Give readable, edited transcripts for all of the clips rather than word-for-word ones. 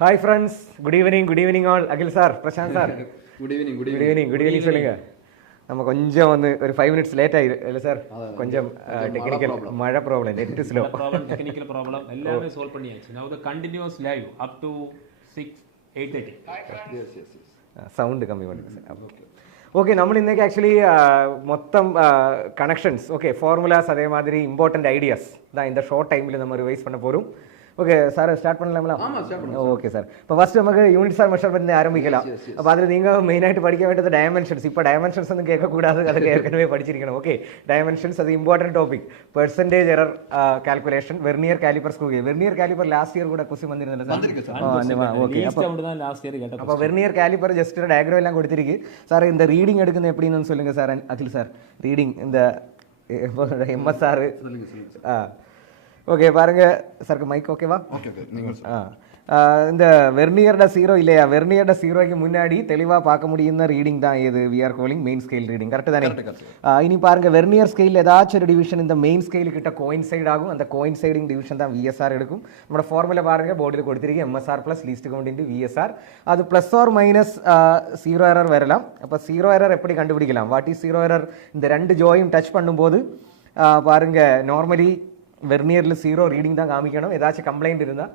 Hi friends, good evening all. Akhil sir, Prashant sir. Good evening. சொல்லுங்க. நம்ம கொஞ்சம் வந்து ஒரு 5 minutes லேட் ஆயிரு இல்ல சார், கொஞ்சம் டெக்னிக்கல் மழை problem, net slow problem, technical problem எல்லாமே சால்வ் பண்ணியாச்சு. now the continuous live up to 8:30. சவுண்ட் கம்மி பண்ணுங்க சார். ஓகே, நம்ம இன்னைக்கு ஆக்சுவலி மொத்தம் கனெக்ஷன்ஸ், ஓகே, ஃபார்முலாஸ், அதே மாதிரி இம்பார்ட்டன்ட் ஐடியாஸ் தான் இந்த ஷார்ட் டைமில் நம்ம ரிவைஸ் பண்ண போகிறோம். ஓகே சார், ஸ்டார்ட் பண்ணலாங்களா? ஓகே சார், இப்போ ஃபர்ஸ்ட் நமக்கு யூனிட் சார் மெஷர்மெண்ட் ஆரம்பிக்கலாம். அப்போ அதில் நீங்கள் மெயினாയിട്ട് படிக்க வேண்டியது டைமென்ஷன்ஸ். இப்போ டைமென்ஷன்ஸ் வந்து கேட்கக்கூடாது, அதுக்கு ஏற்கனவே படிச்சிருக்கணும். ஓகே, டைமென்ஷன்ஸ் அது important topic. Percentage error calculation, vernier calliper screw gauge. Vernier calliper last year கூட கொஸ்டின் வந்திருந்தது சார். ஓகே, அப்போ வெர்னியர் கேலிப்பர் ஜஸ்ட் டயக்ராம் எல்லாம் கொடுத்திருக்கு சார். இந்த ரீடிங் எடுക്കുന്നത് எப்படின்னு சொல்லுங்க சார். அகில் சார், ரீடிங் இந்த எம்எஸ்ஆர். ஓகே பாருங்க சாருக்கு மைக் ஓகேவா? இந்த வெர்னியர்ட ஜீரோ இல்லையா, வெர்னியர்ட ஜீரோக்கு முன்னாடி தெளிவாக பார்க்க முடியுന്ന ரீடிங் தான் இது we are calling main scale reading. Correct தானே? இனி பாருங்க, வெர்னியர் ஸ்கேல் ஏதாச்சும் ஒரு டிவிஷன் இந்த மெயின் ஸ்கேல் கிட்ட கோயின்சைட் ஆகும். அந்த கோயின்சைடிங் டிவிஷன் தான் விஎஸ்ஆர் எடுக்கும். நம்மளோட ஃபார்முலா பாருங்க, போர்டில் கொடுத்திருக்கு, M S R plus least count into V S R. அது plus or minus zero error வரலாம். அப்போ ஜீரோ எரர் எப்படி கண்டுபிடிக்கலாம்? What is zero error? இந்த ரெண்டு ஜோயும் டச் பண்ணும்போது பாருங்க, நார்மலி வெர்னியரில் ஜீரோ ரீடிங் தான் காமிக்கணும். ஏதாச்சும் கம்ப்ளைண்ட் இருந்தால்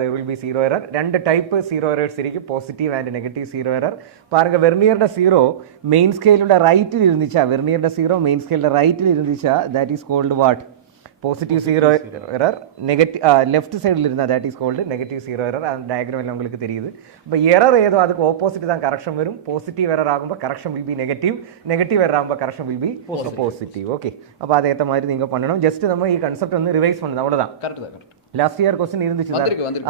there will be zero error. ரெண்டு டைப் ஜீரோ எரர்ஸ் இருக்கு, positive and negative zero error. பாருங்க, வெர்னியர்ட ஜீரோ மெயின் ஸ்கேலோட ரைட்டில் இருந்துச்சா, வெர்னியர்ட ஜீரோ மெயின் ஸ்கேலோட ரைட்டில் இருந்துச்சா, that is called what? Positive zero error. Negative left சைடில் இருந்தால் that is called negative zero error. அந்த டயக்ராம் எல்லாம் உங்களுக்கு தெரியுது. இப்போ எரர் ஏதோ அதுக்கு ஆப்போசிட் தான் கரெக்ஷன் வரும். பாசிட்டிவ் எரர் ஆகும்போது correction will be negative, negative error ஆகும்போது correction will be positive. Okay, அப்போ அதேற்ற மாதிரி நீங்கள் பண்ணணும். ஜஸ்ட் நம்ம இந்த கான்செப்ட் வந்து ரிவைஸ் பண்ணணும், அவ்வளோதான். கரெக்ட். லாஸ்ட் இயர் கொஸ்டின் இருந்துச்சு.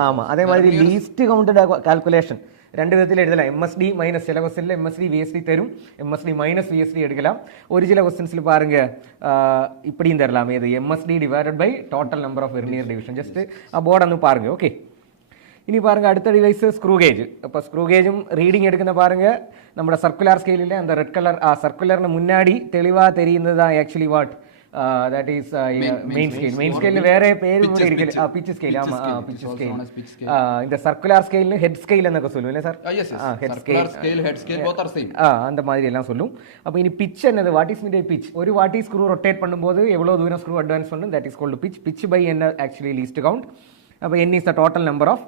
ஆமாம், அதே மாதிரி லீஸ்ட் கவுண்டட் கால்குலேஷன் ரெண்டு விதத்தில் எழுதலாம். எம்எஸ்டி மைனஸ், சில கொஸ்டின்ல எம்எஸ்டி விஎஸ்டி தரும், எம்எஸ்டி மைனஸ் விஎஸ்டி எடுக்கலாம். ஒரு சில கொஸ்டின்ஸ்ல பாருங்க இப்படியும் தரலாம், இது MSD divided by total number of vernier division. Just board வந்து பாருங்க. ஓகே, இனி பாருங்க அடுத்த டிவைஸ் ஸ்க்ரூ கேஜ். இப்போ ஸ்க்ரூ கேஜும் ரீடிங் எடுക്കുന്ന பாருங்க, നമ്മുടെ സർക്കുലർ സ്കെയിലിലെ அந்த ரெட் கலர் சர்க்குலர்னு முன்னாடி தெளிவாக தெரியுது தான் actually what that is main scale. main scale வேற பேரு கூட இருக்கு, pitch scale. ஆமா, pitch scale. இந்த circular scale head scale എന്നൊക്കെ சொல்லுவோம் இல்ல sir? head scale, head scale both are same. அந்த மாதிரி எல்லாம் சொல்லும். அப்ப இனி pitch என்னது? what is meant by pitch? ஒரு வாட்டி ஸ்க்ரூ ரொட்டேட் பண்ணும்போது எவ்வளவு தூரம் ஸ்க்ரூ அட்வான்ஸ் பண்ணும், that is called pitch. pitch by n actually least count. அப்ப n is the total number of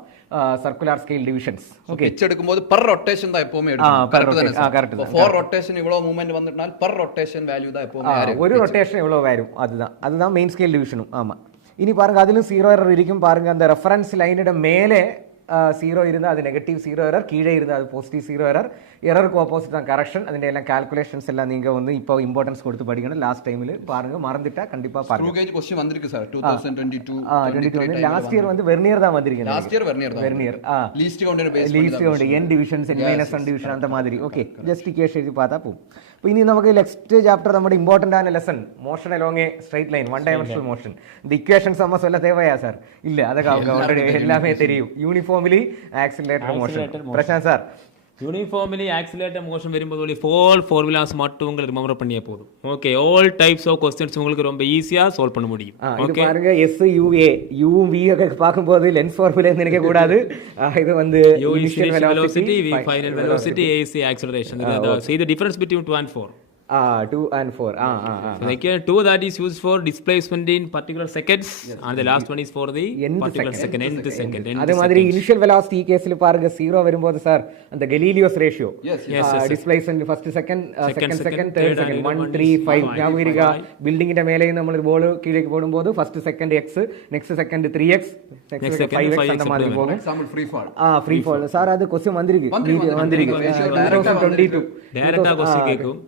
circular scale divisions. Okay, pitch எடுக்கும்போது per rotation தான் எப்பவுமே எடுக்கணும். கரெக்ட் தான். for rotation இவ்வளவு மூவ்மென்ட் வந்துட்டனால per rotation வேல்யூ தான் எப்பவுமே ஒரு ரொட்டேஷன் எவ்வளவு வரும், அதுதான் மெயின் ஸ்கேல் டிவிஷனும். ஆமா, இனி பாருங்க அதிலும் ஜீரோ எரர் இருக்கும். பாருங்க, அந்த ரெஃபரன்ஸ் லைனோட மேலே ஜீரோ இருந்தால் அது நெகட்டிவ் ஜீரோ எரர், கீழே இருந்தால் அது பாசிட்டிவ் ஜீரோ எரர். எரருக்கு ஆப்போசிட் தான் கரெக்ஷன். அதில் எல்லாம் கால்குலேஷன்ஸ் எல்லாம் நீங்கள் வந்து இப்போ இம்பார்ட்டன்ஸ் கொடுத்து படிக்கணும். லாஸ்ட் டைமில் பாருங்க, மறந்துட்டா கண்டிப்பாக பாருங்க. ஸ்க்ரூ கேஜ் கொஸ்டின் வந்திருக்கு சார் 2022 லாஸ்ட் இயர் வந்து வெர்னியர் தான் வந்திருக்கு. Last year vernier least count N divisions, n -1 division அந்த மாதிரி. ஓகே, ஜஸ்ட் கேஸ் எழுதி பார்த்தா போகும். இப்போ இனி നമുക്ക് നെക്സ്റ്റ് ചാപ്റ്റർ നമ്മുടെ ഇമ്പോർട്ടൻ്റ് ആണ് lesson motion along a straight line, one dimensional motion. இந்த ஈக்குவேஷன்ஸ் நம்ம சொல்ல தேவையா சார்? இல்ல, அதுக்கு ஆல்ரெடி எல்லாமே தெரியும். Uniformly accelerator motion. Prashanth sir, uniformly accelerated motion வரும்போது ஃபோல் ஃபார்முலாஸ் மட்டும் உங்களுக்கு ரிமெம்பர் பண்ணியே போதும். Okay, all types of questions உங்களுக்கு ரொம்ப ஈஸியா சால்வ் பண்ண முடியும். ஓகே, பாருங்க S U A U V ഒക്കെ பாக்கும்போது லென்ஸ் ஃபார்முலா நினைக்க கூடாது. இது வந்து initial velocity, v final velocity, ac acceleration. see the difference between 2 and 4. 2 and 4. Like 2 that is used for displacement in particular seconds, and the last one is for the particular second, nth second. அதே மாதிரி initial velocity கேஸ்ல பாருங்க, 0 வரும்போது sir அந்த Galileo's ratio displacement first second third second 1 3 5 ஞாபகம் இருக்கா? பில்டிங்கிന്റെ மேலே നമ്മൾ ഒരു ബോൾ കീഴേക്ക് പോടുമ്പോൾ first second x, next second 3x, next 5x அந்த மாதிரி போகும். Example free fall sir. அது क्वेश्चन வந்திருக்கு 2022 டைரக்டா क्वेश्चन கேக்கும்.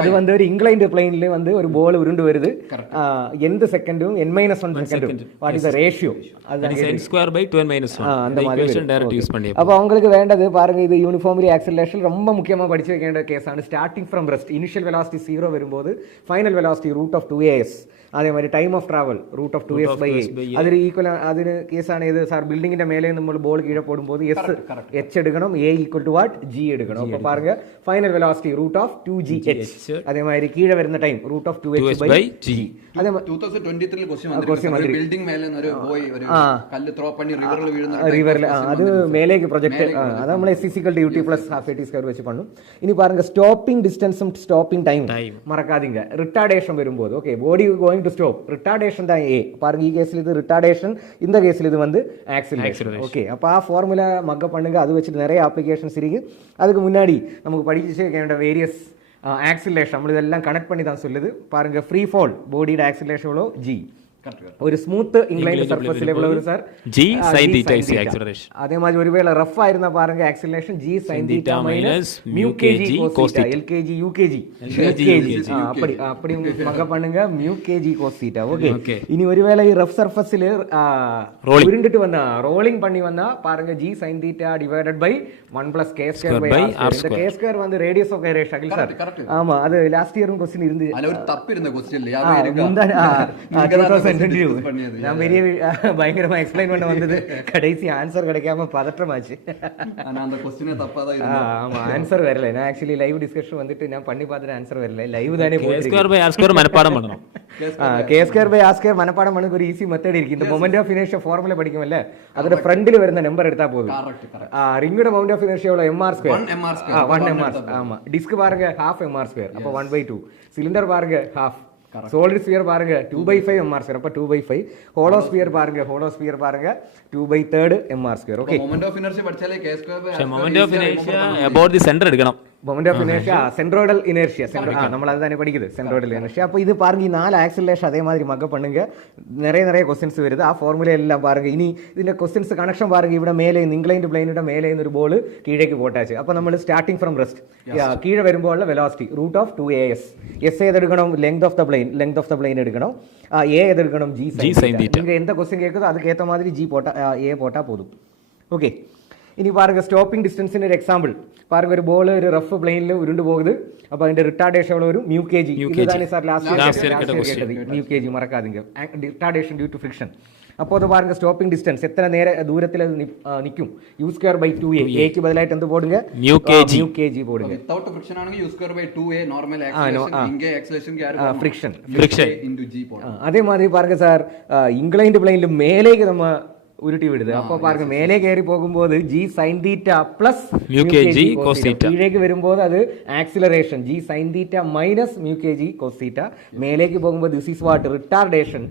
அது வந்து ஒரு இன்க்ளைன்ட் பிளேன்ல வந்து ஒரு பால் உருண்டு வருது. எந்த செகண்டும் n-1 செகண்டும் வாட் இஸ் தி ரேஷியோ, அதுதான் n²/2n-1 அந்த ஈக்குவேஷன் டைரக்ட் யூஸ் பண்ணி. அப்ப உங்களுக்கு வேண்டது பாருங்க, இது யூனிஃபார்ம்லி ஆக்சிலரேஷன் ரொம்ப முக்கியமா படிச்சு வைக்க கேஸான starting from rest. Initial velocity 0 வரும்போது ஃபைனல் வெலாசிட்டி √2as, அதே மாதிரி டைம் ஆஃப் டிராவல் √2s/a. അതിന് ഈക്വൽ അതിന് കേസാണ്. ഇത് സാർ ബിൽഡിങ്ങിന്റെ മേലെ നമ്മൾ ബോൾ കീഴെ പോടുമ്പോൾ h എടുക്കണം, a = what g எடுக்கணும். அப்ப பாருங்க ஃபைனல் வெலாசிட்டி √2gh. அதே மாதிரி கீழ വരുന്ന டைம் √2h/g. அதே 2023 क्वेश्चन വന്നിരുന്നു. ബിൽഡിംഗ് മേലെ ഒരു ബോയ് ഒരു കല്ല് ത്രോ பண்ணி റിവറിൽ വീഴുന്ന റിവറിൽ അത് മേലേക്ക് പ്രൊജക്ട് അത് നമ്മൾ s=ut + half at² വെച്ച് பண்ணும். ഇനി பாருங்க സ്റ്റോപ്പിംഗ് ഡിസ്റ്റൻസും സ്റ്റോപ്പിംഗ് ടൈം മറക്കാதீங்க. ரிட்டார்டேஷன் வரும்போது okay body going to stop retardation தான் a. பாருங்க ഈ കേസിൽ ഇത് ரிட்டார்டேஷன், இந்த கேஸ்ல இது வந்து ஆக்சிலரேஷன். ஓகே அப்ப ஆ ஃபார்முலா மக்கப் பண்ணுங்க. அது வச்சுட்டு நிறைய அப்ளிகேஷன்ஸ் இருக்கு. அதுக்கு முன்னாடி நமக்கு படிச்சு வேண்டிய வேரியஸ் ஆக்சிலரேஷன் நம்ம இதெல்லாம் கனெக்ட் பண்ணி தான் சொல்லுது. பாருங்க ஃப்ரீ ஃபால் பாடியோட ஆக்சிலரேஷன் எவ்வளோ g. ഒരു സ്മൂത്ത് ഇൻക്ലൈൻഡ് സർഫസിൽ എவ்வளவு sir g sin theta is the acceleration. അതേ மாதிரி ஒருவேளை ரஃப் ஆயிருந்தா பாருங்க acceleration g sin theta minus mu kg cos theta lkg ukg அப்படி அப்படி மக பண்ணுங்க mu kg cos theta. Okay இனி ஒருவேளை ரஃப் சர்ஃபஸில் உருண்டிட்டு வந்தா ரோலிங் பண்ணி வந்தா பாருங்க g sin theta divided by 1 plus k square by r. இந்த k square வந்து ரேடியஸ் ஆஃப் கைரேஷ் அகில் சார். ஆமா அது லாஸ்ட் இயரும் क्वेश्चन இருந்து அதுல ஒரு தப்பு இருந்த क्वेश्चन இல்லையா? நான் பெரிய பயங்கரமா எக்ஸ்பிளைன் பண்ண வந்தது, கடைசி ஆன்சர் கிடைக்காம பதற்றமாச்சு. அந்த क्वेश्चन தப்பா தான் இருந்தது. ஆமா ஆன்சர் வரல. நான் ஆக்சுவலி லைவ் டிஸ்கஷன் வந்துட்டு நான் பண்ணி பார்த்துட்டு ஆன்சர் வரல. லைவ் தானே k² மனப்பாடம் பண்ணனும். k² மனப்பாடம் பண்ணதுக்கு ஒரு ஈஸி மெத்தட் இருக்கு. இந்த மொமெண்ட் ஆஃப் இனர்ஷியா ஃபார்முலா படிக்கும்ல, அதோட ஃப்ரண்ட்ல വരുന്ന நம்பர் எடுத்தா போதும். ரிங்கோட மொமெண்ட் ஆஃப் இனர்ஷியா எவ்வளவு mr²? 1 mr. ஆமா டிஸ்க் பாருங்க half mr². அப்ப 1/2. சிலிண்டர் பாருங்க half. சோலிட் ஸ்பியர் பாருங்க 2/5 mr². அப்ப 2/5. ஹோலோ ஸ்பியர் பாருங்க 2/3 mr². Okay moment of inertia படிச்சாலே k². Moment of inertia about the centre எடுக்கணும். Moment of inertia centroidal inertia நம்ம அதுதானே படிக்குது சென்ட்ரோய்டல் இனர்ஷியா. அப்போ இது பாருங்க 4 ஆக்சிலரேஷன் அதே மாதிரி மக்க பண்ணுங்க. நிறைய ക്വസ്റ്റ്യൻസ് വരുது. ആ ഫോർമുല എല്ലാം പാരുங்க. ഇനി ഇതിന്റെ ക്വസ്റ്റ്യൻസ് കണക്ഷൻ പാരുங்க. ഇവിടെ മേലെ ഇൻക്ലൈൻഡ് പ്ലെയിനിന്റെ മേലെ ഒരു ബോൾ കീഴേക്ക് പോട്ടാച്ച്. അപ്പോൾ നമ്മൾ സ്റ്റാർട്ടിംഗ് ഫ്രം റെസ്റ്റ് കീഴെ വരുമ്പോൾ ഉള്ള വെലോസിറ്റി √2as. എസ് ഏതെടുക്കണം? ലെങ്ത് ഓഫ് ദ പ്ലെയിൻ എടുക്കണം. എ ഏതെടുക്കണം? g sin theta. നിങ്ങൾ എന്താ ക്വസ്റ്റ്യൻ കേൾക്കുന്നോ അതുക്കേത്ത മാതിരി g പോട്ടാ എ പോട്ടാ പോതും. ഓക്കെ ഇനി പാരുங்க സ്റ്റോപ്പിംഗ് ഡിസ്റ്റൻസിന് ഒരു എക്സാമ്പിൾ பாருங்க. ஒரு பால் ஒரு ரஃப் பிளேன்ல உருண்டு போகுது. அப்ப இந்த ரிட்டார்டேஷன் எவ்வளவு வரும்? mu kg. இதுதானே சார் லாஸ்ட் இயர் கேட்டது. mu kg மறக்காதீங்க. Retardation due to friction. அப்போ அது பாருங்க ஸ்டாப்பிங் டிஸ்டன்ஸ் எத்தனை நேர தூரத்தில் அது நிக்கும்? u²/2a. a க்கு பதிலாയിട്ട് എന്ത് போடுங்க? mu kg போடுங்க. வித்தவுட் ஃபிரிக்ஷன் ஆனங்க u²/2a நார்மல் ஆக்சிலரேஷன். இங்க ஆக்சிலரேஷன் க்கு யாரு ஃபிரிக்ஷன் into g போடுங்க. அதே மாதிரி பாருங்க சார் இன்க்ளைன்ட் பிளேன்ல மேலேக்கு நம்ம ഉരുട്ടി വിടുന്നത്. അപ്പോൾ പാരുங்க മേലെ കയറി പോകുമ്പോൾ g sin theta plus mu kg cos theta. കീഴേക്ക് വരുമ്പോൾ അത് acceleration g sin theta minus mu kg cos theta. മേലേക്ക് പോകുമ്പോൾ this is what? Retardation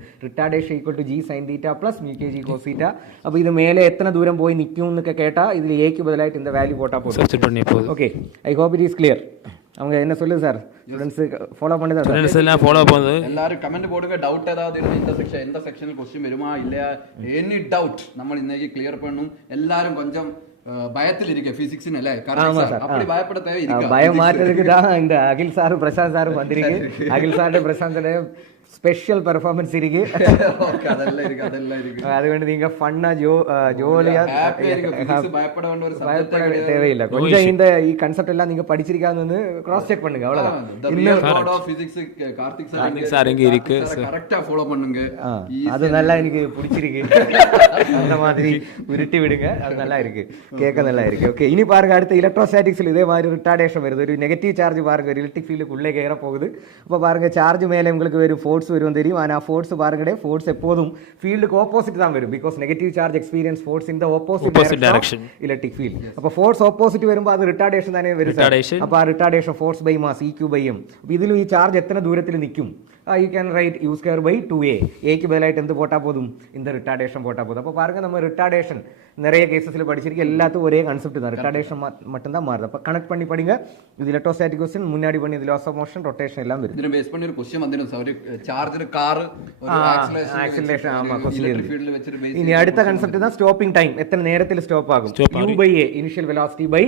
equal to g sin theta plus mu kg cos theta. അപ്പോൾ ഇത് മേലെ എത്ര ദൂരം പോയി നിൽക്കും എന്നൊക്കെ കേട്ടാ ഇതിൽ a ക്ക് ബദലായിട്ട് இந்த வேல்யூ போட்டா போதும். Okay I hope it is clear. அவங்க என்ன சொல்லுது சார்? ஸ்டூடண்ட்ஸ் ஃபாலோ பண்ணுதா? ஸ்டூடண்ட்ஸ் எல்லாம் ஃபாலோ பண்ணுது. எல்லாரும் கமெண்ட் போடுங்க. டவுட் ஏதாவது இருந்தா இந்த செக்ஷனில் क्वेश्चन வருமா இல்லையா எனி டவுட் நம்ம இன்னைக்கு கிளியர் பண்ணனும். எல்லாரும் கொஞ்சம் பயத்தில் இருக்க பிசிக்ஸ் இல்ல கரெக்ட். அப்படி பயப்பட தேவை இல்ல. பயம் மாற்றதுக்கு தான் இந்த அகில் சார் பிரசாந்த் சார் வந்திருக்கு. அகில் சார் பிரசாந்தோட ஸ்பெஷல் பெர்ஃபார்மன்ஸ் இருக்கு. ஓகே அதெல்லாம் இருக்கு. அதுകൊണ്ട് நீங்க ஃபன்னா ஜோலியா பயப்பட வேண்டிய ஒரு பயப்பட தேவையில்லை. கொஞ்சம் ഈ கன்செப்ட் எல்லாம் நீங்க படிச்சிருக்கான்னு கிராஸ் செக் பண்ணுங்க. அவ்வளவுதான். இன்னும் பிசிக்ஸ் கார்த்திக் சார் இங்க இருக்கு. கரெக்ட்டா ஃபாலோ பண்ணுங்க. அது நல்லா எனக்கு பிடிச்சிருக்கு. அந்த மாதிரி உருட்டி விடுங்க. அது நல்லா இருக்கு. கேட்க நல்லா இருக்கு. ஓகே இனி பாருங்க அடுத்து எலக்ட்ரோஸ்டாட்டிக்ஸ்ல இதே மாதிரி ரிட்டார்டேஷன் வருது. ஒரு நெகட்டிவ் சார்ஜ் பாருங்க ஒரு எலக்ட்ரிக் ஃபீல்டுக்கு உள்ளே கேற போகுது. அப்ப பாருங்க சார்ஜ் மேலே உங்களுக்கு ஒரு ஃபோர்ஸ் வரும் தெரியும். ஆனா ஃபோர்ஸ் பாருங்க ஃபோர்ஸ் எப்போதும் ஃபீல்டுக்கு ஆப்போசிட் தான் வரும். Because negative charge experience force in the opposite direction electric field. அப்ப ஃபோர்ஸ் ஆப்போசிட் வருമ്പോൾ அது ரிட்டார்டேഷൻ തന്നെ വരും. அப்ப ரிட்டார்டேഷൻ ഫോഴ്സ് ബൈ മാസ് eq/m. ഇതിലും ഈ ചാർജ് എത്ര ദൂരത്തിൽ നിൽക്കും? you can write u²/2a. a க்கு பதிலாയിട്ട് എന്ത് போட்டா போதும்? இந்த ரிட்டார்டேஷன் போட்டா போதும். அப்ப பாருங்க நம்ம ரிட்டார்டேஷன் நிறைய கேसेஸ்ல படிச்சிருக்கோம். எல்லாத்துக்கும் ஒரே கான்செப்ட் தான். ரிட்டார்டேஷன் மட்டும் தான் மாறுது. அப்ப கனெக்ட் பண்ணி படிங்க. இது எலக்ட்ரோஸ்டாட்டிக் क्वेश्चन முன்னாடி பண்ணி இது லாஸ் ஆஃப் மோஷன் ரொட்டேஷன் எல்லாம் வரும். ഇതിനെ ബേസ് பண்ணி ഒരു क्वेश्चन വന്നിരുന്നു സാർ. ഒരു ചാർജ് കാർ ഒരു ആക്സിലറേഷൻ ആமா क्वेश्चन ഫീൽഡിൽ വെച്ചിട്ട് ബേസ്. ഇനി അടുത്ത கான்செப்ட் தான் ஸ்டாப்பிங் டைம். எத்தனை நேரத்தில் ஸ்டாப் ஆகும்? u/a initial velocity by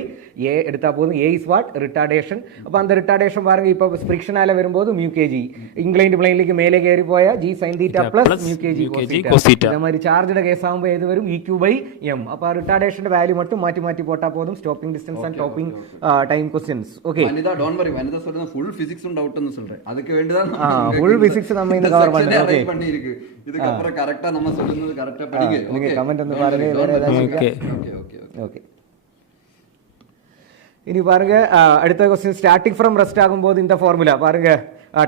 a எடுத்தா போதும். a is what? ரிட்டார்டேஷன். அப்ப அந்த ரிட்டார்டேஷன் பாருங்க இப்போ ஃபிரிக்ஷனால வரும்போது mu kg. இன்க்ளைன்ட் பிளேன்ലേക്ക് மேலே കയറി പോയ g sin theta plus mu kg cos theta. இந்த மாதிரி சார்ஜ்ட கேஸ் ஆகுമ്പോൾ ஏது வரும்? eq/m. அப்ப ரிட்டார்டேஷன் வேல்யூ மட்டும் மாத்தி மாத்தி போட்டா போதும். Stopping distance and stopping time questions. Okay Vanitha don't worry. Vanitha சொல்றது ஃபுல் பிசிக்ஸ் டவுட் ன்னு சொல்றேன். அதுக்கு வேண்டி தான் ஃபுல் பிசிக்ஸ் நம்ம இந்த கவர் பண்றோம். ஓகே பண்ணி இருக்கு. இதுக்கு அப்புறம் கரெக்ட்டா நம்ம சொல்றது கரெக்ட்டா படிங்க. ஓகே கமெண்ட் வந்து பாருங்க. வேற ஏதாவது ஓகே. ஓகே இனி பாருங்க அடுத்த கொஸ்டின் ஸ்டார்டிங் ஃப்ரம் ரெஸ்ட் ஆகும்போது இந்த ஃபார்முலா பாருங்க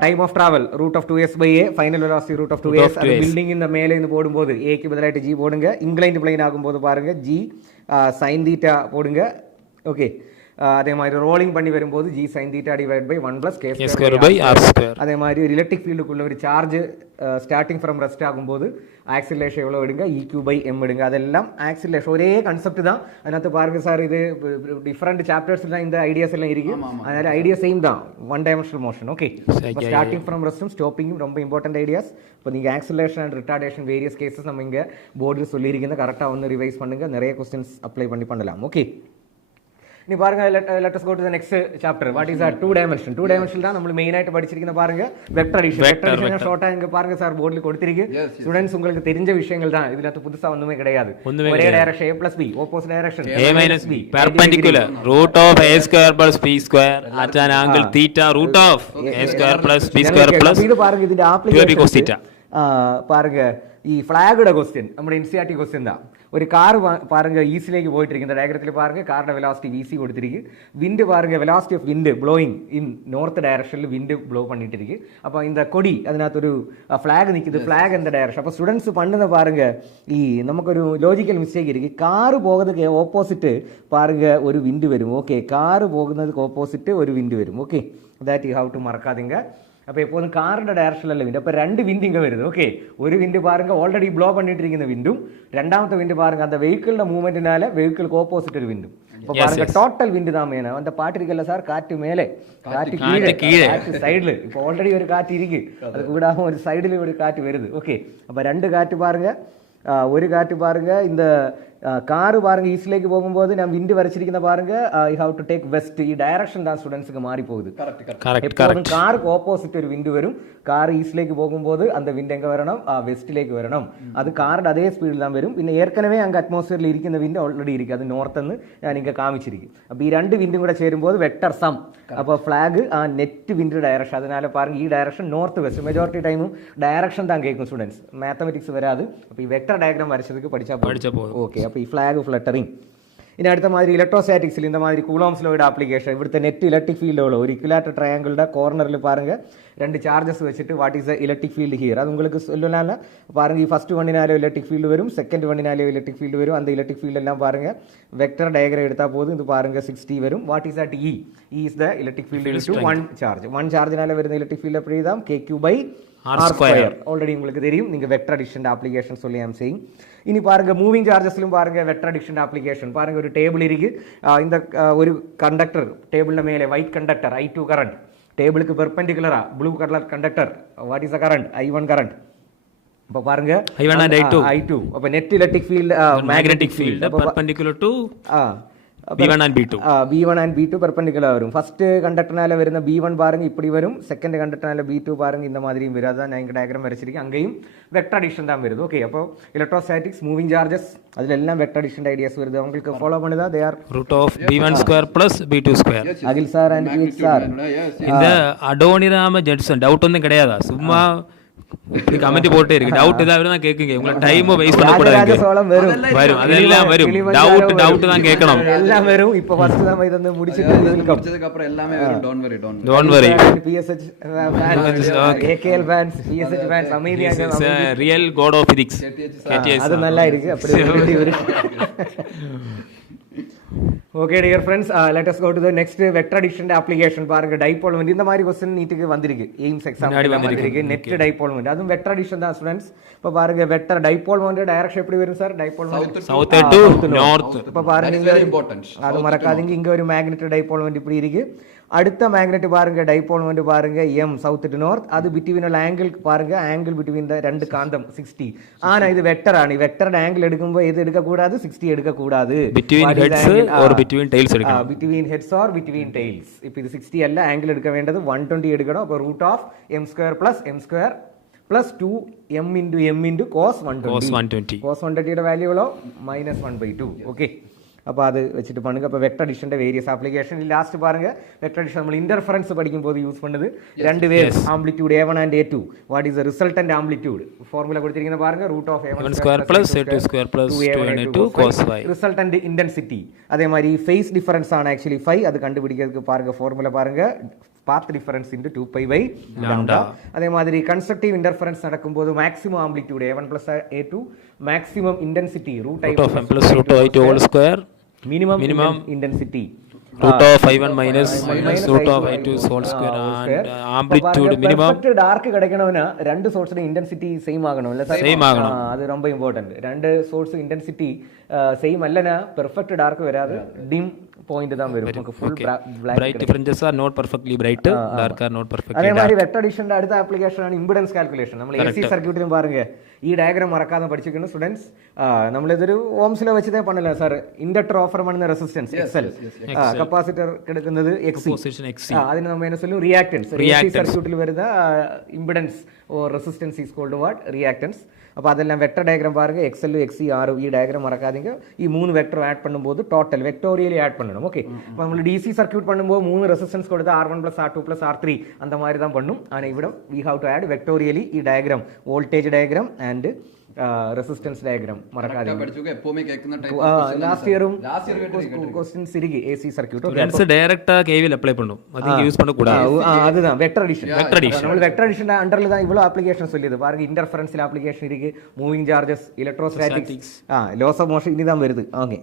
time of travel √2s/a final velocity √2s அது பில்டிங் இந்த மேலே இருந்து போடும்போது ஏக்கு பதிலாയിട്ട് g போடுங்க இன்க்ளைன்ட் பிளைன் ஆகும்போது பாருங்க g sin θ போடுங்க ஓகே அதே மாதிரி ரோலிங் பண்ணி வரும்போது g sin θ டிவைட் பை 1 + k²/r². அதே மாதிரி ஒரு எலக்ட்ரிக் ஃபீல்டுக்குள்ள ஒரு சார்ஜ் ஸ்டார்டிங் ஃப்ரம் ரெஸ்ட் ஆகும்போது ஆக்சிலரேஷன் எவ்வளோ எடுங்க EQ/m எடுங்க அதெல்லாம் ஆக்சிலரேஷன் ஒரே கான்செப்ட் தான் அதனால பாருங்க சார் இது டிஃபரெண்ட் சாப்டர்ஸ்ல இந்த ஐடியாஸ் எல்லாம் இருக்கு அதனால ஐடியா சேம் தான் one dimensional motion okay starting from ரெஸ்டும் ஸ்டாப்பிங்கும் ரொம்ப இம்பார்ட்டன்ட் ஐடியாஸ் இப்போ நீங்கள் acceleration and retardation various cases நம்ம இங்கே போர்டில் சொல்லியிருக்கீங்க கரெக்டாக வந்து ரிவைஸ் பண்ணுங்க நிறைய கொஸ்டின்ஸ் அப்ளை பண்ணலாம் ஓகே நீ பாருங்க let us go to the next chapter what is that 2 dimension தான் நம்ம மெயினா படிச்சிருக்கீங்க பாருங்க வெக்டர் அடிஷன் ஷார்ட்டா இங்க பாருங்க சார் போர்ட்ல கொடுத்திருக்கு ஸ்டூடண்ட்ஸ் உங்களுக்கு தெரிஞ்ச விஷயங்கள் தான் இதுல புதுசா ஒண்ணுமே கிடையாது ஒரே direction a + b opposite direction a - b perpendicular √a² + b² at an angle theta √a² + b² இது பாருங்க இதுல அப்ளிகேஷன் பாருங்க ഈ ഫ്ലാഗുടെ ക്വസ്റ്റ്യൻ നമ്മുടെ NCERT ക്വസ്റ്റ്യൻ தான் ஒரு கார் பாருங்க ஈஸிലേക്ക് போயிட்டு இருக்கு இந்த டயக்ராத்தில் பாருங்க காரோட வெலாசிட்டி VC கொடுத்திருக்கு விண்ட் பாருங்க velocity of wind blowing in north டைரக்ஷனில் விண்ட் ப்ளோ பண்ணிட்டு இருக்கு அப்போ இந்த கொடி അതിനകത്ത് ഒരു ഫ്ലാഗ് നിൽக்குது ഫ്ലാഗ് இந்த டைரக்ஷன் அப்போ ஸ்டூடெண்ட்ஸ் பண்ணுத பாருங்க ഈ നമുക്കൊരു ലോജിക്കൽ മിസ്റ്റേക്ക് இருக்கு கார் போகிறதுக்கு ஆப்போசிட் பாருங்க ஒரு விண்ட் வரும் ஓகே கார் போகிறதுக்கு ஆப்போசிட் ஒரு விண்ட் வரும் okay that you have to மறக்காதீங்க அப்போ எப்போதும் காரோட டைரக்ஷனில் விண்ட் அப்போ 2 விண்ட் இங்கே வருது ஓகே ஒரு விண்டு பாருங்க ஆல்ரெடி ப்ளோ பண்ணிட்டு இருக்கு விண்டும் ரெண்டாமത്തെ விண்டு பாருங்க அந்த வெஹிக்கிளோட மூவ்மெண்ட்னால வெஹிக்கிளுக்கு ஆப்போசிட் ஒரு விண்டும் இப்போ பாருங்க டோட்டல் விண்டு தான் வேணும் அந்த பாட்டு இருக்குல்ல சார் காற்று மேலே காற்று கீழே காற்று சைடில் இப்போ ஆல்ரெடி ஒரு காற்று இருக்கு அதுக்கு விடாம ஒரு சைடில் ஒரு காற்று வருது ஓகே அப்போ 2 காற்று பாருங்க ஒரு காற்று பாருங்க இந்த காரு பாருங்க ஈஸ்ட்லேக்கு போகும்போது நம்ம விண்டு வரைச்சிருக்கிற பாருங்க you have to take west ഈ ഡയറക്ഷൻ தான் ஸ்டூடெண்ட்ஸ்க்கு மாறி போகுது எப்போதும் காருக்கு ஆப்போசிட் ஒரு விண்டு வரும் கார் ஈஸ்ட்லேக்கு போகும்போது அந்த விண்டு எங்க வரணும் வெஸ்ட்லேக்கு வரணும் அது காரோட அதே ஸ்பீഡിல் தான் வரும் പിന്നെ ஏற்கனவே அங்கே அட்மாஸ்பியரில் இருக்கிற விண்டு ஆல்ரெடி இருக்கு அது നോർത്തെന്ന് ഞാൻ இங்கே காமிச்சிருக்கு அப்போ ഈ 2 விண்டும் கூட சேரும்போது வெக்டர் சம் அப்போ ஃபிளாக் நெட் விண்டு டைரக்ஷன் அதனால பாருங்க ഈ டைரக்ஷன் നോർത്ത് വെസ്റ്റ് மெஜாரிட்டி டைமும் டைரக்ஷன் தான் கேட்கும் ஸ்டூடெண்ட்ஸ் மேத்தமெட்டிக்ஸ் வராது அப்போ ഈ வெக்டர் டயக்ராம் வரைச்சதுக்கு படிச்சா போதும் ஓகே அப்போ ഈ ഫ്ലാഗ് ഫ്ലട്ടറിങ് ഇനി അടുത്ത മാതിരി ഇലക്ട്രോസ്റ്റാറ്റിക്സിൽ இந்த மாதிரி கூலம்ஸ் லோட அப்ளிகேஷன் இവിടുത്തെ നെറ്റ് ഇലക്ട്രിക് ഫീൽഡ് உள்ள ஒரு இக்விலாட்டர் ட்ரையாங்கிளோட கார்னரில் பாருங்க 2 சார்ஜஸ் வச்சுட்டு what is the electric field here அது உங்களுக்கு சொல்லலாம்ல பாருங்க ഈ ஃபர்ஸ்ட் ஒன்னினாலே எலக்ட்ரிக் ஃபீல்டு வரும் செகண்ட் ஒன்னினாலே எலக்ட்ரிக் ஃபீல்டு வரும் அந்த எலக்ட்ரிக் ஃபீல்டு எல்லாம் பாருங்க வெக்டர் டயக்ராம் எடுத்தா போதும் இது பாருங்க 60 வரும் what is that E is the electric field into 1 சார்ஜ்னால வருന്ന எலக்ட்ரிக் ஃபீல்டு எப்படி தான் KQ/R². ஆல்ரெடி உங்களுக்கு தெரியும் நீங்க வெக்டர் அடிஷன் அப்ளிகேஷன் சொல்லி ஐம் சேயிங் இனி பாருங்க மூவிங் சார்ஜஸ்லும் பாருங்க வெக்டர் அடிஷன் அப்ளிகேஷன் பாருங்க ஒரு டேபிள் இருக்கு இந்த ஒரு கண்டக்டர் டேபிள்ல மேலே ஒயிட் கண்டக்டர் I2 கரண்ட் டேபிளுக்கு பெர்பெண்டிகுலரா blue colour conductor what is the current I1 current இப்போ பாருங்க I1 and I2 அப்ப net electric field magnetic field perpendicular to B1 and B2 B1 and B2 perpendicular வரும் ஃபர்ஸ்ட் கண்டக்டர்னால வருന്ന B1 பாருங்க இப்படி வரும் செகண்ட் கண்டக்டர்னால B2 பாருங்க இந்த மாதிரியும் வரும் அதான் நான் இங்க டயக்ராம் வரைச்சிருக்கேன் அங்கேயும் வெக்டர் அடிஷன் தான் வருது ஓகே அப்போ எலக்ட்ரோஸ்டாட்டிக்ஸ் மூவிங் சார்ஜஸ் அதுல எல்லாம் வெக்டர் அடிஷன் ஐடியாஸ் வருது உங்களுக்கு ஃபாலோ பண்ணுதா they are √B1² + B2². Akhil sir and விக் சார் இந்த அடோனிராம ஜெட்சன் டவுட் ஒன்றும் கிடையாதா சும்மா கமெண்ட் போட்டே இருக்கு டவுட் ஏதாவது தான் கேக்குங்க உங்க டைம் வேஸ்ட் பண்ண கூடாது வரும் அதெல்லாம் வரும் டவுட் தான் கேட்கணும் எல்லாம் வரும் இப்போ ஃபர்ஸ்ட் நம்ம இத வந்து முடிச்சிட்டு அப்புறம் எல்லாமே வரும் don't worry PSH fans AKL fans PSH fans அமைதியாக ரியல் காட் ஆஃப் பிசிக்ஸ் அது நல்லா இருக்கு அப்படி ஒரு okay dear friends let us go to the next vector addition application பாருங்க டைபோல் மொமெண்ட் இந்த மாதிரி क्वेश्चन நீட்டுக்கு வந்திருக்கு எய்ம்ஸ் எக்ஸாம்ல வந்திருக்கு நெட் டைபோல் மொமெண்ட் அதுவும் வெக்டர் அடிஷன் தான் ஸ்டூடண்ட்ஸ் இப்போ பாருங்க வெக்டர் டைபோல் மொமெண்ட் டைரக்ஷன் எப்படி வரும் sir dipole moment south to north இப்போ பாருங்க அது மறக்காதீங்க இங்க ஒரு மேக்னெட் டைபோல் மொமெண்ட் இப்படி இருக்கு அடுத்த மேக்னெட் பாருங்க டைபோல் மொமெண்ட் பாருங்க M சவுத் டு நார்த் அது பிட்வீன் உள்ள ஆங்கிள் பாருங்க ஆங்கிள் பிட்வீன் த ரெண்டு காந்தம் 60 ஆனா இது வெக்டர் ஆனி வெக்டர் ஆங்கிள் எடுக்கும்போது எது எடுக்க கூடாது 60 எடுக்க கூடாது between heads or between tails எடுக்கணும் between heads or between tails இப்போ இது 60 அல்ல ஆங்கிள் எடுக்க வேண்டியது 120 எடுக்கணும் அப்ப √m² + m² plus 2m into cos 120 cos 120 யோட வேல்யூ எவ்வளவு -1/2 ஓகே அப்போ அது வச்சுட்டு பண்ணுங்க. அப்போ vector addition various application. Last பாருங்க வெக்டர் அடிஷன் நம்ம இன்டர்ஃபரன்ஸ் படிக்கும் போது யூஸ் பண்ணுது. ரெண்டு waves amplitude A1 and A2. What is the resultant amplitude? Formula கொடுத்திருக்கீங்க பாருங்க. Root of A1 square plus A2 square plus 2A2 cos phi. Resultant intensity. அதே மாதிரி ஃபேஸ் டிஃபரன்ஸ் ஆன ஆக்சுவலி phi அது கண்டுபிடிக்கிறதுக்கு பாருங்க ஃபார்முலா பாருங்க. path difference into 2 pi by lambda. அதே மாதிரி கன்ஸ்ட்ரக்டிவ் இன்டர்ஃபரன்ஸ் நடக்கும்போது maximum amplitude A1 plus A2, maximum intensity root of m plus root of I2 whole square, minimum intensity root of I1 minus root of I2 whole square and amplitude minimum. perfect dark கிடைக்கணும்னா ரெண்டு சோர்ஸோட intensity same ஆகணும் இல்ல sir? Same ஆகணும். அது ரொம்ப important. ரெண்டு source intensity same அல்லனா பெர்ஃபெக்ட் டார்க் வராது, டிம் பாயிண்ட் தான் வரும். நமக்கு full black bright differences are not perfectly bright, dark are not perfectly அதே dark. மாதிரி வெக்டர் அடிஷன் அடுத்த அப்ளிகேஷன் ആണ് இம்பிடன்ஸ் കാൽക്കുലേഷൻ. നമ്മൾ AC സർക്യൂട്ടിലും பாருங்க ഈ ഡയഗ്രാം മറക്കാതെ പഠിച്ചിരിക്കുന്നു സ്റ്റുഡൻസ്. നമ്മൾ ഇതൊരു ഓംസിലെ വെച്ചിട്ടേ பண்ணல സാർ. ഇൻഡക്ടർ ഓഫർ பண்ணுന്ന റെസിസ്റ്റൻസ് XL, കപ്പാസിറ്റർ കിടക്കുന്നത് XC, അതിനെ നമ്മൾ என்ன சொல்லுவோம் റിയാക്ടൻസ്. AC സർക്യൂട്ടിൽ വരുന്ന impedance or resistance is called what? Reactance. അപ്പോൾ അതെല്ലാം വെക്ടർ ഡയഗ്രാം பாருங்க. XL XC R ഈ ഡയഗ്രാം മറക്കാதீங்க. ഈ മൂന്ന് വെക്ടർ ആഡ് பண்ணும்போது டோட்டல் வெக்டோரியலி ஆட் பண்ணணும். ஓகே, இப்போ நம்ம DC சர்க்யூட் பண்ணும்போது மூணு ரெசிஸ்டன்ஸ் கொடுத்து R1 + R2 + R3 அந்த மாதிரி தான் பண்ணும். ஆனால் ഇവിടെ we have to add vectorially ഈ diagram voltage diagram and resistance diagram மறக்காதீங்க. படிச்சுங்க. எப்பவுமே கேக்குற டைப் லாஸ்ட் இயரும் क्वेश्चंस இருக்கு AC சர்க்யூட். ஃப்ரெண்ட்ஸ் டைரக்ட்டா KVL அப்ளை பண்ணும். அது யூஸ் பண்ண கூடாது. அதுதான் வெக்டர் அடிஷன். நம்ம வெக்டர் அடிஷன் அண்டர்ல தான் இவ்வளவு அப்ளிகேஷன் சொல்லியது பாருங்க. இன்டர்ஃபரன்ஸ்ல அப்ளிகேஷன் இருக்கு, moving charges, electrostatics, laws of motion இனி தான் வருது. ஓகே,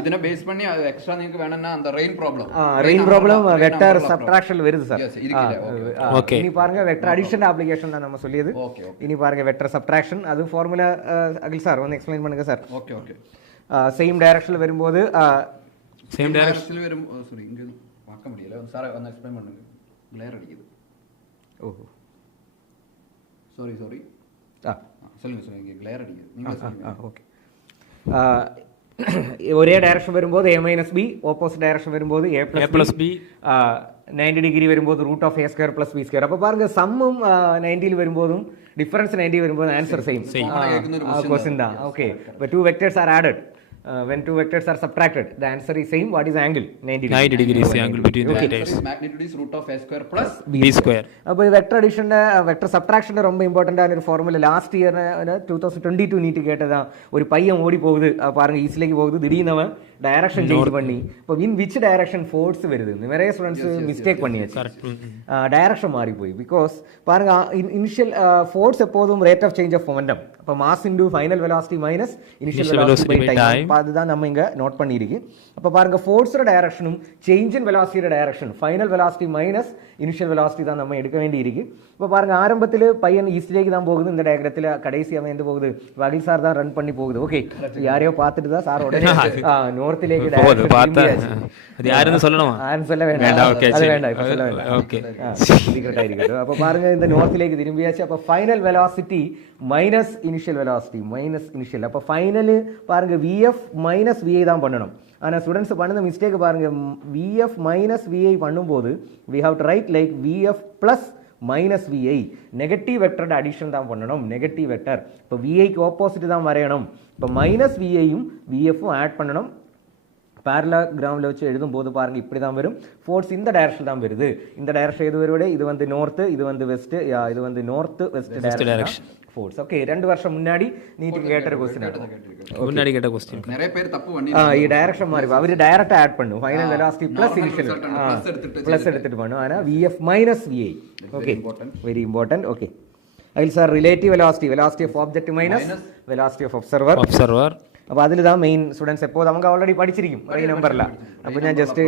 ഇതിനെ ബേസ് பண்ணி എക്സ്ട്രാ നിങ്ങൾക്ക് വേണമെന്നാ அந்த ரெயின் ப்ராப்ளம் வெக்டர் சப்ட்ராக்ஷன்ல வருது சார். ஓகே, இனி பாருங்க வெக்டர் அடிஷன் அப்ளிகேஷன் தான் நம்ம சொல்லியது. இனி பாருங்க வெக்டர் சப்ட்ராக்ஷன். அது ஃபார்முலா அகில் சார் வந்து எக்ஸ்பிளைன் பண்ணுங்க சார். Okay okay. சேம் டைரக்ஷன்ல வரும்போது சேம் டைரக்ஷன்ல வரும். சாரி, இங்க பார்க்க முடியல. சார் வந்து எக்ஸ்பிளைன் பண்ணுங்க. கிளேர் அடிக்குது. ஓஹோ, சாரி சொல்லுங்க சார். இங்க கிளேர் அடிக்குது. நீங்க சொல்லுங்க. ஓகே, ஒரே டைரக்ஷன் வரும்போது A - B, ஆப்போசிட் டைரக்ஷன் வரும்போது A + B, 90 டிகிரி வரும்போது ரூட் ஆஃப் A² + B². அப்போ பாருங்க சம்மும் 90 வரும்போதும் டிஃபரன்ஸ் 90 வரும்போது ஆன்சர் சேம். क्वेश्चन தான். ஓகே, இப்போ two vectors are added. When two vectors are subtracted, the answer is same. What is angle? 90 degrees angle between the vectors. Magnitude is root of A² + B². അപ്പോൾ വെക്ടർ അഡിഷന്റെ വെക്ടർ സബ്ട്രാക്ഷന്റെ ரொம்ப இம்பார்ட்டன்ட் ஆன ஒரு ஃபார்முலா. லாஸ்ட் இயர் 2022 நீட் கேட்டதா. ஒரு பையன் ஓடி போகுது பாருங்க, ஈஸ்ட்லேக்கு போகுது. திடீர்னு அவன் டைரக்ஷன் சேஞ்ச் பண்ணி இப்போ இன் விச் டைரக்ஷன் ஃபோர்ஸ் வருது. நிறைய ஸ்டூடெண்ட்ஸ் மிஸ்டேக் பண்ணியாச்சு, டைரக்ஷன் மாறி போய். பிகாஸ் பாருங்க இனிஷியல் ஃபோர்ஸ் எப்போதும் rate of change of momentum. அப்போ mass into final velocity minus initial velocity by time. அதுதான் நம்ம இங்க நோட் பண்ணியிருக்கு. அப்போ பாருங்க ஃபோர்ஸோட டைரக்ஷனும் சேஞ்ச் இன் வெலாசிட்டியோட டைரக்ஷன் final velocity minus initial velocity தான் நம்ம எடுக்க வேண்டி இருக்கு. இப்போ பாருங்க ஆரம்பத்தில் பையன் ஈஸ்ட்லேக்கு தான் போகுது. இந்த டயக்ரத்தில் கடைசி அவன் எந்த போகுது? அகில் சார் தான் ரன் பண்ணி போகுது. ஓகே, யாரையோ பார்த்துட்டு தான் சார் உடனே നോർത്തിലേക്ക് சொல்ல வேண்டாம். அப்ப பாருங்க இந்த നോർത്തിലേക്ക് திரும்பியாச்சு. அப்ப final velocity minus initial velocity minus initial. அப்ப ஃபைனல் பாருங்க VF மைனஸ் VI தான் பண்ணணும். ஆனா ஸ்டூடெண்ட்ஸ் பண்ண மிஸ்டேக் பாருங்க. VF மைனஸ் VI பண்ணும்போது we have to write like VF plus minus VI. Negative வெக்டரோட அடிஷன் தான் பண்ணணும். நெகட்டிவ் வெக்டர் இப்போ VIக்கு ஆப்போசிட் தான் வரையணும். இப்போ மைனஸ் VIயும் VFும் ஆட் பண்ணணும். பேரலோகிராமில் வச்சு எழுதும்போது பாருங்க இப்படி தான் வரும். ஃபோர்ஸ் இந்த டைரக்ஷன் தான் வருது. இந்த டைரக்ஷன் எது வருது? இது வந்து நார்த், இது வந்து வெஸ்ட், இது வந்து north west direction force. Okay, 2 வருஷம் முன்னாடி நீட்டுக்கு கேட்ட क्वेश्चन முன்னாடி கேட்ட क्वेश्चन நிறைய பேர் தப்பு பண்ணி ഈ டைரக்ஷன் மாறி அவர் டைரக்டா ஆட் பண்ணும். Final velocity plus initial plus எடுத்துட்டு பண்ணும். ஆனா VF minus VI. Okay, very important. Okay Akhil sir, relative velocity, velocity of object minus velocity of observer. அப்போ அதில் தான் மெயின் ஸ்டூடெண்ட்ஸ் எப்போது அவங்க ஆல்ரெடி படிச்சிருக்கும் ஒரே நம்பரில். அப்போ ഞാൻ ജസ്റ്റ്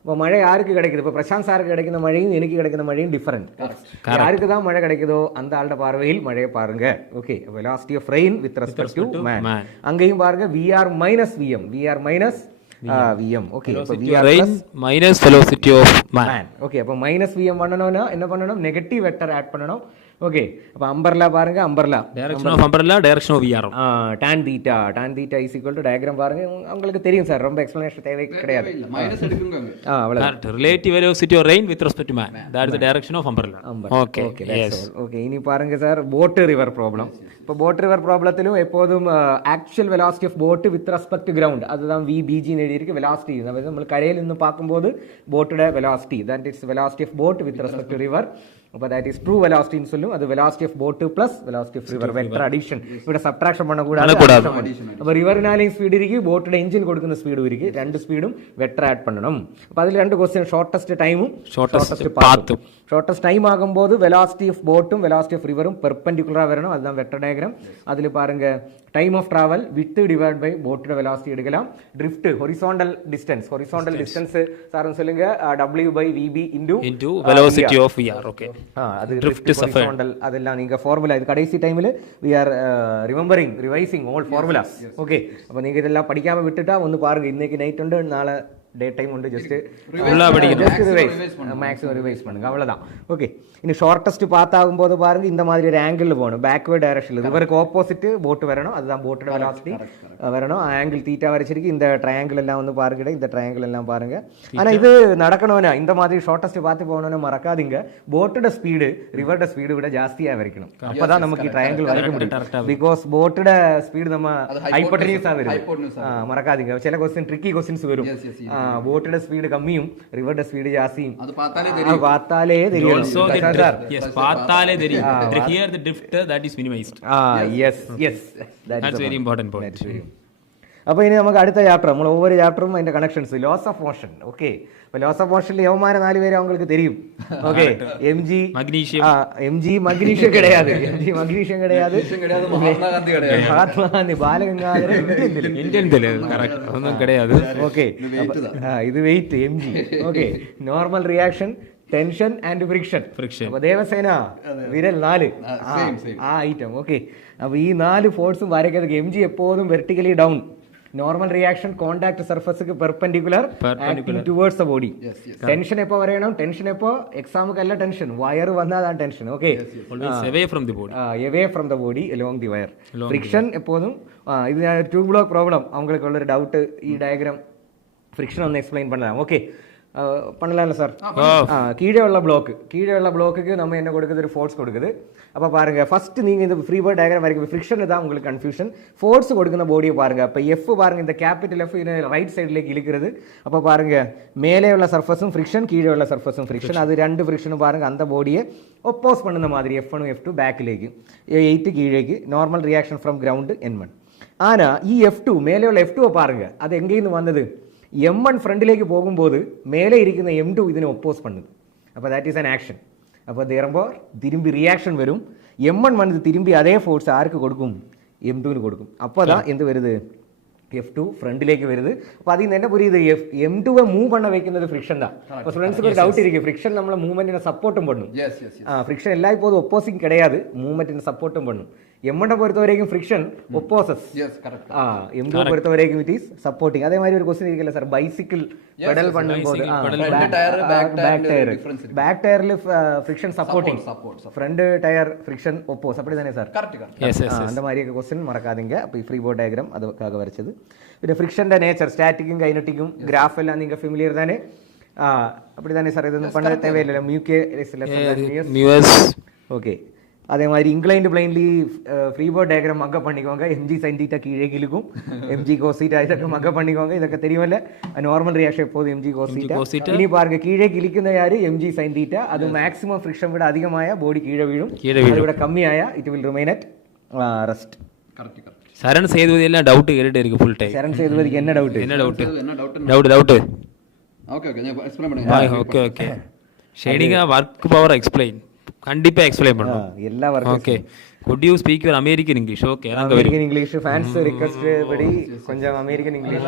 இப்போ மழை யாருக்கு கிடைக்குது? இப்போ பிரசாந்த் சாருக்கு கிடைக்கிற மழையும் எனக்கு கிடைக்கிற மழையும் டிஃபரெண்ட். யாருக்கு தான் மழை கிடைக்குதோ அந்த ஆளோட பார்வையில் மழையை பாருங்க. Okay, velocity of rain with respect to man. அங்கேயும் பாருங்க VR minus VM, VR minus VM. Okay, இப்போ VR minus velocity of man. Okay, அப்போ மைனஸ் VM பண்ணணும்னா என்ன பண்ணணும்? நெகட்டிவ் வெக்டர் ஆட் பண்ணணும். ஓகே அப்போ அம்பர்லா பாருங்க, umbrella direction of umbrella, direction of V R. Tan theta is equal to diagram பாருங்க, உங்களுக்கு தெரியும் சார், ரொம்ப எக்ஸ்பிளனேஷன் தேவை கிடையாது. மைனஸ் எடுக்குங்க. அவ்வளவுதான். Relative velocity of rain with respect to man, that is the direction of umbrella. Okay yes. Okay, இனி பாருங்க சார், போட் ரிவர் ப்ராப்ளம். இப்போ போட் ரிவர் ப்ராப்ளத்திலும் எப்போதும் actual velocity of boat with respect to ground, அதுதான் விபிஜின்னு எழுதியிருக்கு. வெலாசிட்டி നമ്മൾ കരയിൽ നിന്ന് பார்க்கும்போது போட்டோட velocity, that is velocity of boat with respect to river. அப்போ தட் இஸ் ட்ரூ வெலாசிட்டின்னு சொல்லும். அது velocity of boat plus velocity of river, vector addition. ഇവിടെ സബ്ട്രാക്ഷൻ பண்ணக்கூடாது. അപ്പോൾ റിവറിനാലെയും സ്പീഡ് ഇരിക്കും, ബോട്ടിന്റെ എഞ്ചിൻ കൊടുക്കുന്ന സ്പീഡും ഇരിക്കും. രണ്ട് സ്പീഡും വെക്ടർ ആഡ് பண்ணணும். അപ്പോൾ അതിൽ രണ്ട് ക്വസ്റ്റ്യൻ, ഷോർട്ടസ്റ്റ് ടൈമും ഷോർട്ടസ്റ്റ് പാത്തും. ഷോർട്ടസ്റ്റ് ടൈം ആകുമ്പോൾ വെലാസിറ്റി ഓഫ് ബോട്ടും വെലാസിറ്റി ഓഫ് റിവറും പെർപെൻഡിക്കുലറാ വരണം. அதுதான் வெக்டர் டயக்ராம். அதில் பாருங்க time of travel with divide by போட்டோட வெலாசிட்டி எடுக்கலாம். ட்ரிஃப்ட் ஹொரிசாண்டல் டிஸ்டன்ஸ் சார்னு சொல்லுங்க, W/VB into velocity of VR. Okay, அது ட்ரிஃப்ட் ஹொரிசாண்டல், அதெல்லாம் நீங்க ஃபார்முலா இது கடைசி டைம்ல we are revising all formulas. Okay, அப்ப நீங்க இதெல்லாம் படிக்காம விட்டுட்டா வந்து பாருங்க, இன்னைக்கு நைட் உண்டு, நாளை டே டைம் உண்டு, ஜஸ்ட் மேக்ஸிமம் ரிவைஸ் பண்ணுங்க, அவ்வளவுதான். ஓகே, இனி ஷார்ட்டஸ்ட் பார்த்தாகும்போது பாருங்க, இந்த மாதிரி ஒரு ஆங்கிள் போகணும், பேக்வேர்ட் டைரக்ஷன்ல. இவருக்கு ஆப்போசிட் போட் வரணும், அதுதான் போட்டோட வெலாசிட்டி வரணும். ஆங்கிள் தீட்டா வரைச்சிருக்கு. இந்த ட்ரையாங்கிள் எல்லாம் வந்து பாருங்க, இந்த ட்ரையாங்கிள் எல்லாம் பாருங்க. ஆனா இது நடக்கணும்னா இந்த மாதிரி ஷார்ட்டஸ்ட் பார்த்து போகணும்னு மறக்காதீங்க, போட்டோட ஸ்பீடு ரிவரோட ஸ்பீடு விட ஜாஸ்தியா வரைக்கணும். அப்பதான் நமக்கு ட்ரையாங்கிள் வரைக்க முடியும். பிகாஸ் போட்டோட ஸ்பீடு நம்ம ஹைப்போட்டென்யூஸா வரும், மறக்காதீங்க. சில கொஸ்டின் ட்ரிக்கி கொஸ்டின்ஸ் வரும். ബോട്ടിന്റെ സ്പീഡ് കമ്മിയും റിവറുടെ സ്പീഡ് ജാസ്തിയും പാത്താലേ தெரியும். അപ്പൊ ഇനി നമുക്ക് അടുത്ത ചാപ്റ്റർ, നമ്മൾ ഒവ്വൊരു ചാപ്റ്ററും അതിന്റെ connections, laws of motion. Okay, laws of മോഷനിൽ യവന്മാരെ 4 പേര് അവங்களுக்கு தெரியும். ஓகே, எம்ஜி மக்னீஷியம் கிடையாது, மகாத்மா காந்தி, பாலகங்காதரன், ஒன்றும் கிடையாது. ஓகே, இது weight MG. Okay, normal reaction, tension and friction. അപ്പൊ ദേവസേന വിരൽ 4 ആ ഐറ്റം. ഓക്കെ, അപ്പൊ ഈ 4 ഫോഴ്സും വരയ്ക്കുന്നത് എം ജി എപ്പോഴും vertically down, normal reaction contact സർഫസിക്ക് perpendicular acting towards the body. Tension എപ്പോ പറയണം, ടെൻഷൻ എപ്പോ എക്സാമുക്കല്ല ടെൻഷൻ, വയർ വന്നാതാണ് tension. Okay, away from the body along the wire. Friction എപ്പോഴും, ഇത് ഞാൻ 2 ബ്ലോക്ക് പ്രോബ്ലം அவங்களுக்கு உள்ள ஒரு டவுட், ഈ ഡയഗ്രാം ഫ്രിക്ഷൻ ഒന്ന് എക്സ്പ്ലെയിൻ பண்ணலாம். ഓക്കെ, பண்ணலாம்ல சார்? கீழே உள்ள பிளாக்குக்கு நம்ம என்ன கொடுக்குது, ஒரு ஃபோர்ஸ் கொடுக்குது. அப்போ பாருங்க, ஃபர்ஸ்ட் நீங்க இந்த ஃப்ரீ பாடி டயக்ராம் வரைக்கும் ஃப்ரிக்ஷன் தான் உங்களுக்கு கன்ஃபியூஷன். ஃபோர்ஸ் கொடுക്കുന്ന ബോഡിയെ பாருங்க. அப்போ எஃப் பாருங்க, இந்த கேபிட்டல் எஃப் ரைட் சைடிലേക്ക് இழுக்கிறது. அப்போ பாருங்க, மேலே உள்ள சர்ஃபஸும் ஃப்ரிக்ஷன், கீழே உள்ள சர்ஃபஸும் ஃப்ரிக்ஷன். அது ரெண்டு ஃப்ரிக்ஷனும் பாருங்க அந்த ബോഡിയെ ഒപ്പോസ് பண்ணுന്ന மாதிரி, F1 F2 ബാക്കിലേക്ക്, 8 കീഴേക്ക്, normal reaction from ground N1. ஆனா ഈ F2 மேலே உள்ள F2 பாருங்க, அது எங்கேருந்து வந்தது, M1 ഫ്രണ്ടിലേക്ക് പോകുമ്പോൾ മേലെ ഇരിക്കുന്ന M2 ഇതിനെ ഒപ്പോസ് பண்ணுது. അപ്പോൾ ദാറ്റ് ഈസ് ആൻ ആക്ഷൻ. അപ്പോൾ തരുമ്പോൾ തിരുമ്പി റിയാക്ഷൻ വരും. M1 വന്നത് തിരുമ്പി അതേ ഫോഴ്സ് ആർക്ക് കൊടുക്കും, M2ന് കൊടുക്കും. അപ്പോൾ അതാ എന്ത് വരുത്, F2 ഫ്രണ്ടിലേക്ക് വരുത്. അപ്പോൾ അതിൽ നിന്ന് തന്നെ പുരിയത് M2வை மூவ் பண்ண வைக்கிறது ஃப்ரிக்ஷன் தான். இப்போ ஸ்டூடெண்ட்ஸ்க்கு ஒரு டவுட் இருக்கு, ஃப்ரிக்ஷன் நம்மள மூவ்மெண்ட்டினை சப்போர்ட்டும் பண்ணும். ஃப்ரிக்ஷன் எல்லா இப்போது ஒப்போசிங் கிடையாது, மூவ்மெண்ட்டினை சப்போர்ட்டும் பண்ணும். M1 பொறுத்த வரைக்கும் ஃப்ரிக்ஷன் ஒப்போசஸ், M2 பொறுத்த வரைக்கும் இட் இஸ் சப்போர்ட்டிங். அதே மாதிரி ஒரு क्वेश्चन இருக்குல்ல சார், பைசிக்கிள் பெடல் பண்ணும்போது பேக் டயர்ல friction supporting, front tyre friction oppose, அப்படிதானே சார்? அந்த மாதிரி क्वेश्चन மறக்காதீங்க. அப்போ ஃப்ரீ போர்ட் டயக்ராம் அதுக்காக வரைச்சது. പിന്നെ ഫ്രിക്ഷന്റെ നേച്ചർ, സ്റ്റാറ്റിക്കും കൈനറ്റിക്കും ഗ്രാഫ് എല്ലാം നിങ്ങൾ ഫെമിലിയർ തന്നെ, அப்படிதானே சார்? ഇതൊന്നും പണ്ട് தேவையில்லை, മ്യൂഎസ്. ஓகே, அதே மாதிரி இன்க்ளைன்டு பிளைன்லி ஃப்ரீ போர்ட் டயக்ராம் மக்கப் பண்ணிக்கோங்க. எம்ஜி சைன் தீட்டா கீழே இழுக்கும், எம்ஜி கோஸ் தீட்டா இதற்கு மக்கப் பண்ணிக்கோங்க. இதற்கு தெரியுமல்ல, நார்மல் ரியாக்ஷன் எப்போது எம்ஜி கோஸ் தீட்டா. இனி பாருங்க, கீழே இழுക്കുന്ന யாரு, எம்ஜி சைன் தீட்டா. அது மேக்ஸிமம் ஃப்ரிக்ஷன் விட அதிகമായ ബോഡി കീഴെ വീഴും, അതിവിടെ കമ്മിയായ it will remain at rest. Saran Sethupathi எல்லாம் டவுட் கேட்டுட்டே இருக்கு ஃபுல் டைம். சரண் சேதுபதிக்கு என்ன டவுட்? ஓகே ஷேடிங்கா வர்க் பவர் எக்ஸ்பிளைன், கண்டிப்பா எக்ஸ்பிளைன் பண்ணுவோம் எல்லா வர்க்கும். Okay, could you speak your American English? ஓகே, American English fans request படி கொஞ்சம் American English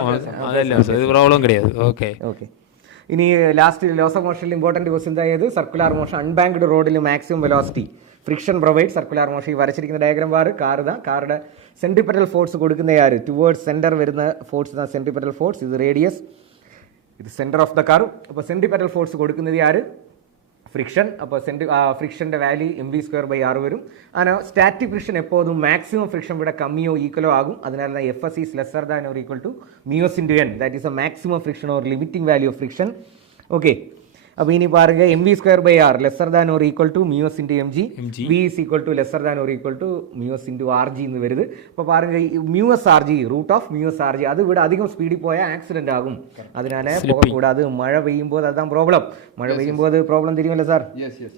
அதெல்லாம் இது ப்ராப்ளம் கிடையாது. ஓகே ஓகே, ഇനി ലാസ്റ്റ് ലോസ് ഓഫ് മോഷനിൽ ഇമ്പോർട്ടന്റ് ക്വസ്റ്റ്യൻ അതായത് സർക്കുലർ മോഷൻ, അൺബാങ്ക്ഡ് റോഡിൽ maximum velocity, friction provide circular motion. ഈ വരച്ചിരിക്കുന്ന ഡയഗ്രാം ബാർ കാറുടെ സെൻട്രിപെറ്റൽ ഫോഴ്സ് കൊടുക്കുന്ന ആര്, ടുവേർഡ്സ് സെന്റർ വരുന്ന ഫോഴ്സ് தான் സെൻട്രിപെറ്റൽ ഫോഴ്സ്. ഇത് റേഡിയസ്, ഇത് സെന്റർ ഓഫ് ദ കർവ്. അപ്പോൾ സെൻട്രിപെറ്റൽ ഫോഴ്സ് കൊടുക്കുന്നത് ആര്, ഫ്രിക്ഷൻ. അപ്പോൾ ഫ്രിക്ഷൻ്റെ വാല്യൂ mv²/r വരും. അങ്ങനെ സ്റ്റാറ്റിക് ഫ്രിക്ഷൻ എപ്പോഴും മാക്സിമം ഫ്രിക്ഷൻ ഇവിടെ കമ്മിയോ ഈക്വലോ ആകും. അതിനാൽ FS is lesser than or equal to μs/n. That is a maximum friction or limiting value of friction. Okay, അപ്പോൾ ഇനി പാരുங்க mv²/r lesser than or equal to μs/mg, v is equal to lesser than or equal to μs/rg എന്ന് വരുത്. അപ്പോൾ പാരുங்க μsRg root of μsRg അത് ഇവിടെ അധികം സ്പീഡിൽ പോയാൽ ആക്സിഡന്റ് ആകും. അതിനാൽ കൂടാതെ മഴ പെയ്യുമ്പോൾ അതാണ് പ്രോബ്ലം. മഴ പെയ്യുമ്പോൾ പ്രോബ്ലം തിരിയുമല്ലോ സാർ?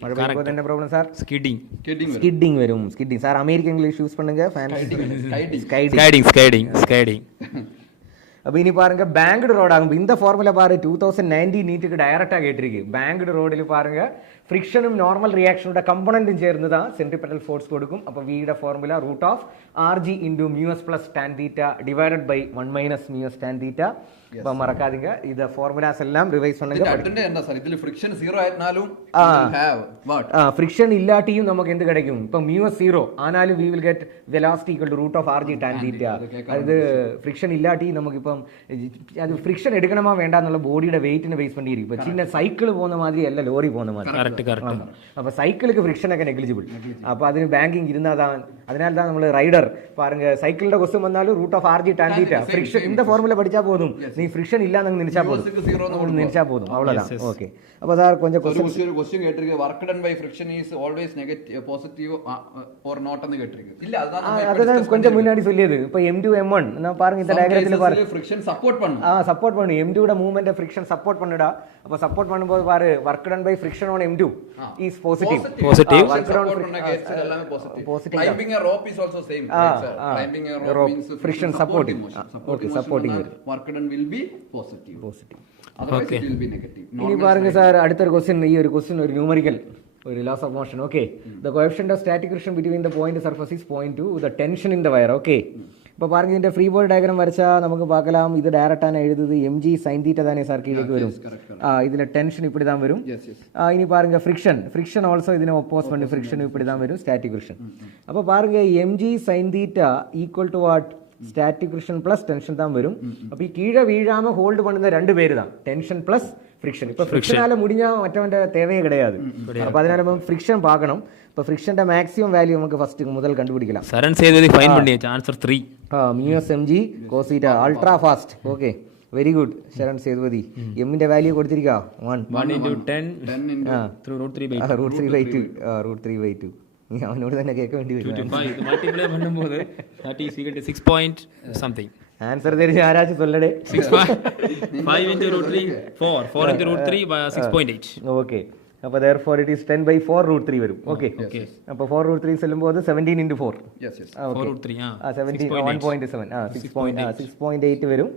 മഴ പെയ്യുമ്പോൾ തന്നെ പ്രോബ്ലം സാർ സ്കിഡിങ് വരും. Skidding sir American English use பண்ணுங்க. ஸ்கைடிங். அப்போ இனி பாருங்க பேங்க்டு ரோடு ஆகும். இந்த ஃபார்முலா பாரு 2019 நீட்டுக்கு டைரக்டாக கேட்டிருக்கு. பேங்க்டு ரோഡിൽ பாருங்க ഫ്രിക്ഷനും നോർമൽ റിയാക്ഷനുടെ കമ്പോണന്റും ചേർന്നതാണ് സെൻട്രിപെറ്റൽ ഫോഴ്സ് കൊടുക്കും. അപ്പോൾ വിയുടെ formula root of RG into μs plus tan theta divided by 1 minus μs tan theta. அப்போ மறக்காதீங்க இது ஃபார்முலாஸ் எல்லாம் ரிவைஸ் பண்ணுங்க. ഫ്രിക്ഷൻ 0 ആയിരുന്നാലും ഫ്രിക്ഷൻ ഇല്ലാട്ടിയും നമുക്ക് എന്ത് கிடைக்கும்? ഇപ്പൊ μs 0 ആനാലും we will get velocity equal to root of RG tan theta. അത് ഫ്രിക്ഷൻ ഇല്ലാട്ടി നമുക്കിപ്പം അത് ഫ്രിക്ഷൻ എടുക്കണമോ വേണ്ട എന്നുള്ള ബോഡിയുടെ വെയിറ്റിനെ ബേസ് பண்ணிയിരിക്കും. ഇപ്പൊ ചിന്ന സൈക്കിൾ പോകുന്ന മാതിരി അല്ല ലോറി പോകുന്ന മാതിരി. അപ്പൊ സൈക്കിൾക്ക് ഫ്രിക്ഷൻ ഒക്കെ നെഗ്ലിജിബിൾ. അപ്പൊ അതിന് ബാങ്കിങ് ഇരുന്നതാണ്. അതിനാൽதான் നമ്മൾ റൈഡർ பாருங்க സൈക്കിളിന്റെ ക്വസ്റ്റ്യൻ വന്നാലും root of RG tan theta friction இந்த ஃபார்முலா படிச்சா போதும். நீ ஃப்ரிக்ஷன் இல்லன்னு நினைச்சா போதும் அவ்வளவுதான். ஓகே, அப்ப சார் கொஞ்சம் क्वेश्चन கேட்டிருக்கு work done by friction is always negative positive or not ன்னு கேட்டிருக்கு. இல்ல அதுதான் கொஞ்சம் முன்னாடி சொல்லியது. இப்போ m2 m1 நான் பாருங்க இந்த டயகிராம்ல பாருங்க ஃப்ரிக்ஷன் சப்போர்ட் பண்ணும். சப்போர்ட் பண்ணும். m2 ட மூவ்மென்ட் ஃப்ரிக்ஷன் சப்போர்ட் பண்ணுடா. அப்ப சப்போர்ட் பண்ணும்போது பாரு work done by friction on m2 is positive. Work done பண்ண கேஸ் எல்லாமே positive. Climbing a rope is also same. Climbing a rope means friction supporting. Okay, supporting. Work done will be positive. Otherwise it will be negative. ഇനി പാരുங்க സാർ അടുത്തൊരു ക്വസ്റ്റ്യൻ. ഈ ഒരു ക്വസ്റ്റ്യൻ ഒരു ന്യൂമറിക്കൽ ഒരു loss of motion. Okay, the coefficient of static friction between the point surface is 0.2, the tension in the wire. Okay, ഇപ്പോൾ പാരുங்க ഇതിന്റെ ഫ്രീ ബോഡി ഡയഗ്രാം വരച്ചാൽ നമുക്ക് பார்க்கலாம். ഇത് ഡയറക്റ്റ് ആണ് എഴുതുന്നത് mg sin theta தானே സാർ കീഴിലേക്ക് വരും. ഇതിലെ ടെൻഷൻ இப்படி தான் വരും. ഇനി பாருங்க ഫ്രിക്ഷൻ ഓൾസോ ഇതിനെ ഓപ്പോസ് பண்ணி ഫ്രിക്ഷൻ இப்படி தான் വരും സ്റ്റാറ്റിക് ഫ്രിക്ഷൻ. അപ്പോൾ பாருங்க mg sin theta equal to what? Static friction plus tension தான் വരും. അപ്പോൾ ഈ കീഴെ വീഴാമ ഹോൾഡ് பண்ணுന്ന രണ്ട് പേര് தான் ടെൻഷൻ പ്ലസ് ഫ്രിക്ഷൻ. இப்போ ഫ്രിക്ഷனால முடிஞ்சா மற்றவന്റെ தேவையே கிடையாது. അപ്പോൾ அதனால நம்ம ഫ്രിക്ഷൻ பார்க்கணும். இப்போ ஃப்ரிக்ஷന്റെ மேக்ஸिमम வேல்யூ നമുക്ക് ഫസ്റ്റ് മുതൽ കണ്ടുപിടിക്കണം. சரண் சேதுபதி ஃபைன் பண்ணியாச்சு. Answer 3 μs mg cos theta ultra fast. Okay, very good Saran Sethupathi. m ന്റെ വാല്യൂ കൊടുത്തിരിക്കുക 1 into 10 through root 3/2 നീ അവനോട് തന്നെ കേൾക്കാൻ വേണ്ടി വരും. ഇത് മൾട്ടിപ്ലൈ பண்ணும்போது 30 is equal to 6 point something. Answer தெரிஞ்ச ആരാച്ച് சொல்லடே. 5 into root 3 4 into root 3 by 6.8. ഓക്കേ, അപ്പോൾ therefore it is 10/4 root 3 വരും. ഓക്കേ, അപ്പോൾ 4 root 3 ചെല്ലുമ്പോൾ 17 into 4 4 root 3 17 1.7 6.8 വരും.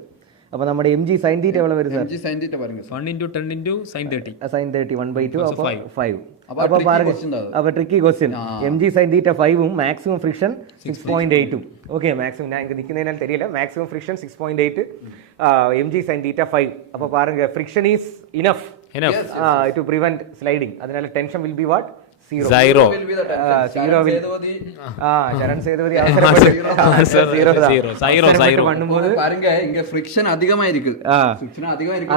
അപ്പോൾ നമ്മുടെ mg sin theta എവിടെ വരും സാർ? mg sin theta பாருங்க 1 into 10 into sin 30 1/2 അപ്പോൾ 5. അപ്പോൾ பாருங்க അപ്പോൾ tricky question. mg sin theta 5 ഉം മാക്സിമം ഫ്രിക്ഷൻ 6.8 ഉം. ഓക്കേ, മാക്സിമം ഞാൻ ഇங்க നിൽക്കുന്നതിനാൽ தெரியல. Maximum friction 6.8 mg sin theta 5. അപ്പോൾ பாருங்க friction is enough to prevent sliding. അതിനാൽ tension will be what? Zero. Saran Sethupathi பாருங்க இங்க friction அதிகமா இருக்கு.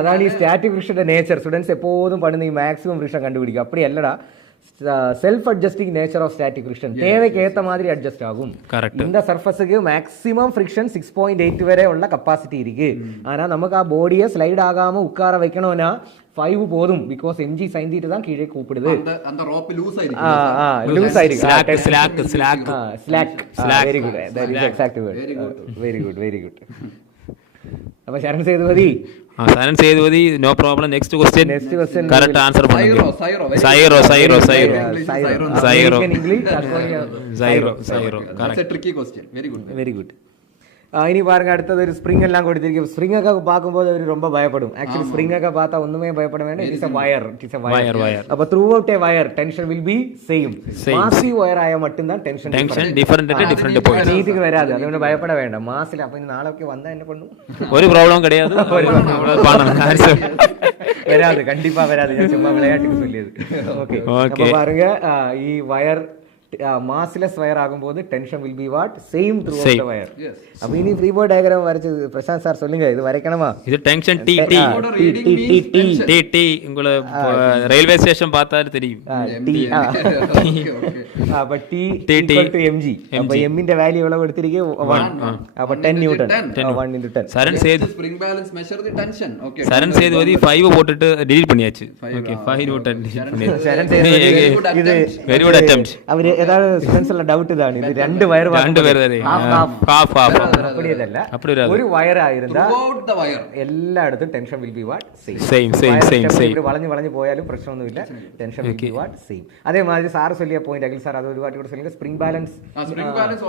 അതാണ് ഈ സ്റ്റാറ്റിക് ഫ്രിക്ഷന്റെ നേച്ചർ. സ്റ്റുഡൻസ് എപ്പോഴും പണ്ടുന്ന ഈ മാക്സിമം ഫ്രിക്ഷൻ കണ്ടുപിടിക്കുക. அப்படி அல்லடா, self adjusting nature of static friction. தேவைக்கு ஏற்ற மாதிரி அட்ஜஸ்ட் ஆகும். இந்த சர்ஃபஸுக்கு மேக்ஸிமம் ஃப்ரிக்ஷன் 6.8 வரை உள்ள கெப்பாசிட்டி இருக்கு. ஆனா நமக்கு ஆ பாடியை ஸ்லைட் ஆகாம உட்கார வைக்கணும்னா 5 போதும். பிகாஸ் mg sin theta தான் கீழே கூப்பிடுது. அந்த ரோப் லூஸ் ஆயிருக்கு. லூஸ் ஆயிருக்கு. slack. Very good. That is exact word. Very good. அப்ப Saran Sethupathi Saran Sethupathi no problem. Next question correct answer பண்ணுங்க. சைரோ correct. Tricky question. Very good. இனி பாருங்க அடுத்தது ஒரு ஸ்ப்ரிங் எல்லாம் கொடுத்திருக்கு. ஸ்ப்ரிங் ഒക്കെ பார்க்கும்போது അവർ ரொம்ப பயப்படும். ஆக்சுவலி ஸ்ப்ரிங் ഒക്കെ பார்த்தா ஒண்ணுமே பயப்பட வேண்டாம். It is a wire. அப்ப த்ரூ அவுட் a wire tension will be same. മാസി വയർ ആയ மட்டும் தான் ടെൻഷൻ டிஃபரண்ட் பாயிண்ட்ஸ். நீட்டுக்கு வராது. அதுകൊണ്ട് பயப்பட வேண்டாம். மாசில அப்ப நாளைக்கு வந்தா என்ன பண்ணும்? ஒரு ப்ராப்ளம் கிடையாது. வராது, கண்டிப்பா வராது. நான் சும்மா விளையாட்டுக்கு சொல்லியது. ஓகே, அப்ப பாருங்க ഈ വയർ massless wire ஆகும்போது tension will be what same throughout the wire. அப்ப இனி ஃப்ரீ போர்ட் டயகிராம் வரைச்சு பிரசாந்த் சார் சொல்லுங்க, இது வரைக்கணுமா? இது tension T T T T உங்களை ரயில்வே ஸ்டேஷன் பார்த்தாலே தெரியும். அப்ப T equal to mg. அப்ப m ന്റെ വാല്യൂ എவ்வளவு എടുത്തിരിക്കേ 1. அப்ப 10 newton 1 into 10. Saran Sethu spring balance measure the tension. Okay Saran Sethu வந்து 5 போட்டுட்டு delete பண்ணியாச்சு. ஓகே 5 newton சரண் சேது இது வெரி குட் அட்டெம்ப்ட். அவர் ஏதாவது ஸ்டூடண்ட்ஸ்ல டவுட் தான், இது ரெண்டு வயர் half அப்படி ஒரு வயரா இருந்தா throughout the wire எல்லா இடத்தும் tension will be what same இப்படி வளைஞ்சு போயாலும் பிரச்சனை ஒண்ணும் இல்ல, tension will be what same. அதே மாதிரி சார் சொல்லிய பாயிண்ட் அகில் சார் அது ஒரு வாட்டி கூட சொல்லுங்க. Spring balance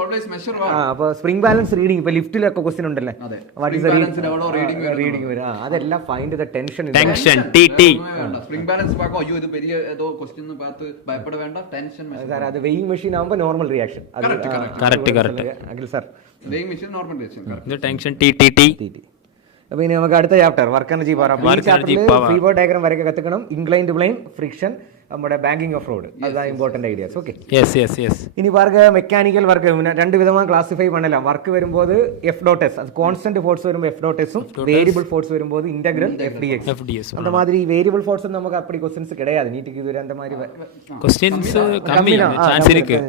always measure what. அப்ப ஸ்ப்ரிங் பேலன்ஸ் ரீடிங் இப்ப லிஃப்ட்ல ഒക്കെ क्वेश्चन ഉണ്ടല്ലേ, വാട്ട് ഈസ് റീഡിംഗ് വരും, അതെല്ലാം find the tension T T. Spring balance പാക്കോ അയ്യോ ഇത് വലിയ ഏതോ ക്വസ്റ്റ്യൻ എന്ന് பார்த்து பயப்பட வேண்டாம், ടെൻഷൻ സാർ അത് വെയിങ് മെഷീൻ ആവുമ്പോൾ normal reaction. Correct Akhil sir weighing machine normal reaction ഇത് ടെൻഷൻ ടി ടി ടി. അപ്പൊ ഇനി നമുക്ക് അടുത്ത chapter work energy power. Free body diagram വരയ്ക്കാൻ കത്തുക്കണം. ഇൻക്ലൈൻഡ് പ്ലെയിൻ, ഫ്രിക്ഷൻ, നമ്മുടെ ബാങ്കിങ് ഓഫ് റോഡ്, അതാണ് ഇമ്പോർട്ടന്റ് ഐഡിയാസ്. ഓക്കെ ഇനി പാർക്ക മെക്കാനിക്കൽ വർക്ക് രണ്ട് വിധമായി ക്ലാസിഫൈ பண்ணலாம். വർക്ക് വരുമ്പോൾ എഫ് ഡോട്ട് എസ്, അത് കോൺസ്റ്റന്റ് ഫോഴ്സ് വരുമ്പോൾ എഫ് ഡോട്ട് എസും വേരിയബിൾ ഫോഴ്സ് വരുമ്പോൾ ഇന്റഗ്രൽ എഫ് ഡി എക്സ്. அந்த மாதிரி வேரியபிள் ஃபோர்ஸ் நமக்கு அப்படி क्वेश्चंस கிடையாது நீட்டுக்கு இதுவரை. அந்த மாதிரி क्वेश्चंस கம்மியா சான்ஸ் இருக்கு.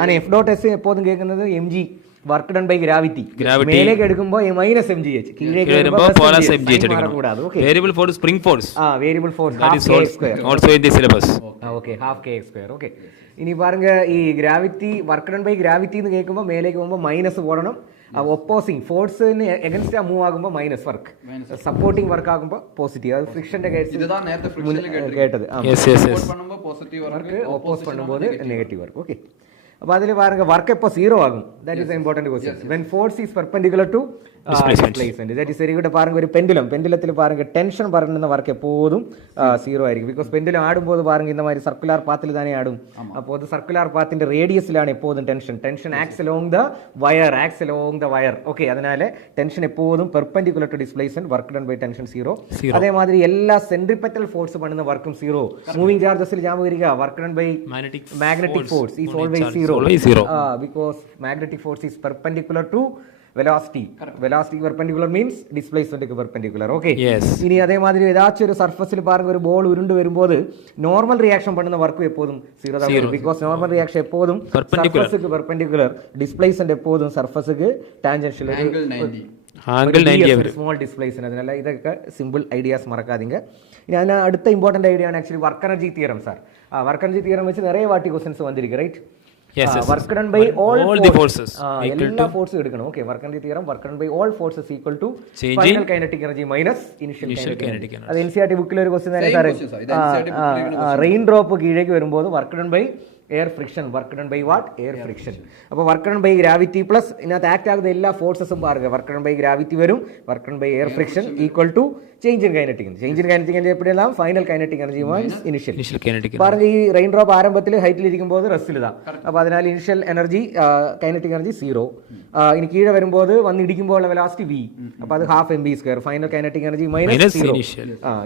ஆனா எஃப் டாட் எஸ் எப்போதும் கேக்குறது mg work done by gravity. മേലേക്ക് എടുക്കുമ്പോൾ മൈനസ് എം ജി എച്ച്, കീഴേക്ക് വരുമ്പോൾ പ്ലസ് എം ജി എച്ച് എടുക്കണം. Variable force spring force variable force also in the syllabus. Okay half K square. Okay ഇനി பாருங்க ഈ gravity work done by gravity എന്ന് കേൾക്കുമ്പോൾ മേലേക്ക് പോകുമ്പോൾ മൈനസ് പോടണം. ഒപ്പോസിങ് ഫോഴ്സിന് എഗൻസ്റ്റ് മൂവ് ആകുമ്പോൾ മൈനസ് വർക്ക്, സപ്പോർട്ടിംഗ് വർക്ക് ആകുമ്പോൾ പോസിറ്റീവ്. അത് ഫ്രിക്ഷന്റെ കേട്ടത്. വർക്ക് ഓപ്പോസ് பண்ணும்போது നെഗറ്റീവ് വർക്ക്. ഓക്കെ அப்போ அதில் பாருங்க வர்க் எப்போ ஜீரோ ஆகும், that is important question. when force is perpendicular to displacement, that is very good. பாருங்க ஒரு பெண்டுலத்தில் பாருங்க டென்ஷன் പറയുന്ന വർക്ക് எப்போதுം സീറോ ആയിരിക്കും. ബിക്കോസ് പെൻഡുലം ആടുമ്പോൾ பாருங்க இந்த மாதிரி സർക്കുലർ പാത്തിൽ തന്നെ ആടും. അപ്പോൾ അത് സർക്കുലർ പാത്തിന്റെ റേഡിയസിലാണ് எப்போதுം tension acts along the wire. Okay அதனால ടെൻഷൻ எப்போதுം perpendicular to displacement, work done by tension zero. அதே மாதிரி എല്ലാ സെൻട്രിപെറ്റൽ ഫോഴ്സ് பண்ணுന്ന വർക്കും സീറോ. മൂവിംഗ് ചാർജസിൽ ജാമ്പ് വരിക work done by magnetic force is always zero. Because magnetic force is perpendicular to velocity. Velocity perpendicular means displacement perpendicular. Okay. ഇനി അതേ മാതിരി ഏതാച്ചും ഒരു സർഫസിൽ പാരുங்க ഒരു ബോൾ ഉരുണ്ട് വരുമ്പോൾ നോർമൽ റിയാക്ഷൻ பண்ணுന്ന വർക്ക് എപ്പോഴും സീറോ தான். because നോർമൽ റിയാക്ഷൻ എപ്പോഴും സർഫസിക്ക് പെർപെൻഡിക്കുലർ, ഡിസ്പ്ലേസ്മെന്റ് എപ്പോഴും സർഫസിക്ക് ടാൻജൻഷ്യൽ സ്മോൾ ഡിസ്പ്ലേസ്മെന്റ്. അതിനല്ല ഇതൊക്കെ സിമ്പിൾ ഐഡിയാസ് മറക്കാതിங்க. ഇനി അതിന് അടുത്ത ഇമ്പോർട്ടന്റ് ഐഡിയ ആണ് actually work energy theorem. Sir work energy theorem വെച്ച് நிறைய വാട്ടി ക്വസ്റ്റൻസ് വന്നിരിക്കും, right? work done by all the forces എല്ലാ ഫോഴ്സും എടുക്കണം. Okay work energy theorem work done by all forces equal to final kinetic energy minus initial kinetic energy. അത് NCERT ബുക്കിൽ ഒരു ക്വസ്റ്റ്യൻ തന്നെ സാറേ. റെയിൻ ഡ്രോപ്പ് കീഴേക്ക് വരുമ്പോൾ work done by air friction, work done by what air friction. അപ്പോൾ work done by gravity plus ഇതിനകത്ത് act ആകുന്ന എല്ലാ ഫോഴ്സസും പാരുക വർക്ക് ഡൺ ബൈ ഗ്രാവിറ്റി വരും, work done by air friction equal to change in kinetic energy. Change in kinetic energy എപ്പോഴെല്ലാം final kinetic energy means initial. പാരുங்க ഈ റെയിൻ ഡ്രോപ്പ് ആരംഭത്തിൽ ഹൈറ്റിൽ ഇരിക്കുമ്പോൾ റെസ്റ്റിൽ ഇതാ. അപ്പോൾ അതിനാൽ initial energy kinetic energy zero. ഇനി കീഴെ വരുമ്പോൾ വന്നിടിക്കുമ്പോൾ ഉള്ള വെലോസിറ്റി വി. അപ്പോൾ അത് half M B square, final kinetic energy minus zero.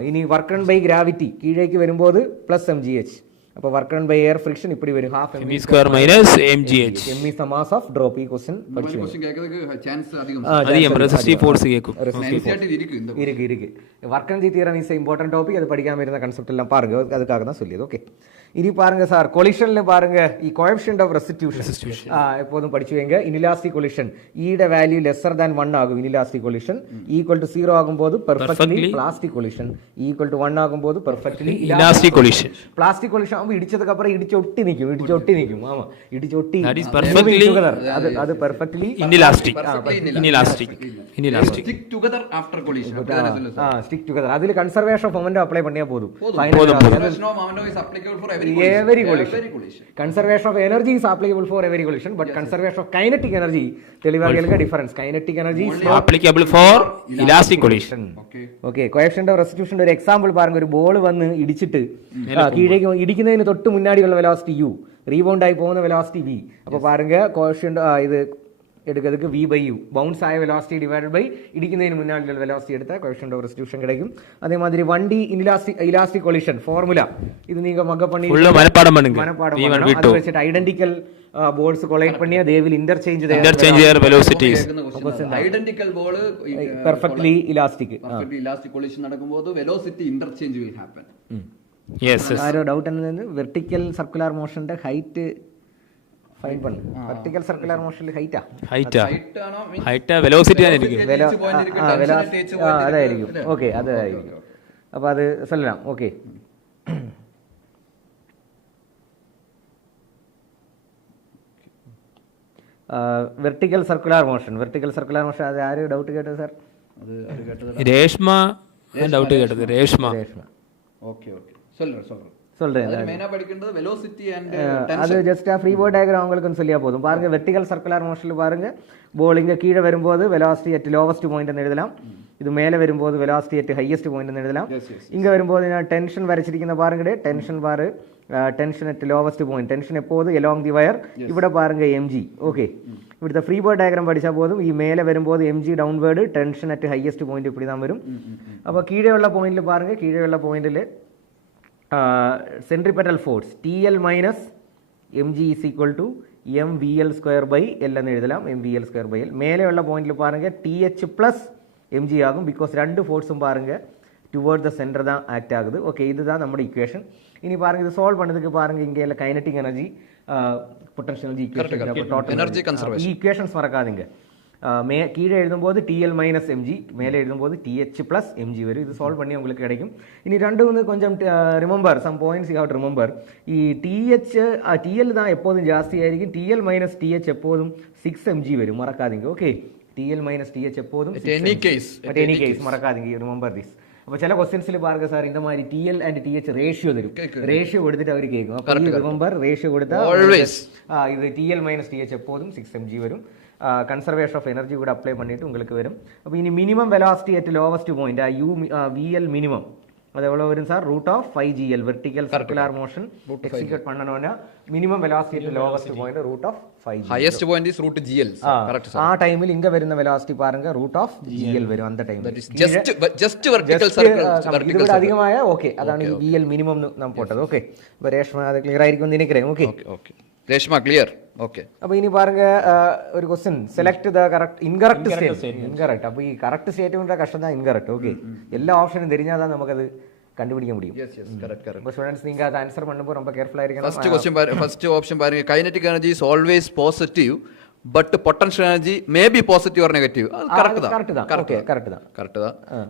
ഇനി വർക്ക് ഡൺ ബൈ ഗ്രാവിറ്റി കീഴേക്ക് വരുമ്പോൾ പ്ലസ് എം ജി എച്ച്. അപ്പോൾ work done by air friction இப்படி വരും half M B square minus M G H. M is the mass of drop. ഈ question പഠിച്ചു chance അധികം resistive force കേൾക്കും. ഇരിക്ക് work energy theorem is important topic. അത് പഠിക്കാൻ വരുന്ന കൺസെപ്റ്റ് എല്ലാം പാരുங்க, அதுக்காக தான் சொல்லியது. ஓகே இனி பாருங்க சார் கொலிஷன்ல பாருங்க ഈ கோஎஃபிஷியன்ட் ஆஃப் ரெஸ்டிடியூஷன் எப்போதும் படிச்சு வைங்க. இன்இலாஸ்டிக் கொலிஷன் ஈட வேல்யூ லெஸ்ஸர் than 1 ஆகும். இன்இலாஸ்டிக் கொலிஷன் ஈக்குவல் டு 0 ஆகும்போது perfectly plastic collision, equal to 1 ஆகும்போது perfectly elastic collision. Plastic collision ஆகும்போது இடிச்சதுக்கு அப்புறம் இடிச்சொட்டி நிக்கும். ஆமா இடிச்சொட்டி அது perfectly inelastic. stick together after collision. stick together. അതിൽ കൺസർവേഷൻ ഓഫ് മൊമെന്റം അപ്ലൈ பண்ணியா போதும். conservation of momentum is applicable for every collision. Conservation of energy is applicable for every collision, but conservation of kinetic energy തെളിവാക്കിയ difference. kinetic energy is applicable for elastic collision. Okay coefficient of restitution ഒരു എക്സാമ്പിൾ പാരുங்க. ഒരു ബോൾ വന്ന് ഇടിച്ചിട്ട് കീഴേക്ക് ഇടിക്കുന്നതിന് തൊട്ട് മുന്നാടിയുള്ള വെലോസിറ്റി u, റീബൗണ്ട് ആയി പോകുന്ന വെലോസിറ്റി v. അപ്പോൾ പാരുங்க കോഎഫിഷ്യന്റ് ഇത് எடுக்கிறதுக்கு v by u, பவுன்ஸ் ஆய வெலாசிட்டி டிவைடட் பை இடிക്കുന്നതിന് முன்னாடி வெலாசிட்டி எடுத்தா கோஎஃபிஷியன்ட் ஆஃப் ரெஸ்டியூஷன் கிடைக்கும். அதே மாதிரி 1D இலாஸ்டிக் கொலிஷன் ஃபார்முலா இது நீங்க மக பண்ணி உள்ள மனப்பாடம் பண்ணுங்க. அது வச்சிட்டு ஐடென்டிக்கல் ബോൾസ് കൊളൈഡ് பண்ணியா they will interchange their velocities. Identical ball perfectly elastic collision നടക്കുമ്പോൾ velocity interchange will happen. Yes, yes. ആരോ ഡൗട്ട് എന്താണ് വെർട്ടിക്കൽ സർക്കുലർ മോഷന്റെ ഹൈറ്റ് ഫൈൻ பண்ணு. വെർട്ടിക്കൽ സർക്കുലർ മോഷനിൽ ഹൈറ്റാ വെലോസിറ്റി ആയിരിക്കും. അതായിരിക്കും. ഓക്കേ, അതായിരിക്കും. അപ്പോൾ അത് சொல்லலாம். ഓക്കേ. വെർട്ടിക്കൽ സർക്കുലർ മോഷൻ അത് ആര് ഡൗട്ട് കേട്ടത് സാർ? രേഷ്മ ഡൗട്ട് കേട്ടത്. രേഷ്മ. ഓക്കേ சொல்றேன். மெயினா படிக்கிறது velocity and tension. அது ஜஸ்ட் ஃப்ரீ போர்ட் டயகிராம் உங்களுக்கு சொல்லியா போதும். பாருங்க வெர்டிகல் சர்க்குலர் மோஷன்ல பாருங்க ബോൾ ഇങ്ങ കീഴെ വരുമ്പോൾ വെലോസിറ്റി അറ്റ് ലോവസ്റ്റ് പോയിന്റ് എന്ന് എഴുതலாம். ഇത് മേലെ വരുമ്പോൾ വെലോസിറ്റി അറ്റ് ഹൈയസ്റ്റ് പോയിന്റ് എന്ന് എഴുതலாம். ഇങ്ങ വരുമ്പോൾ ഞാൻ ടെൻഷൻ വരച്ചിരിക്കുന്ന പാരുങ്ങടെ ടെൻഷൻ ബാർ tension at lowest point. Tension എപ്പോഴും എലോങ് ദി വയർ. ഇവിടെ പാരുங்க mg. ഓക്കെ, ഇവിടുത്തെ ഫ്രീ ബോർഡ് ഡയഗ്രാം പഠിച്ചാൽ പോതും. ഈ മേലെ വരുമ്പോൾ mg downward tension at highest point இப்படி தான் വരും. അപ്പോൾ കീഴെയുള്ള പോയിന്റിൽ പാരുங்க കീഴെയുള്ള പോയിന്റിൽ centripetal force TL minus mg is equal to mvl square by L എന്ന് എഴുതலாம். mvl square by L. മേലെയുള്ള പോയിന്റിൽ പാരുங்க TH plus mg ആകും. ബിക്കോസ് രണ്ട് ഫോഴ്സും പാരുங்க ടുവേർഡ് ദ സെന്റർ தான் ആക്ട് ആകുது. ഓക്കെ, இதுதான் നമ്മുടെ ഇക്വേഷൻ. ഇനി பாருங்க இது சால்வ் பண்ணதுக்கு பாருங்க இங்க எல்லாம் kinetic energy potential equation total energy conservation ഈ ഇക്വേഷൻസ് മറക്കാதீங்க. கீழே எழுதும்போது TL மைனஸ் எம்ஜி, மேலே எழுதும்போது TH ப்ளஸ் எம்ஜி வரும். இது சால்வ் பண்ணி உங்களுக்கு கிடைக்கும். இனி ரெண்டு வந்து கொஞ்சம் remember some points you have to remember. ഈ TL தான் எப்போதும் ஜாஸ்தியாയിരിക്കും. TL மைனஸ் TH எப்போதும் 6 mg വരും, മറക്കാதீங்க. ഓക്കെ, TL மைனஸ் TH எப்போதும் any case மறக்காதீங்க. Remember this. അപ്പോൾ ചില ക്വസ്റ്റ്യൻസിൽ പാരുங்க സാർ இந்த மாதிரி TL ആൻഡ് TH റേഷ്യോ തരും. റേഷ്യോ കൊടുത്തിട്ട് അവർ കേൾക്കും. അപ്പോൾ ഈ റിമെമ്പർ റേഷ്യോ കൊടുത്താൽ ഇത് TL மைனஸ் TH எப்போதும் 6 mg വരും. കൺസർവേഷൻ ഓഫ് എനർജി കൂടെ അപ്ലൈ பண்ணிட்டு உங்களுக்கு വരും. അപ്പോൾ ഇനി minimum velocity at lowest point VL minimum அது எவ்வளோ வரும் sir? √5GL vertical circular motion execute பண்ணணும்னா minimum velocity at lowest point √5GL. Highest point is √GL. Correct sir. ആ ടൈമിൽ ഇങ്ങ വരുന്ന വെലോസിറ്റി പാരുங்க √GL വരും. அந்த ടൈമിൽ ജസ്റ്റ് വെർട്ടിക്കൽ സർക്കിൾ ഇതിവിടെ അധികമായ ഓക്കെ, അതാണ് ഈ VL മിനിമം നാം പോട്ടത്. ഓക്കെ, അപ്പോൾ രേഷ്മ അത് ക്ലിയർ ആയിരിക്കും എന്ന് എനിക്കറിയാം. ഓക്കെ രേഷ്മ ക്ലിയർ. ഓക്കെ, അപ്പോൾ ഇനി പാരുங்க ഒരു question select the correct incorrect statement. Incorrect. അപ്പോൾ ഈ കറക്റ്റ് സ്റ്റേറ്റ്മെന്റ് കഷ്ടം தான் ഇൻകറക്റ്റ്. ഓക്കെ, എല്ലാ ഓപ്ഷനും தெரிஞ்சாதான் നമുക്കത് கண்டுபிடிக்க முடியும். അപ്പോൾ സ്റ്റുഡൻസ് നിങ്ങൾ അത് ആൻസർ பண்ணுമ്പോൾ ரொம்ப கேர்ஃபுல்லா இருக்கணும். ഫസ്റ്റ് ഓപ്ഷൻ பாருங்க, kinetic energy is always positive but potential energy may be positive or negative. Correct தான்.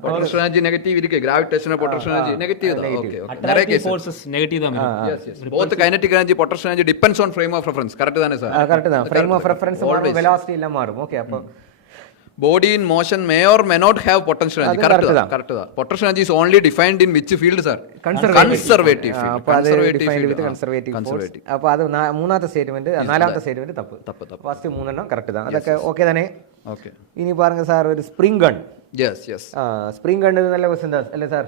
potential energy negative இருக்கு. gravitation potential energy negative தான். okay attractive forces negative தான். yes both kinetic energy potential energy depends on frame of reference. Correct தானே sir? Correct தான். frame of reference மாறும், velocity எல்லாம் மாறும். ஓகே, அப்போ body in motion may or may not have potential energy. correct da. potential energy is only defined in which field sir? conservative field. conservative appo adu മൂന്നാമത്തെ സ്റ്റേറ്റ്മെന്റ് നാലാമത്തെ സ്റ്റേറ്റ്മെന്റ് തപ്പ്. ഫസ്റ്റ് മൂന്നെണ്ണം കറക്റ്റ് ആണ്. അതൊക്കെ ഓക്കെ തന്നെ. ഓക്കെ, ഇനി പാരുங்க സാർ ഒരു സ്പ്രിംഗ് ഗൺ. സ്പ്രിംഗ് ഗൺ നല്ല ക്വസ്റ്റ്യൻ അല്ലേ സാർ?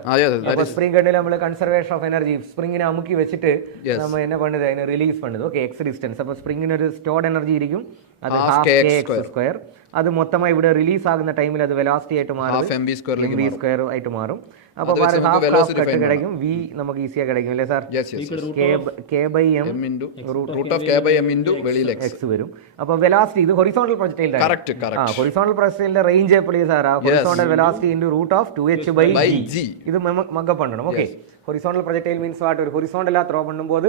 അപ്പോൾ സ്പ്രിംഗ് ഗണ്ണിൽ നമ്മൾ കൺസർവേഷൻ ഓഫ് എനർജി സ്പ്രിങ്ങിനെ അമുക്കി വെച്ചിട്ട് നമ്മൾ என்ன பண்ணுது, അതിനെ റിലീസ് பண்ணுது. Okay, X distance. അപ്പോൾ സ്പ്രിങ്ങിന് ഒരു സ്റ്റോർഡ് എനർജി ഇരിക്കും, അത് ½ അത് മൊത്തമായി ഇവിടെ റിലീസ് ആകുന്ന ടൈമിൽ അത് വെലോസിറ്റി ആയിട്ട് മാറും, mv സ്ക്വയർ ആയിട്ട് മാറും. അപ്പോൾ ഹാഫ് കട്ട് கிடைக்கும், v നമുക്ക് ഈസിയാ கிடைക്കും അല്ലേ സാർ? k/m വെളിയിൽ x വരും. അപ്പോൾ വെലോസിറ്റി ഇത് ഹൊറിസോണ്ടൽ പ്രൊജക്ടൈൽ ആണ്. ഹൊറിസോണ്ടൽ പ്രൊജക്ടൈലിന്റെ റേഞ്ച് എപ്പോഴും sir horizontal velocity into √2h/g. ഇത് മഗ്ഗ பண்ணணும். Okay, horizontal projectile means what? ഒരു horizontal ആ ത്രോ பண்ணும்போது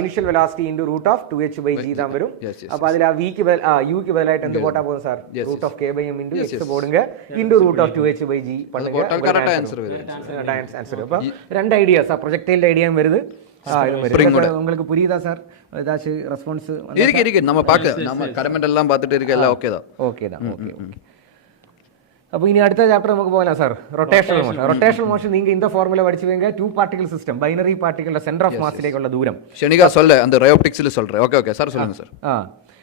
initial velocity into √2h/g தான் வரும். அப்ப அதுல v க்கு u க்கு பதிலாയിട്ട് എന്ത് போட்டா போதும் சார்? √k/m into x போடுங்க into √2h/g பண்ணுங்க. கரெக்ட் ஆன்சர் வரும். ஆன்சர். அப்ப ரெண்டு ஐடியாஸ் ப்ரொஜெக்டைல் ஐடியாவும் வருது. உங்களுக்கு புரியுதா சார்? ஏதாச்சும் ரெஸ்பான்ஸ் இருக்கு நம்ம பார்க்க நம்ம கமெண்ட் எல்லாம் பார்த்துட்டு இருக்க எல்லாம் ஓகே தான். ஓகே. അപ്പോൾ ഇനി അടുത്ത ചാപ്റ്റർ നമുക്ക് പോകാം sir. Rotational motion. Rotational motion നിങ്ങൾ இந்த ஃபார்முலா படிச்சு வைங்க. 2 particle system, binary particle centre of மாஸ்லேக்குள்ள தூரம். ஷனிகா சொல்ல அந்த ரயோப்டிக்ஸ்ல சொல்றேன். ஓகே சார் சொல்லுங்க சார்.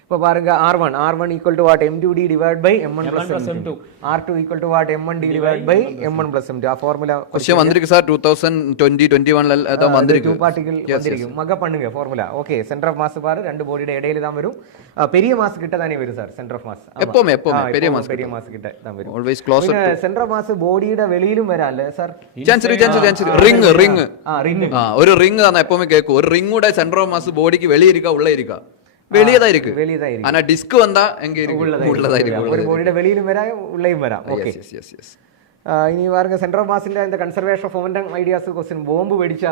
இப்போ பாருங்க R1 equal to what m2d divided by m1 plus m2. R2 equal to what m1d divided by m1 plus m2. ആ ഫോർമുല ക്വസ്റ്റ്യൻ വന്നിருக்கு சார் 2020-21 அதான் வந்திருக்கு. 2 பார்ட்டிகல் வந்திருக்கு. மக பண்ணுங்க formula. Okay, center of mass பாரு ரெண்டு பாடியோட இடையில தான் வரும். பெரிய மாஸ் கிட்ட தானே வரும் சார் சென்டர் ஆஃப் மாஸ். எப்பவுமே பெரிய மாஸ் கிட்ட தான் வரும். Always closer to center of mass ബോഡിയുടെ വെളിയിലും വരാല്ലേ സാർ? ചാൻസ് റിംഗ് ഒരു റിംഗ് தான் எப்பவுமே கேக்கும். ஒரு ரிங்கோட சென்டர் ஆஃப் மாஸ் பாடிக்கு வெளிய இருக்கா உள்ள இருக்கா? வெளியே தான் இருக்கு. ஆனா டிஸ்க் வந்தா எங்க இருக்கு? உள்ளதா இருக்கு. ஒரு பாடியோட வெளியிலும் வராம் உள்ளேயும் வராம். Okay, S. ഇനി പാരുங்க സെന്റർ ഓഫ് മാസിന്റെ இந்த conservation of momentum ideas question bomb വെടിച്ച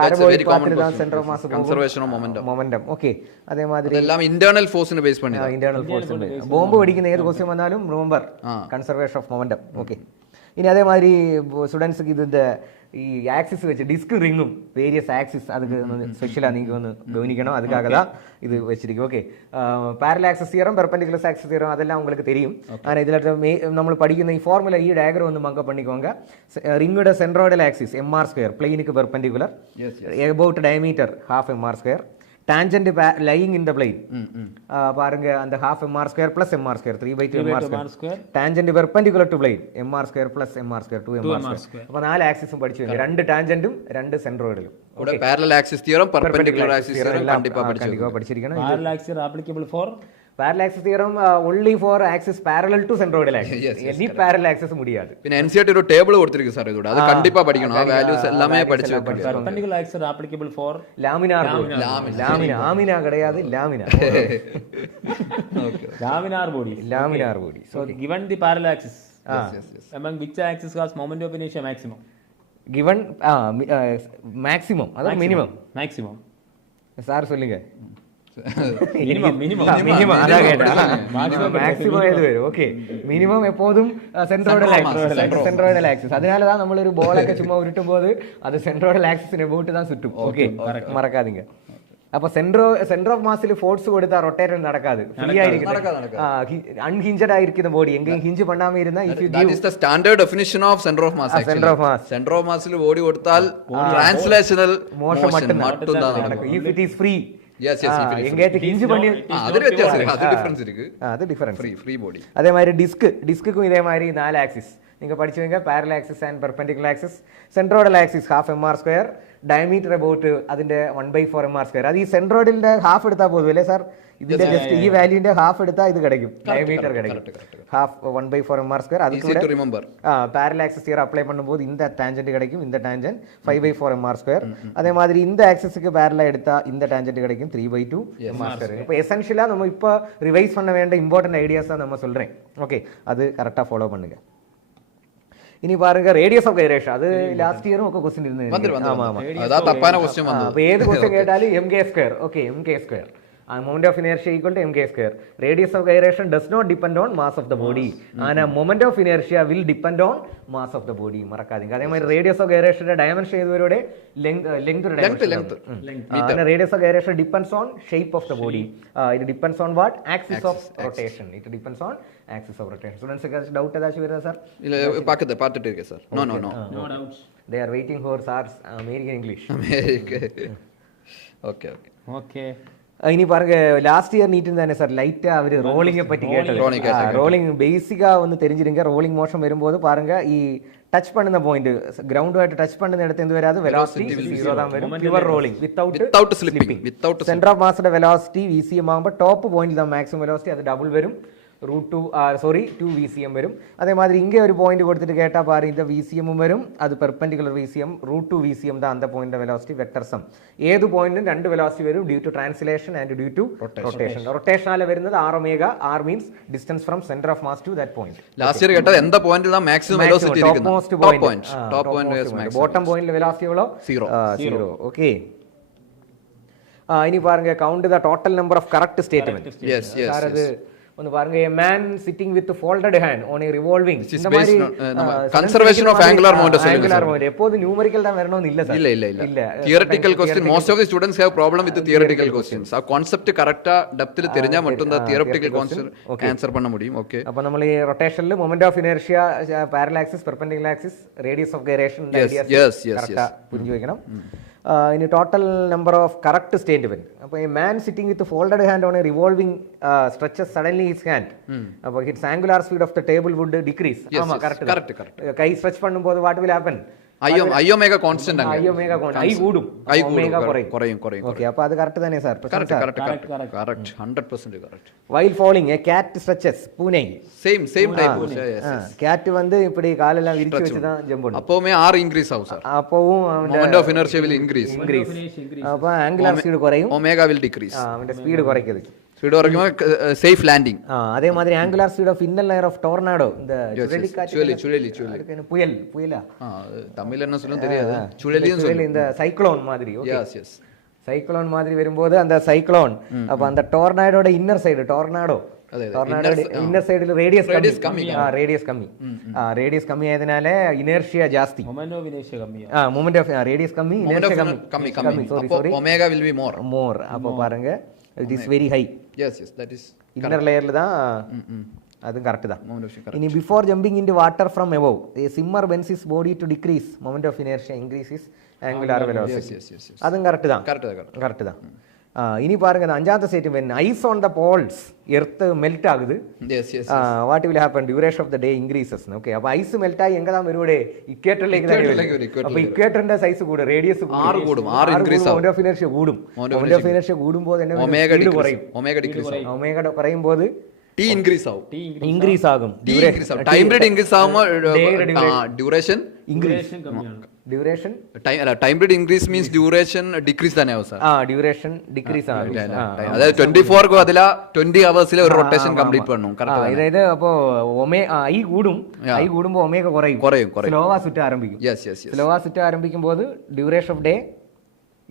പാരബോളിക് പാത്തിൽ தான் centre of mass conservation of momentum. Okay, അതേമാതിരി എല്ലാം ഇന്റേണൽ ഫോഴ്സിനെ ബേസ് பண்ணி ഇന്റേണൽ ഫോഴ്സ് ബോംബ് വെടിക്കുന്ന ഏത് ക്വസ്റ്റ്യൻ വന്നാലും remember conservation of momentum. Okay, ഇനി അതേമാതിരി സ്റ്റുഡൻസ്ക്ക് ഇതിന്റെ ഈ ആക്സിസ് വെച്ച് ഡിസ്കും റിങ്ങും വേരിയസ് ആക്സിസ് அதுக்கு ஸ்பெஷலா நீங்க வந்து கவனிக்கணும். அதுக்காக தான் இது வச்சிருக்கு. Okay, parallel axis theorem, perpendicular axis theorem അതെല്ലാം உங்களுக்கு தெரியும். ஆனா இதுல നമ്മൾ പഠിക്കുന്ന ഈ ഫോർമുല ഈ ഡയഗ്രം ഒന്ന് മങ്ക பண்ணிக்கோங்க. റിങ്ങുടെ സെൻട്രോയിഡൽ ആക്സിസ് mr2 പ്ലെയിനുக்கு perpendicular, about diameter half mr2, tangent lying in the plane பாருங்க அந்த half mr2 plus mr2 3/2 mr2, tangent perpendicular to plane mr2 plus mr2 2 mr2. അപ്പോൾ നാല് ആക്സിസും പഠിച്ചു കഴിഞ്ഞു. രണ്ട് ടാൻജന്റും രണ്ട് സെൻട്രോയിഡലും. ഇവിടെ parallel axis theorem, perpendicular axis theorem കണ്ടിപ്പാ പഠിച്ചിരിക്കണം. Parallel axis applicable for parallel axis theorem only for axis parallel to centroidal axis. Any parallel axis முடியாது. പിന്നെ NCERT ഒരു ടേബിൾ കൊടുത്തിருக்கு സാർ ഇതോടെ. അത് കണ്ടിപ്പാ പഠിക്കണം. ആ വാല്യൂസ് എല്ലാமே படிச்சு வைக்கணும். perpendicular axis applicable for laminar lamina கிடையாது lamina. Okay, laminar body. So given the parallel axis, among which axis has moment of inertia maximum? Given maximum அது maximum சார் சொல்லுங்க. മിനിമം എപ്പോഴും സെൻട്രോയിഡൽ ആക്സിസ്. അതിനാലதான் നമ്മളൊരു ബോളൊക്കെ ചുമ്മാ ഉരുട്ടുമ്പോൾ അത് സെൻട്രോയിഡൽ ആക്സിസിന് എബൌട്ട് தான் சுற்றும். ഓക്കെ, മറക്കാதீங்க. അപ്പൊ സെന്റർ ഓഫ് മാസിൽ ഫോഴ്സ് കൊടുത്താൽ റൊട്ടേറ്റ് നടക്കാതെ ഫ്രീ ആയിരിക്കും. അൺഹിഞ്ചഡ് ആയിരിക്കുന്ന ബോഡി എങ്കിലും ഹിഞ്ച് പണ്ടാമ ഇരുന്ന standard definition of centre of mass. Centre of മാസിൽ ബോഡി കൊടുത്താൽ ട്രാൻസ്ലേഷണൽ മോഷൻ നടക്കും. ഇഫ് ഇറ്റ് ഈസ് ഫ്രീ അതേമാതിരി ഡിസ്കും ഇതേമാതിരി 4 ആക്സിസ് നിങ്ങൾ പഠിച്ചു കഴിഞ്ഞാൽ parallel axis and perpendicular axis, centroidal axis half mr2, diameter about അതിന്റെ 1/4 mr2. അത് ഈ സെൻട്രോയിഡിന്റെ ഹാഫ് എടുത്താൽ പോലും അല്ലേ സാർ? ഇതിന്റെ ജസ്റ്റ് ഈ വാല്യൂന്റെ ഹാഫ് എടുത്താൽ ഇത് കിടക്കും, ഡയമീറ്റർ കിടക്കും. ഹാഫ് 1/4 mr2. அதுக்கு പാരലൽ ആക്സിസ് തിയറം അപ്ലൈ பண்ணும்போது இந்த டான்ஜென்ட் கிடைக்கும், இந்த டான்ஜென்ட் 5/4 mr2. அதே மாதிரி இந்த ஆக்சிஸ்க்கு பேரலா எடுத்தா இந்த டான்ஜென்ட் கிடைக்கும் 3/2 mr2. இப்போ எசென்ஷியலா நம்ம இப்போ ரிவைஸ் பண்ண வேண்டிய இம்பார்ட்டன்ட் ஐடியாஸ் தான் நம்ம சொல்றேன். ஓகே, அது கரெக்டா ஃபாலோ பண்ணுங்க. ഇനി പാരുங்க റേഡിയസ് ഓഫ് ഗൈറേഷൻ. അത് ലാസ്റ്റ് ഇയറും ഒക്കെ ക്വസ്റ്റ്യൻ ഇരുന്നു. ഏത് ക്വസ്റ്റ്യൻ കേട്ടാലും mk². Okay, mk². moment of inertia equal to mk². radius of gyration does not depend on mass of the body and moment of inertia will depend on mass of the body. മറക്കാதீங்க. അതേമാതിരി radius of gyration dimension ഏതുവരെ length radius of gyration depends on shape of the body. It depends on what? Axis of rotation. It depends on axis of rotation. Students doubt ഏതാ വരുന്നത് സാർ? ഇല്ല, പാർട്ടിട്ട് ഇരിക്കുക sir. No doubts. They are waiting for SAR's American English. Okay. ഇനി പാരുங்க last year നീറ്റിന് തന്നെ sir light അവര് റോളിംഗെ പറ്റി കേട്ടത്. റോളിംഗ് ബേസിക്കാ ഒന്ന് தெரிஞ்சிருங்க. ரோலிங் மோஷன் வரும்போது பாருங்க ഈ ടച്ച് பண்ணுന്ന പോയിന്റ് ഗ്രൗണ്ടുമായിട്ട് ടച്ച് பண்ணுന്ന ഇടത്ത് എന്ത് വരാതെ വെലോസിറ്റി 0 தான் വരും. Pure rolling without slipping. Centre of മാസിന്റെ വെലോസിറ്റി VCM ആകുമ്പോൾ ടോപ്പ് പോയിന്റിൽ தான் മാക്സിമം വെലോസിറ്റി, അത് ഡബിൾ വരും. ടു VCM വരും. അതേമാതിരി ഇங்கே ഒരു പോയിന്റ് കൊടുത്തിട്ട് കേട്ടാൽ പാரு இந்த VCM വരും, അത് പെർപെൻഡിക്കുലർ VCM √2 VCM தான் அந்த പോയിന്റ് വെലോസിറ്റി വെക്ടർ സം. ഏത് പോയിന്റിനും രണ്ട് വെലോസിറ്റി വരും due to translation and due to rotation. റൊട്ടേഷനാല വരുന്നത് r means distance from centre of mass to that point. Last year കേട്ട എന്താ പോയിന്റിലാ മാക്സിമം വെലോസിറ്റി ഇരിക്കുന്നത്? Top point. ബോട്ടം പോയിന്റിലെ വെലോസിറ്റി എவ்வளோ? 0. ഓക്കേ, ഇനി പാருங்க count the total number of correct statement. Sir അത് ഒന്ന് பாருங்க. a man sitting with folded hand on a revolving. இந்த மாதிரி conservation of angular momentum சொல்லுங்க. எப்போது நியூமெரிக்கல் தான் வரணும் இல்ல சார். இல்ல theoretical question, most of the students have problem with the theoretical questions. ആ concept correct ആ ഡെപ്തിൽ தெரிஞ்சா மட்டும் தான் theoretical question ആൻസർ பண்ண முடியும். ഓക്കേ, അപ്പോൾ നമ്മൾ ഈ റൊട്ടേഷനിൽ moment of inertia, parallel axis, perpendicular axis, radius of gyration ideas correct പുരിഞ്ഞു വെക്കണം. ഇനി total number of correct statement. അപ്പോൾ a man sitting with folded hand on a revolving stretches suddenly his hand. അപ്പോൾ its angular speed of the table would decrease. ആമാ correct. കൈ stretch பண்ணும்போது what will happen? Omega constant அங்க omega constant ஐ கூடும் ஒமேகா குறையும். ஓகே அப்ப அது கரெக்ட் தானே sir? Correct 100% correct. while falling a cat stretches பூனை சேம் டைப். கேட் வந்து இப்படி காலெல்லாம் விரிச்சு வச்சு தான் ஜம்ப் பண்ணும். அப்பவுமே r இன்கிரீஸ் ஆகும் சார். அப்பவும் moment of inertia will increase. அப்ப ஆங்குலர் ஸ்பீடு குறையும், ஒமேகா will decrease. அவன் ஸ்பீடு குறைக்குது. ஸ்பீடு குறைக்குமா சேஃப் லேண்டிங். அதே மாதிரி angular speed of inner layer of tornado, இந்த சுழலி புயலா தமிழ்ல என்ன சொல்லுன்னு தெரியாது, சுழலின்னு சொல்லுங்க. இந்த சைக்ளோன் மாதிரி. எஸ் சைக்ளோன் மாதிரி வரும்போது அந்த சைக்ளோன் அப்ப அந்த டோர்னாடோட இன்னர் சைடு இன்னர் சைடுல ரேடியஸ் கம்மி ரேடியஸ் கம்மி ஆயதுனால இனர்ஷியா ஜாஸ்தி, மொமெண்ட் ஆஃப் ரேடியஸ் கம்மி, இனர்ஷியா கம்மி. sorry omega will be more. அப்ப பாருங்க it is very high. yes that is inner லேயர்ல தான். அதுவும் கரெக்ட் தான். இனி before jumping into water from above a swimmer bends his body to decrease moment of inertia increases angular velocity. அதுவும் correct தான். இனி பாருங்க அந்த அஞ்சாவது statement, ice on the poles, earth melt ஆகுது. What will happen? Duration of the day increases. Okay அப்ப ice melt ஆகி எங்க தான் வருவடே? இக்வேட்டர்லேக்கு தான் வரும். அப்ப இக்வேட்டர்ന്റെ സൈസ് കൂടും, റേഡിയസ് കൂടും, r ഇൻക്രീസ് ആവും, മൊമെന്റ് ഓഫ് ഇനർഷ്യ കൂടും. മൊമെന്റ് ഓഫ് ഇനർഷ്യ കൂടുമ്പോൾ തന്നെ ഒമേഗ കുറയും, ഒമേഗ ഡിക്രീസ് ആവും. ഒമേഗ കുറയുമ്പോൾ t ഇൻക്രീസ് ആവും, ഇൻക്രീസ് ആകും. ടൈം പീരീഡ് ഇൻക്രീസ് ആവുമ്പോൾ duration duration time period increase means duration decrease തന്നെ ആവും സാർ. ഡ്യൂറേഷൻ ഡിക്രീസ് ആകും. അതായത് 24 അതില 20 അവേഴ്സിലെ ഒരു റൊട്ടേഷൻ കംപ്ലീറ്റ് பண்ணணும். കറക്റ്റ്. അതായത് അപ്പോ ഐ കൂടുമ്പോൾ ഒമേഗ കുറയും. സ്ലോവാ സുറ്റ ആരംഭിക്കും. സ്ലോവാ സുറ്റ ആരംഭിക്കുമ്പോൾ ഡ്യൂറേഷൻ ഓഫ് ഡേ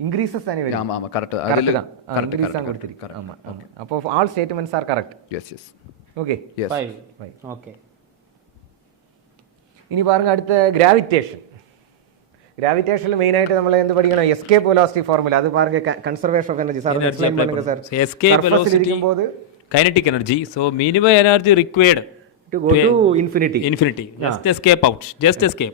ഇൻക്രീസസ് തന്നെ വരും. ஆமா கரெக்ட். അതിൽ ഇൻക്രീസ് ആണ് കൊടുത്തിരിക്കുന്നത്. ആമാ. അപ്പോൾ all statements are correct. yes okay okay. ഇനി പാരുங்க അടുത്ത ഗ്രാവിറ്റേഷനിൽ മെയിൻ ആയിട്ട് നമ്മൾ എന്ത് പഠിക്കണം? Escape velocity formula. അത് പാരുங்க conservation of energy. Sir explain பண்ணுங்க sir. Escape velocity kinetic energy, so minimum energy required to go to infinity. Just escape out,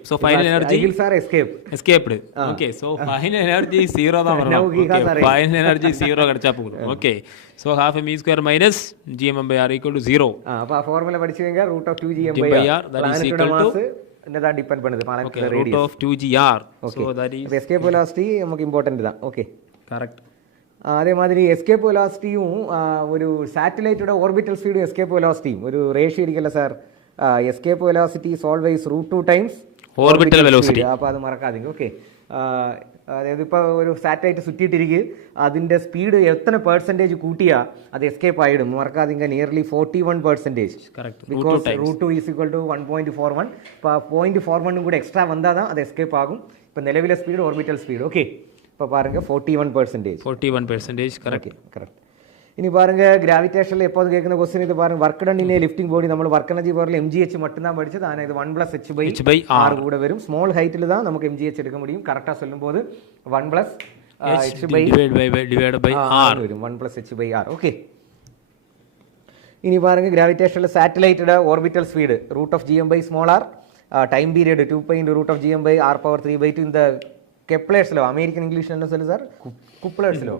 so final energy escaped. Okay, so final energy zero da varum. Okay, final energy zero kadcha pogum. Okay, so half m square minus gm by r equal to 0. அப்ப ஃபார்முலா படிச்சீங்க root of 2gm by r, that is equal to என்னதா டிபெண்ட் பண்ணுது planet radius, root of 2gr. So that is escape velocity நமக்கு இம்பார்ட்டன்ட் தான். Okay correct. அதே மாதிரி எஸ்கேப் வெலாசிட்டியும் ஒரு சாட்டிலைட்டோட ஆர்பிட்டல் ஸ்பீடும் எஸ்கேப் வெலாசிட்டியும் ஒரு ரேஷியோ இருக்குல்ல sir? Escape velocity is always √2 times orbital velocity. അപ്പോൾ അത് മറക്കാதீங்க. ഓക്കെ അതായത് ഇപ്പോൾ ഒരു സാറ്റലൈറ്റ് സുറ്റിയിട്ടിരിക്കും, അതിൻ്റെ സ്പീഡ് എത്ര പെർസെൻറ്റേജ് കൂട്ടിയാൽ അത് എസ്കേപ്പ് ആയിടും. മറക്കാதீங்க nearly 41%. Because √2 is equal to 1.41. ഇപ്പോൾ 0.41 കൂടെ എക്സ്ട്രാ വന്നാൽ தான் അത് എസ്കേപ്പ് ആകും. ഇപ്പോൾ നിലവിലെ സ്പീഡ് ഓർബിറ്റൽ സ്പീഡ്. ഓക്കെ இப்போ பாருங்க 41%. கரெக்ட். இனி பாருங்க கிராவிடேஷனில் எப்போது கேட்குற கொஸ்டின் இது பாருங்க, ஒர்க் டன் இன் லிஃப்டிங் பாடி. நம்ம ஒர்க் எனர்ஜி பவரில் mgh மட்டும்தான் படிச்சது. ஆனால் இது 1+h/r கூட வரும். ஸ்மால் ஹைட்டில் தான் நமக்கு mgh எடுக்க முடியும். கரெக்டாக சொல்லும்போது 1+h/r வரும். 1+h/r. ஓகே இனி பாருங்க கிராவிடேஷனில் சேட்டலைட்டோட orbital speed √gm/r, time period 2π × √gm/r⁴/2. இந்த கெப்லர்ஸ் லோ, அமெரிக்கன் இங்கிலீஷ்ல என்ன சொல்லு சார்? குப்லர்ஸ் லோ.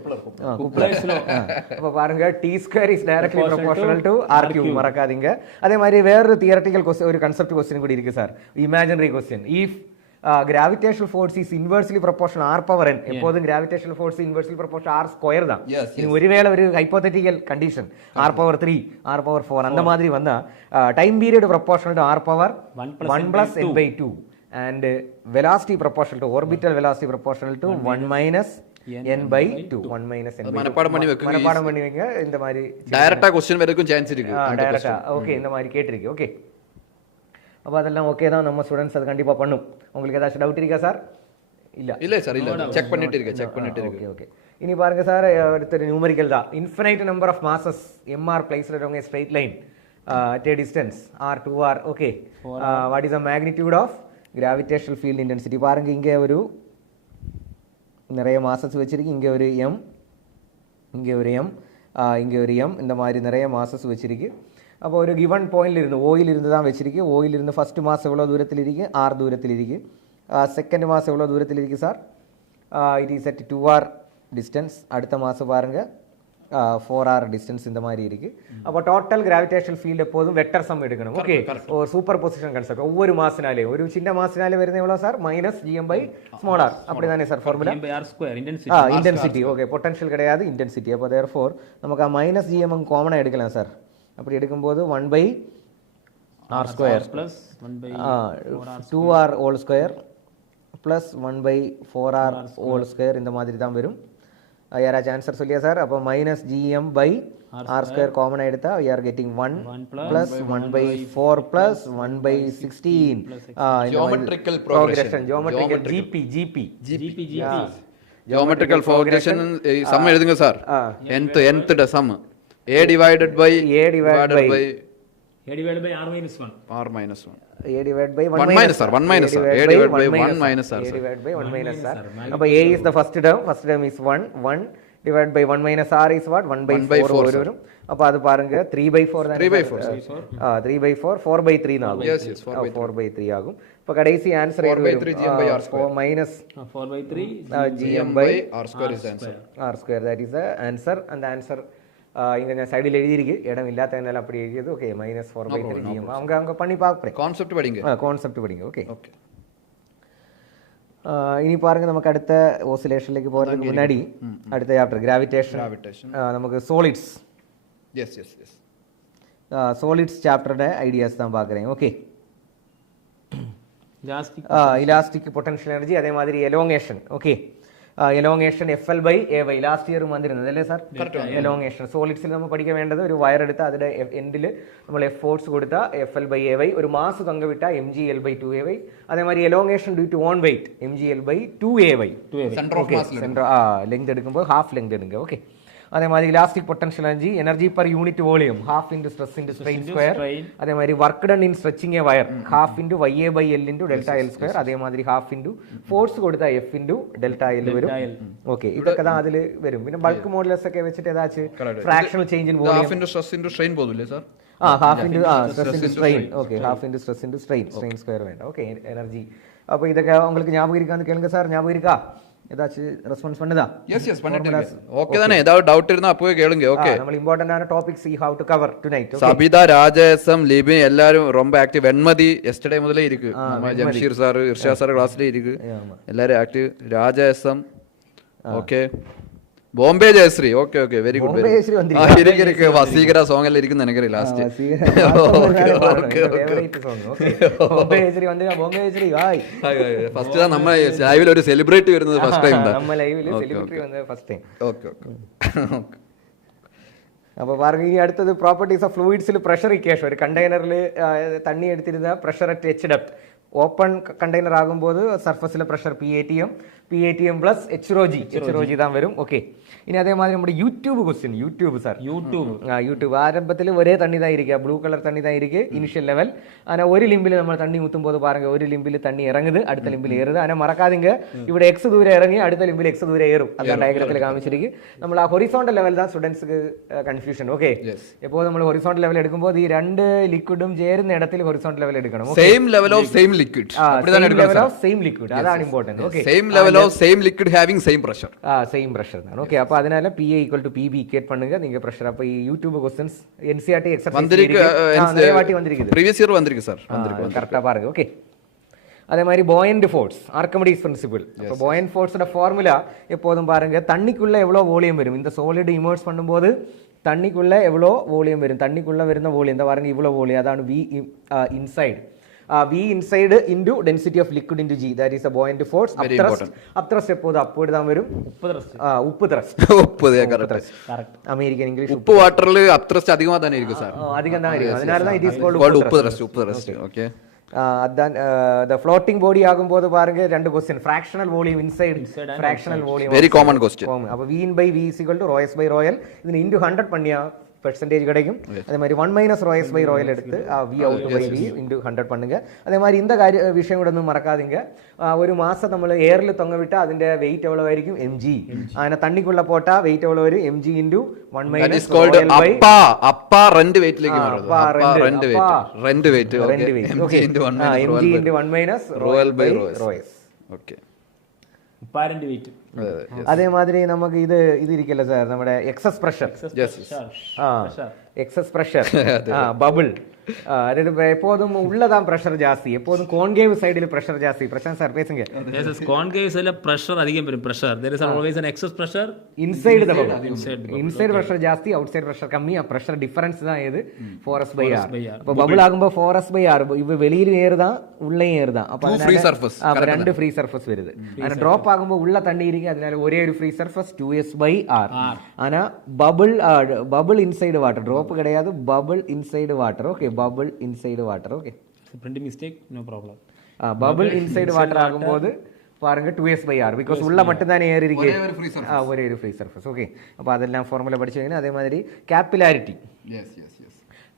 அப்ப பாருங்க t² is directly proportional to r³ மறக்காதீங்க. அதே மாதிரி வேற தியரட்டிக்கல் क्वेश्चन ஒரு கான்செப்ட் क्वेश्चन கூட இருக்கு sir, imaginary question. If gravitational force is inversely proportional r⁴n, எப்போதும் gravitational force inversely proportional r² தான். இது ஒருவேளை ஒரு ஹைப்போதெட்டிக்கல் கண்டிஷன் r⁴, r⁴ அந்த மாதிரி வந்தா time period proportional to r⁴ 1+n/2 and velocity proportional to orbital velocity proportional to 1 - n/2. 1 - n/2 மனப்பாடம் பண்ணி வைங்க. இந்த மாதிரி டைரக்டா क्वेश्चन வரதுக்கு சான்ஸ் இருக்கு. டைரக்டா ஓகே இந்த மாதிரி கேட்டிருக்கு. ஓகே அப்ப அதெல்லாம் ஓகே தான். நம்ம ஸ்டூடண்ட்ஸ் அது கண்டிப்பா பண்ணும். உங்களுக்கு ஏதாச்சும் டவுட் இருக்கா சார்? இல்ல சார், இல்ல செக் பண்ணிட்டு இருக்கு. ஓகே இனி பாருங்க சார், அடுத்த நியூமெரிக்கல் தான். Infinite number of masses mr placed along a straight line at a distance r2r. Okay what is the magnitude of gravitational field intensity? பாருங்க இங்கே ஒரு நிறைய மாசஸ் வச்சிருக்கு. இங்கே ஒரு m, இங்கே ஒரு m, இந்த மாதிரி நிறைய மாசஸ் வச்சிருக்கு. அப்போ ஒரு கிவன் பாயிண்ட்ல இருந்து ஓயில் இருந்து தான் வச்சிருக்கு. ஓயில் இருந்து ஃபர்ஸ்ட் மாஸ் எவ்வளோ தூரத்தில் இருக்கு? r தூரத்தில் இருக்கு. செகண்ட் மாஸ் எவ்வளோ தூரத்தில் இருக்கு sir? It is at 2 hour distance. அடுத்த மாதம் பாருங்கள் 4 hour டிஸ்டன்ஸ் இந்த மாதிரி இருக்குது. அப்போ டோட்டல் கிராவிடேஷனல் ஃபீல்டு எப்போதும் வெக்டர் சம் எடுக்கணும். ஓகே, ஒரு சூப்பர் பொசிஷன் கன்செப்ட். ஒவ்வொரு மாசினாலே ஒரு சின்ன மாசினாலே வருது எவ்வளோ சார்? -gm/r. அப்படி தானே sir formula? Intensity. Okay, potential கிடையாது, இன்டென்சிட்டி. அப்போ தேர்ஃபோர் நமக்கு -gm காமனாக எடுக்கலாம் சார். அப்படி எடுக்கும்போது 1/r² plus 2r whole square plus 1/4r whole square இந்த மாதிரி தான் வரும். யாராச்சும் ஆன்சர் சொல்லியா சார்? அப்போ -gm/r² காமனாக எடுத்தா we are getting 1 plus 1/4 plus 1/16. Geometrical progression. Geometrical GP. Geometrical progression sum எழுதுங்க sir. nth sum a divided by a divided by r minus 1. a divided by 1 minus r. 1 minus r. a divided by 1 minus r. a divided by 1 minus r. அப்ப a is the first term is 1 divided by 1 minus r is what? 1/4 வரும். அப்ப அது பாருங்க 3/4 தான். 3/4 4/3 ஆகும். Yes, 4/3 ஆகும். இப்ப கடைசி ஆன்சர் -4/3 gm/r² is answer. r² that is the answer. and the answer இங்கே நான் சைடில் எழுதியிருக்கு, இடம் இல்லாததுனால அப்படி எழுதியது. ஓகே, -4/3 gm. அவங்க பண்ணி பார்க்குறேன். கான்செப்ட் படிங்க. ஓகே. இனி பாருங்க, நமக்கு அடுத்த ஓசிலேஷன்லேக்கு போகிறதுக்கு முன்னாடி அடுத்த சாப்டர் கிராவிடேஷன். நமக்கு சோலிட்ஸ். சோலிட்ஸ் சாப்டரோட ஐடியாஸ் தான் பார்க்குறேன். ஓகே, இலாஸ்டிக் பொட்டன்ஷியல் எனர்ஜி, அதே மாதிரி elongation. Okay, elongation FL/AY last year വന്നിരുന്നതല്ലേ സാർ? elongation സോളിഡ്സിൽ നമ്മൾ പഠിക്കാൻ വേണ്ടത് ഒരു വയർ എടുത്ത് അതിന്റെ എൻഡിൽ നമ്മൾ F ഫോഴ്സ് കൊടുത്താൽ FL/AY, ഒരു മാസ് തങ്കവിട്ട mgl/2AY. അതേമാതിരി elongation due to own weight mgl/2AY. ലെങ്ത് എടുക്കുമ്പോൾ ഹാഫ് ലെങ്ത് എടുക്കുക. ഓക്കെ, அதே மாதிரி elastic potential energy per unit volume half into stress into strain square. அதே மாதிரி work done in stretching a wire half into YA/L into delta L square. அதே மாதிரி half into force കൊടുത്താ F into delta L വരും. Okay, ഇതൊക്കെ தான் അതിൽ വരും. പിന്നെ ബൾക്ക് മോഡുലസ് ഒക്കെ വെച്ചിട്ട് ഏതാച്ച് fractional change in volume half into stress into strain പോവില്ലേ sir? half into stress into strain. Okay, half into stress into strain square വേണ്ട. Okay, energy. അപ്പോൾ ഇതൊക്കെ உங்களுக்கு ஞாபகம் இருக்கான்னு கேளுங்க சார். ஞாபகம் இருக்கா? ஏதாச்சும் ரெஸ்பான்ஸ் பண்ணுதா? எஸ் பண்ணிட்டேன். ஓகே தானே? ஏதாவது டவுட் இருந்தா அப்பவே கேளுங்க. ஓகே, நம்ம இம்பார்ட்டன்ட் ஆன topics we have to cover tonight. Okay, Sabitha, Rajesam, Libin எல்லாரும் ரொம்ப ஆக்டிவ். வெண்மதி எஸ்டர்டே முதல்ல இருக்கு. நம்ம ஜம்ஷீர் சார், இர்ஷா சார் கிளாஸ்ல இருக்கு. எல்லாரும் active. Rajesam. Okay, Bombay Jayashree. Okay very good. ഇരിക്കെ വസീകര സോങ് എല്ലാം ഇരിക്കുന്ന എനിക്കറി ലാസ്റ്റ്. ഫസ്റ്റ് നമ്മ ലൈവിൽ ഒരു സെലിബ്രേറ്റ് വരുന്നത് ഫസ്റ്റ് ടൈം. അപ്പോൾ പാർക്ക ഇനി അടുത്തത് പ്രോപ്പർട്ടീസ് ഓഫ് ഫ്ലൂയിഡ്സിൽ പ്രഷർ ഇക്വേഷൻ. ഒരു കണ്ടെയ്നറിൽ തണ്ണി എടുത്തിരുന്ന pressure at H depth. Open container ആകുമ്പോൾ സർഫസിലെ പ്രഷർ PATM പ്ലസ് HROG தான் വരും. ഓക്കെ, ഇനി അതേമാതിരി നമ്മുടെ യൂട്യൂബ് ക്വസ്റ്റ്യൻ. യൂട്യൂബ് ആരംഭത്തിൽ ഒരേ തണ്ണി தான் இருக்கு, ப்ளூ கலர் தண்ணி தான் இருக்கு இனிஷியல் லெவல். ஆனால் ஒரு லிம்பில் நம்ம தண்ணி ஊற்றும் போது பாருங்க, ஒரு லிம்பில் தண்ணி இறங்குது, அடுத்த லிம்பில் ஏறுது. ஆனால் மறக்காதீங்க, ഇവിടെ X ദൂരെ ഇറങ്ങി അടുത്ത ലിമ്പിൽ X ദൂരെ ഏറും. അതാണ് ഡയഗ്രത്തിൽ കാണിച്ചിരിക്കും. നമ്മൾ ആ ഹൊറിസോണ്ടൽ ലെവൽ தான் സ്റ്റുഡൻസ്ക്ക് കൺഫ്യൂഷൻ. ഓക്കെ, ഇപ്പോൾ നമ്മൾ ഹൊറിസോണ്ടൽ ലെവൽ എടുക്കുമ്പോൾ ഈ രണ്ട് ലിക്വിഡും ചേരുന്ന ഇടത്തിൽ ഹൊറിസോണ്ടൽ ലെവൽ എടുക്കണം. Same level of same liquid, അതാണ് important. Okay, same level of same liquid having same pressure. Same pressure தான். ഓക്കെ, അപ്പോൾ அதனால PA = PB ஈக்குவேட் பண்ணுங்க நீங்க பிரஷர். அப்ப யூடியூப் क्वेश्चंस NCERT எக்ஸர்சைஸ் நிறைய வாட்டி வந்திருக்கு. previous year வந்திருக்கு சார். கரெக்ட்டா பாருங்க. ஓகே, அதே மாதிரி buoyant force, ஆர்க்கிமிடிஸ் பிரின்சிபிள். அப்ப buoyant forceோட ஃபார்முலா எப்போதும் பாருங்க, தண்ணிக்குள்ள எவ்வளவு வால்யூம் வரும், இந்த சாலிட் இமர்ஸ் பண்ணும்போது தண்ணிக்குள்ள எவ்வளவு வால்யூம் வரும், தண்ணிக்குள்ள വരുന്ന வால்யூம் இந்த பாருங்க இவ்வளவு வால்யூம், அതാണ് V inside. V inside into density of liquid into G, that is a buoyant force. Upthrust எப்போது upward தான் வரும். உப்பு thrust. கரெக்ட். American English. உப்பு வாட்டர்ல அப்த்ரஸ்ட் அதிகமா தானே இருக்கு சார்? அதிகம் தான் இருக்கு. அதனால தான் it is called உப்பு thrust. ஓகே, அதான் the floating body ஆகும்போது பாருங்க ரெண்டு question. fractional volume inside fractional volume, very common question. அப்ப V in by V is equal to rho s by rho L. இது into 100 பண்ணியா பெர்சன்டேஜ் கிடைக்கும். அதே மாதிரி 1 - rho s by rho L எடுத்து V out by V into 100 பண்ணுங்க. அதே மாதிரி இந்த விஷயம் கூட ஒன்றும் மறக்காதீங்க. ஒரு மாசம் നമ്മൾ എയറിൽ തൊങ്ങ വിട്ടാൽ അതിന്റെ വെയിറ്റ് എவ்வளവായിരിക്കും? mg. അങ്ങനെ തണ്ണിക്കുള്ള പോട്ടാ വെയിറ്റ് എவ்வளவு വരും? mg into 1 - rho L by apparent വെയിറ്റിലേക്ക് മാറും. റെന്റ് weight mg into 1 - rho L by rho s. Okay, apparent weight அதே மாதிரி நமக்கு இது இருக்குல்ல சார், നമ്മുടെ excess pressure, excess pressure, bubble, அதாவது எப்போதும் உள்ளதான் ப்ரெஷர் ஜாஸ்தி, எப்போதும் கான்கேவ் சைடில் ப்ரெஷர் ஜாஸ்தி. பிரசாந்த் சார் பேசுங்க. கான்கேவ் சைடில் ப்ரெஷர் அதிகம் பெரும் pressure, there is always an excess pressure inside the bubble. inside pressure ஜாஸ்தி, outside pressure கம்மி. ப்ரெஷர் டிஃபரன்ஸ் தான் எது 4s/r. இப்போ பபிள் ஆகும்போது 4s/r, இவ வெளியில ஏறுதான் உள்ளேயும் ஏறுதான், அப்ப அதனால ரெண்டு ஃப்ரீ சர்ஃபேஸ் வருது. ஆனா டிராப் ஆகும்போது உள்ள தண்ணி இருக்கு, அதனால ஒரே ஒரு ஃப்ரீ சர்ஃபேஸ் 2s/r. ஆனா பபிள் இன்சைடு வாட்டர், டிராப் கிடையாது, bubble inside water. Okay, bubble inside water. Okay, printing mistake, no problem. Bubble inside water ஆகும்போது பாருங்க 2s/r, பிகாஸ் உள்ள மட்டும் தானே ஏறி இருக்கு, ஒரே ஒரு ஃப்ரீ சர்ஃபேஸ். ஓகே, அப்ப அதெல்லாம் ஃபார்முலா படிச்சீங்கன்னா. அதே மாதிரி கேபிலாரிட்டி,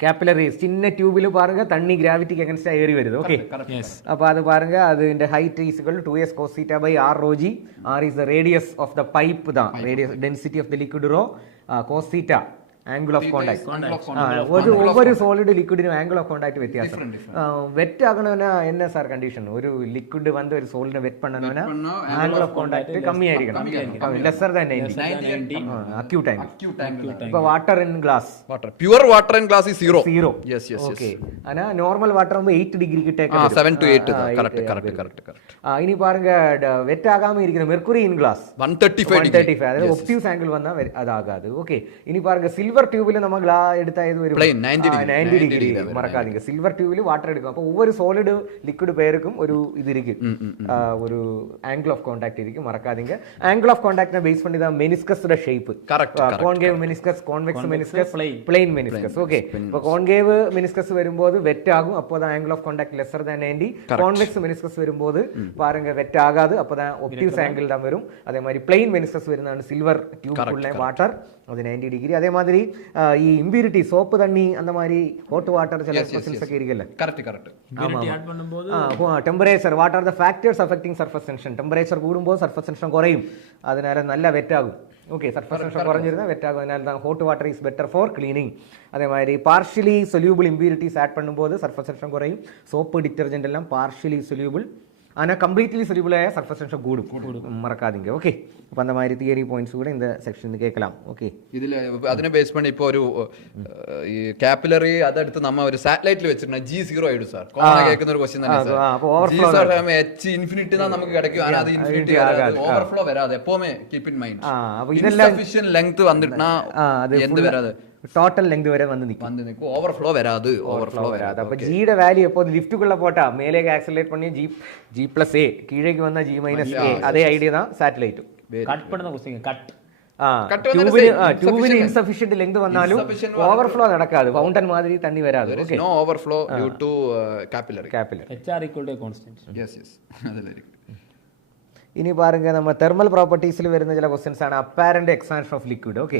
கேபிலரிஸ், சின்ன டியூபில் பாருங்க தண்ணி கிராவிட்டிக்கு அகேன்ஸ்டா ஏறி வருது. ஓகே, அப்ப அது பாருங்க, அது இந்த height is equal to 2s cos theta by r rho g. r is the radius of the pipe தான், radius density of the liquid rho, cos theta angle of contact. ஒவ்வொரு சாலிட் லிக்விடிനും ஆங்கிள் ஆஃப் கான்டாக்ட் வித்தியாசம். வெட் ஆகணும்னா என்ன sir condition? ஒரு லிக்விட் வந்து ஒரு solid wet பண்ணணும்னா ஆங்கிள் ஆஃப் கான்டாக்ட் கம்மியாയിരിക്കണം, லெஸ்ஸர் than 90 acute angle. இப்போ water in glass, pure water in glass is 0. yes. Okay, ஆனா நார்மல் வாட்டர் வந்து 8 டிகிரி கிட்ட 7 to 8 கரெக்ட். இனி பாருங்க, வெட் ஆகாம இருக்கிற மெர்க்குரி இன் கிளாஸ் 135, அதாவது ஒப்டியூஸ் ஆங்கிள் வந்தா அது ஆகாது. ஓகே, இனி பாருங்க சில்வர் டியூப்ல நம்ம எடுத்தா இது ஒரு 90 டிகிரி. மறக்காதீங்க, சில்வர் டியூப்ல வாட்டர் எடுக்கும். அப்போ ஒவ்வொரு சாலிட் லிக்விட் பேருக்கும் ஒரு இது இருக்கு, ஒரு ஆங்கிள் ஆஃப் கான்டாக்ட் இருக்கு. மறக்காதீங்க, ஆங்கிள் ஆஃப் கான்டாக்ட் பேஸ் பண்ணி தான் மெனிஸ்கஸோட shape. Concave meniscus, convex meniscus, plain meniscus. Okay, இப்போ கான்கேவ் மெனிஸ்கஸ் வரும்போது வெட் ஆகும், அப்போதான் angle of contact lesser than 90. Convex meniscus வரும்போது பாருங்க வெட் ஆகாது, அப்பதான் ஒப்டியூஸ் ஆங்கிள் தான் வரும். அதே மாதிரி பிளெயின் மெனிஸ்கஸ் வருது சில்வர் டியூப் உள்ள வாட்டர், அது 90 டிகிரி. அதே மாதிரி ഈ ഇമ്പ്യൂരിറ്റി, സോപ്പ് തണ്ണി அந்த மாதிரி ஹாட் வாட்டர் சில எக்ஸ்பிரஷன்ஸ் ഒക്കെ இருக்குல்ல. கரெக்ட். இம்ப்யூரிட்டி ஆட் பண்ணும்போது temperature, what are the factors affecting surface tension. Temperature കൂടുമ്പോൾ സർഫസ് ടെൻഷൻ കുറയും, அதனால நல்ல வெட் ஆகும். ஓகே, சர்ஃபேஸ் டென்ஷன் குறைஞ்சிருந்தா வெட் ஆகும், அதனால தான் hot water is better for cleaning. அதே மாதிரி பார்ஷியலி சொல்யூபிள் இம்ப்யூரிட்டிஸ் ஆட் பண்ணும்போது சர்ஃபேஸ் டென்ஷன் குறையும். சோப்பு, டிட்டர்ஜென்ட் எல்லாம் பார்ஷியலி சொல்யூபிள், ஆனால் கம்ப்ளீட்லி சொல்யூபிள் ஆയ சர்ஃபேஸ் டென்ஷன் கூடும், மறக்காதீங்க. ஓகே, அப்போ அந்த மாதிரி தியரி பாயிண்ட்ஸ் கூட இந்த செக்ஷனில் கேட்கலாம். ஓகே, ഇതിൽ അതിനെ ബേസ് பண்ணி ഇപ്പോൾ ഒരു ഈ കാപ്പിലറി അതെടുത്ത് നമ്മ ഒരു സാറ്റലൈറ്റിൽ വെച്ചിട്ടുണ്ട് G0 ആയിട്ട് സാർ കേൾക്കുന്ന ഒരു ക്വസ്റ്റ്യൻ തന്നെ സാർ. H ഇൻഫിനിറ്റി தான் നമുക്ക് கிடைக்கும், ஆனா அது இன்ஃபினிட்டி வராது, ஓவர்ஃப்ளோ வராது. எப்பவுமே keep in mind, insufficient length வந்துட்டா എന്ത് വരാது, டோட்டல் லெங்த் வரை வந்து நிக்கும், ஓவர்ஃப்ளோ வராது. அப்ப ஜியோட வேல்யூ எப்போது லிஃப்ட்டுக்குள்ள போட்டா மேலேக்கு ஆக்சலரேட் பண்ணி G+A, கீழேக்கு வந்தா G-A. அதே ஐடியா தான் சேட்டலைட். கட் பண்ணத கொஸ்டின் கட் ട്യൂബിന് ഇൻസഫിഷ്യന്റ് ലെങ്ത് വന്നാലും ഓവർഫ്ലോ നടക്കാതെ, ഫൗണ്ടൻ മാതിരി തണ്ണി വരാതെ. No overflow due to capillary. HR equal to constant. yes അതല്ലായിരിക്കും. ഇനി പാരുങ്ക നമ്മ തെർമൽ പ്രോപ്പർട്ടീസിൽ വരുന്ന ചില ക്വസ്റ്റ്യൻസ് ആണ്. Apparent expansion of liquid. Okay,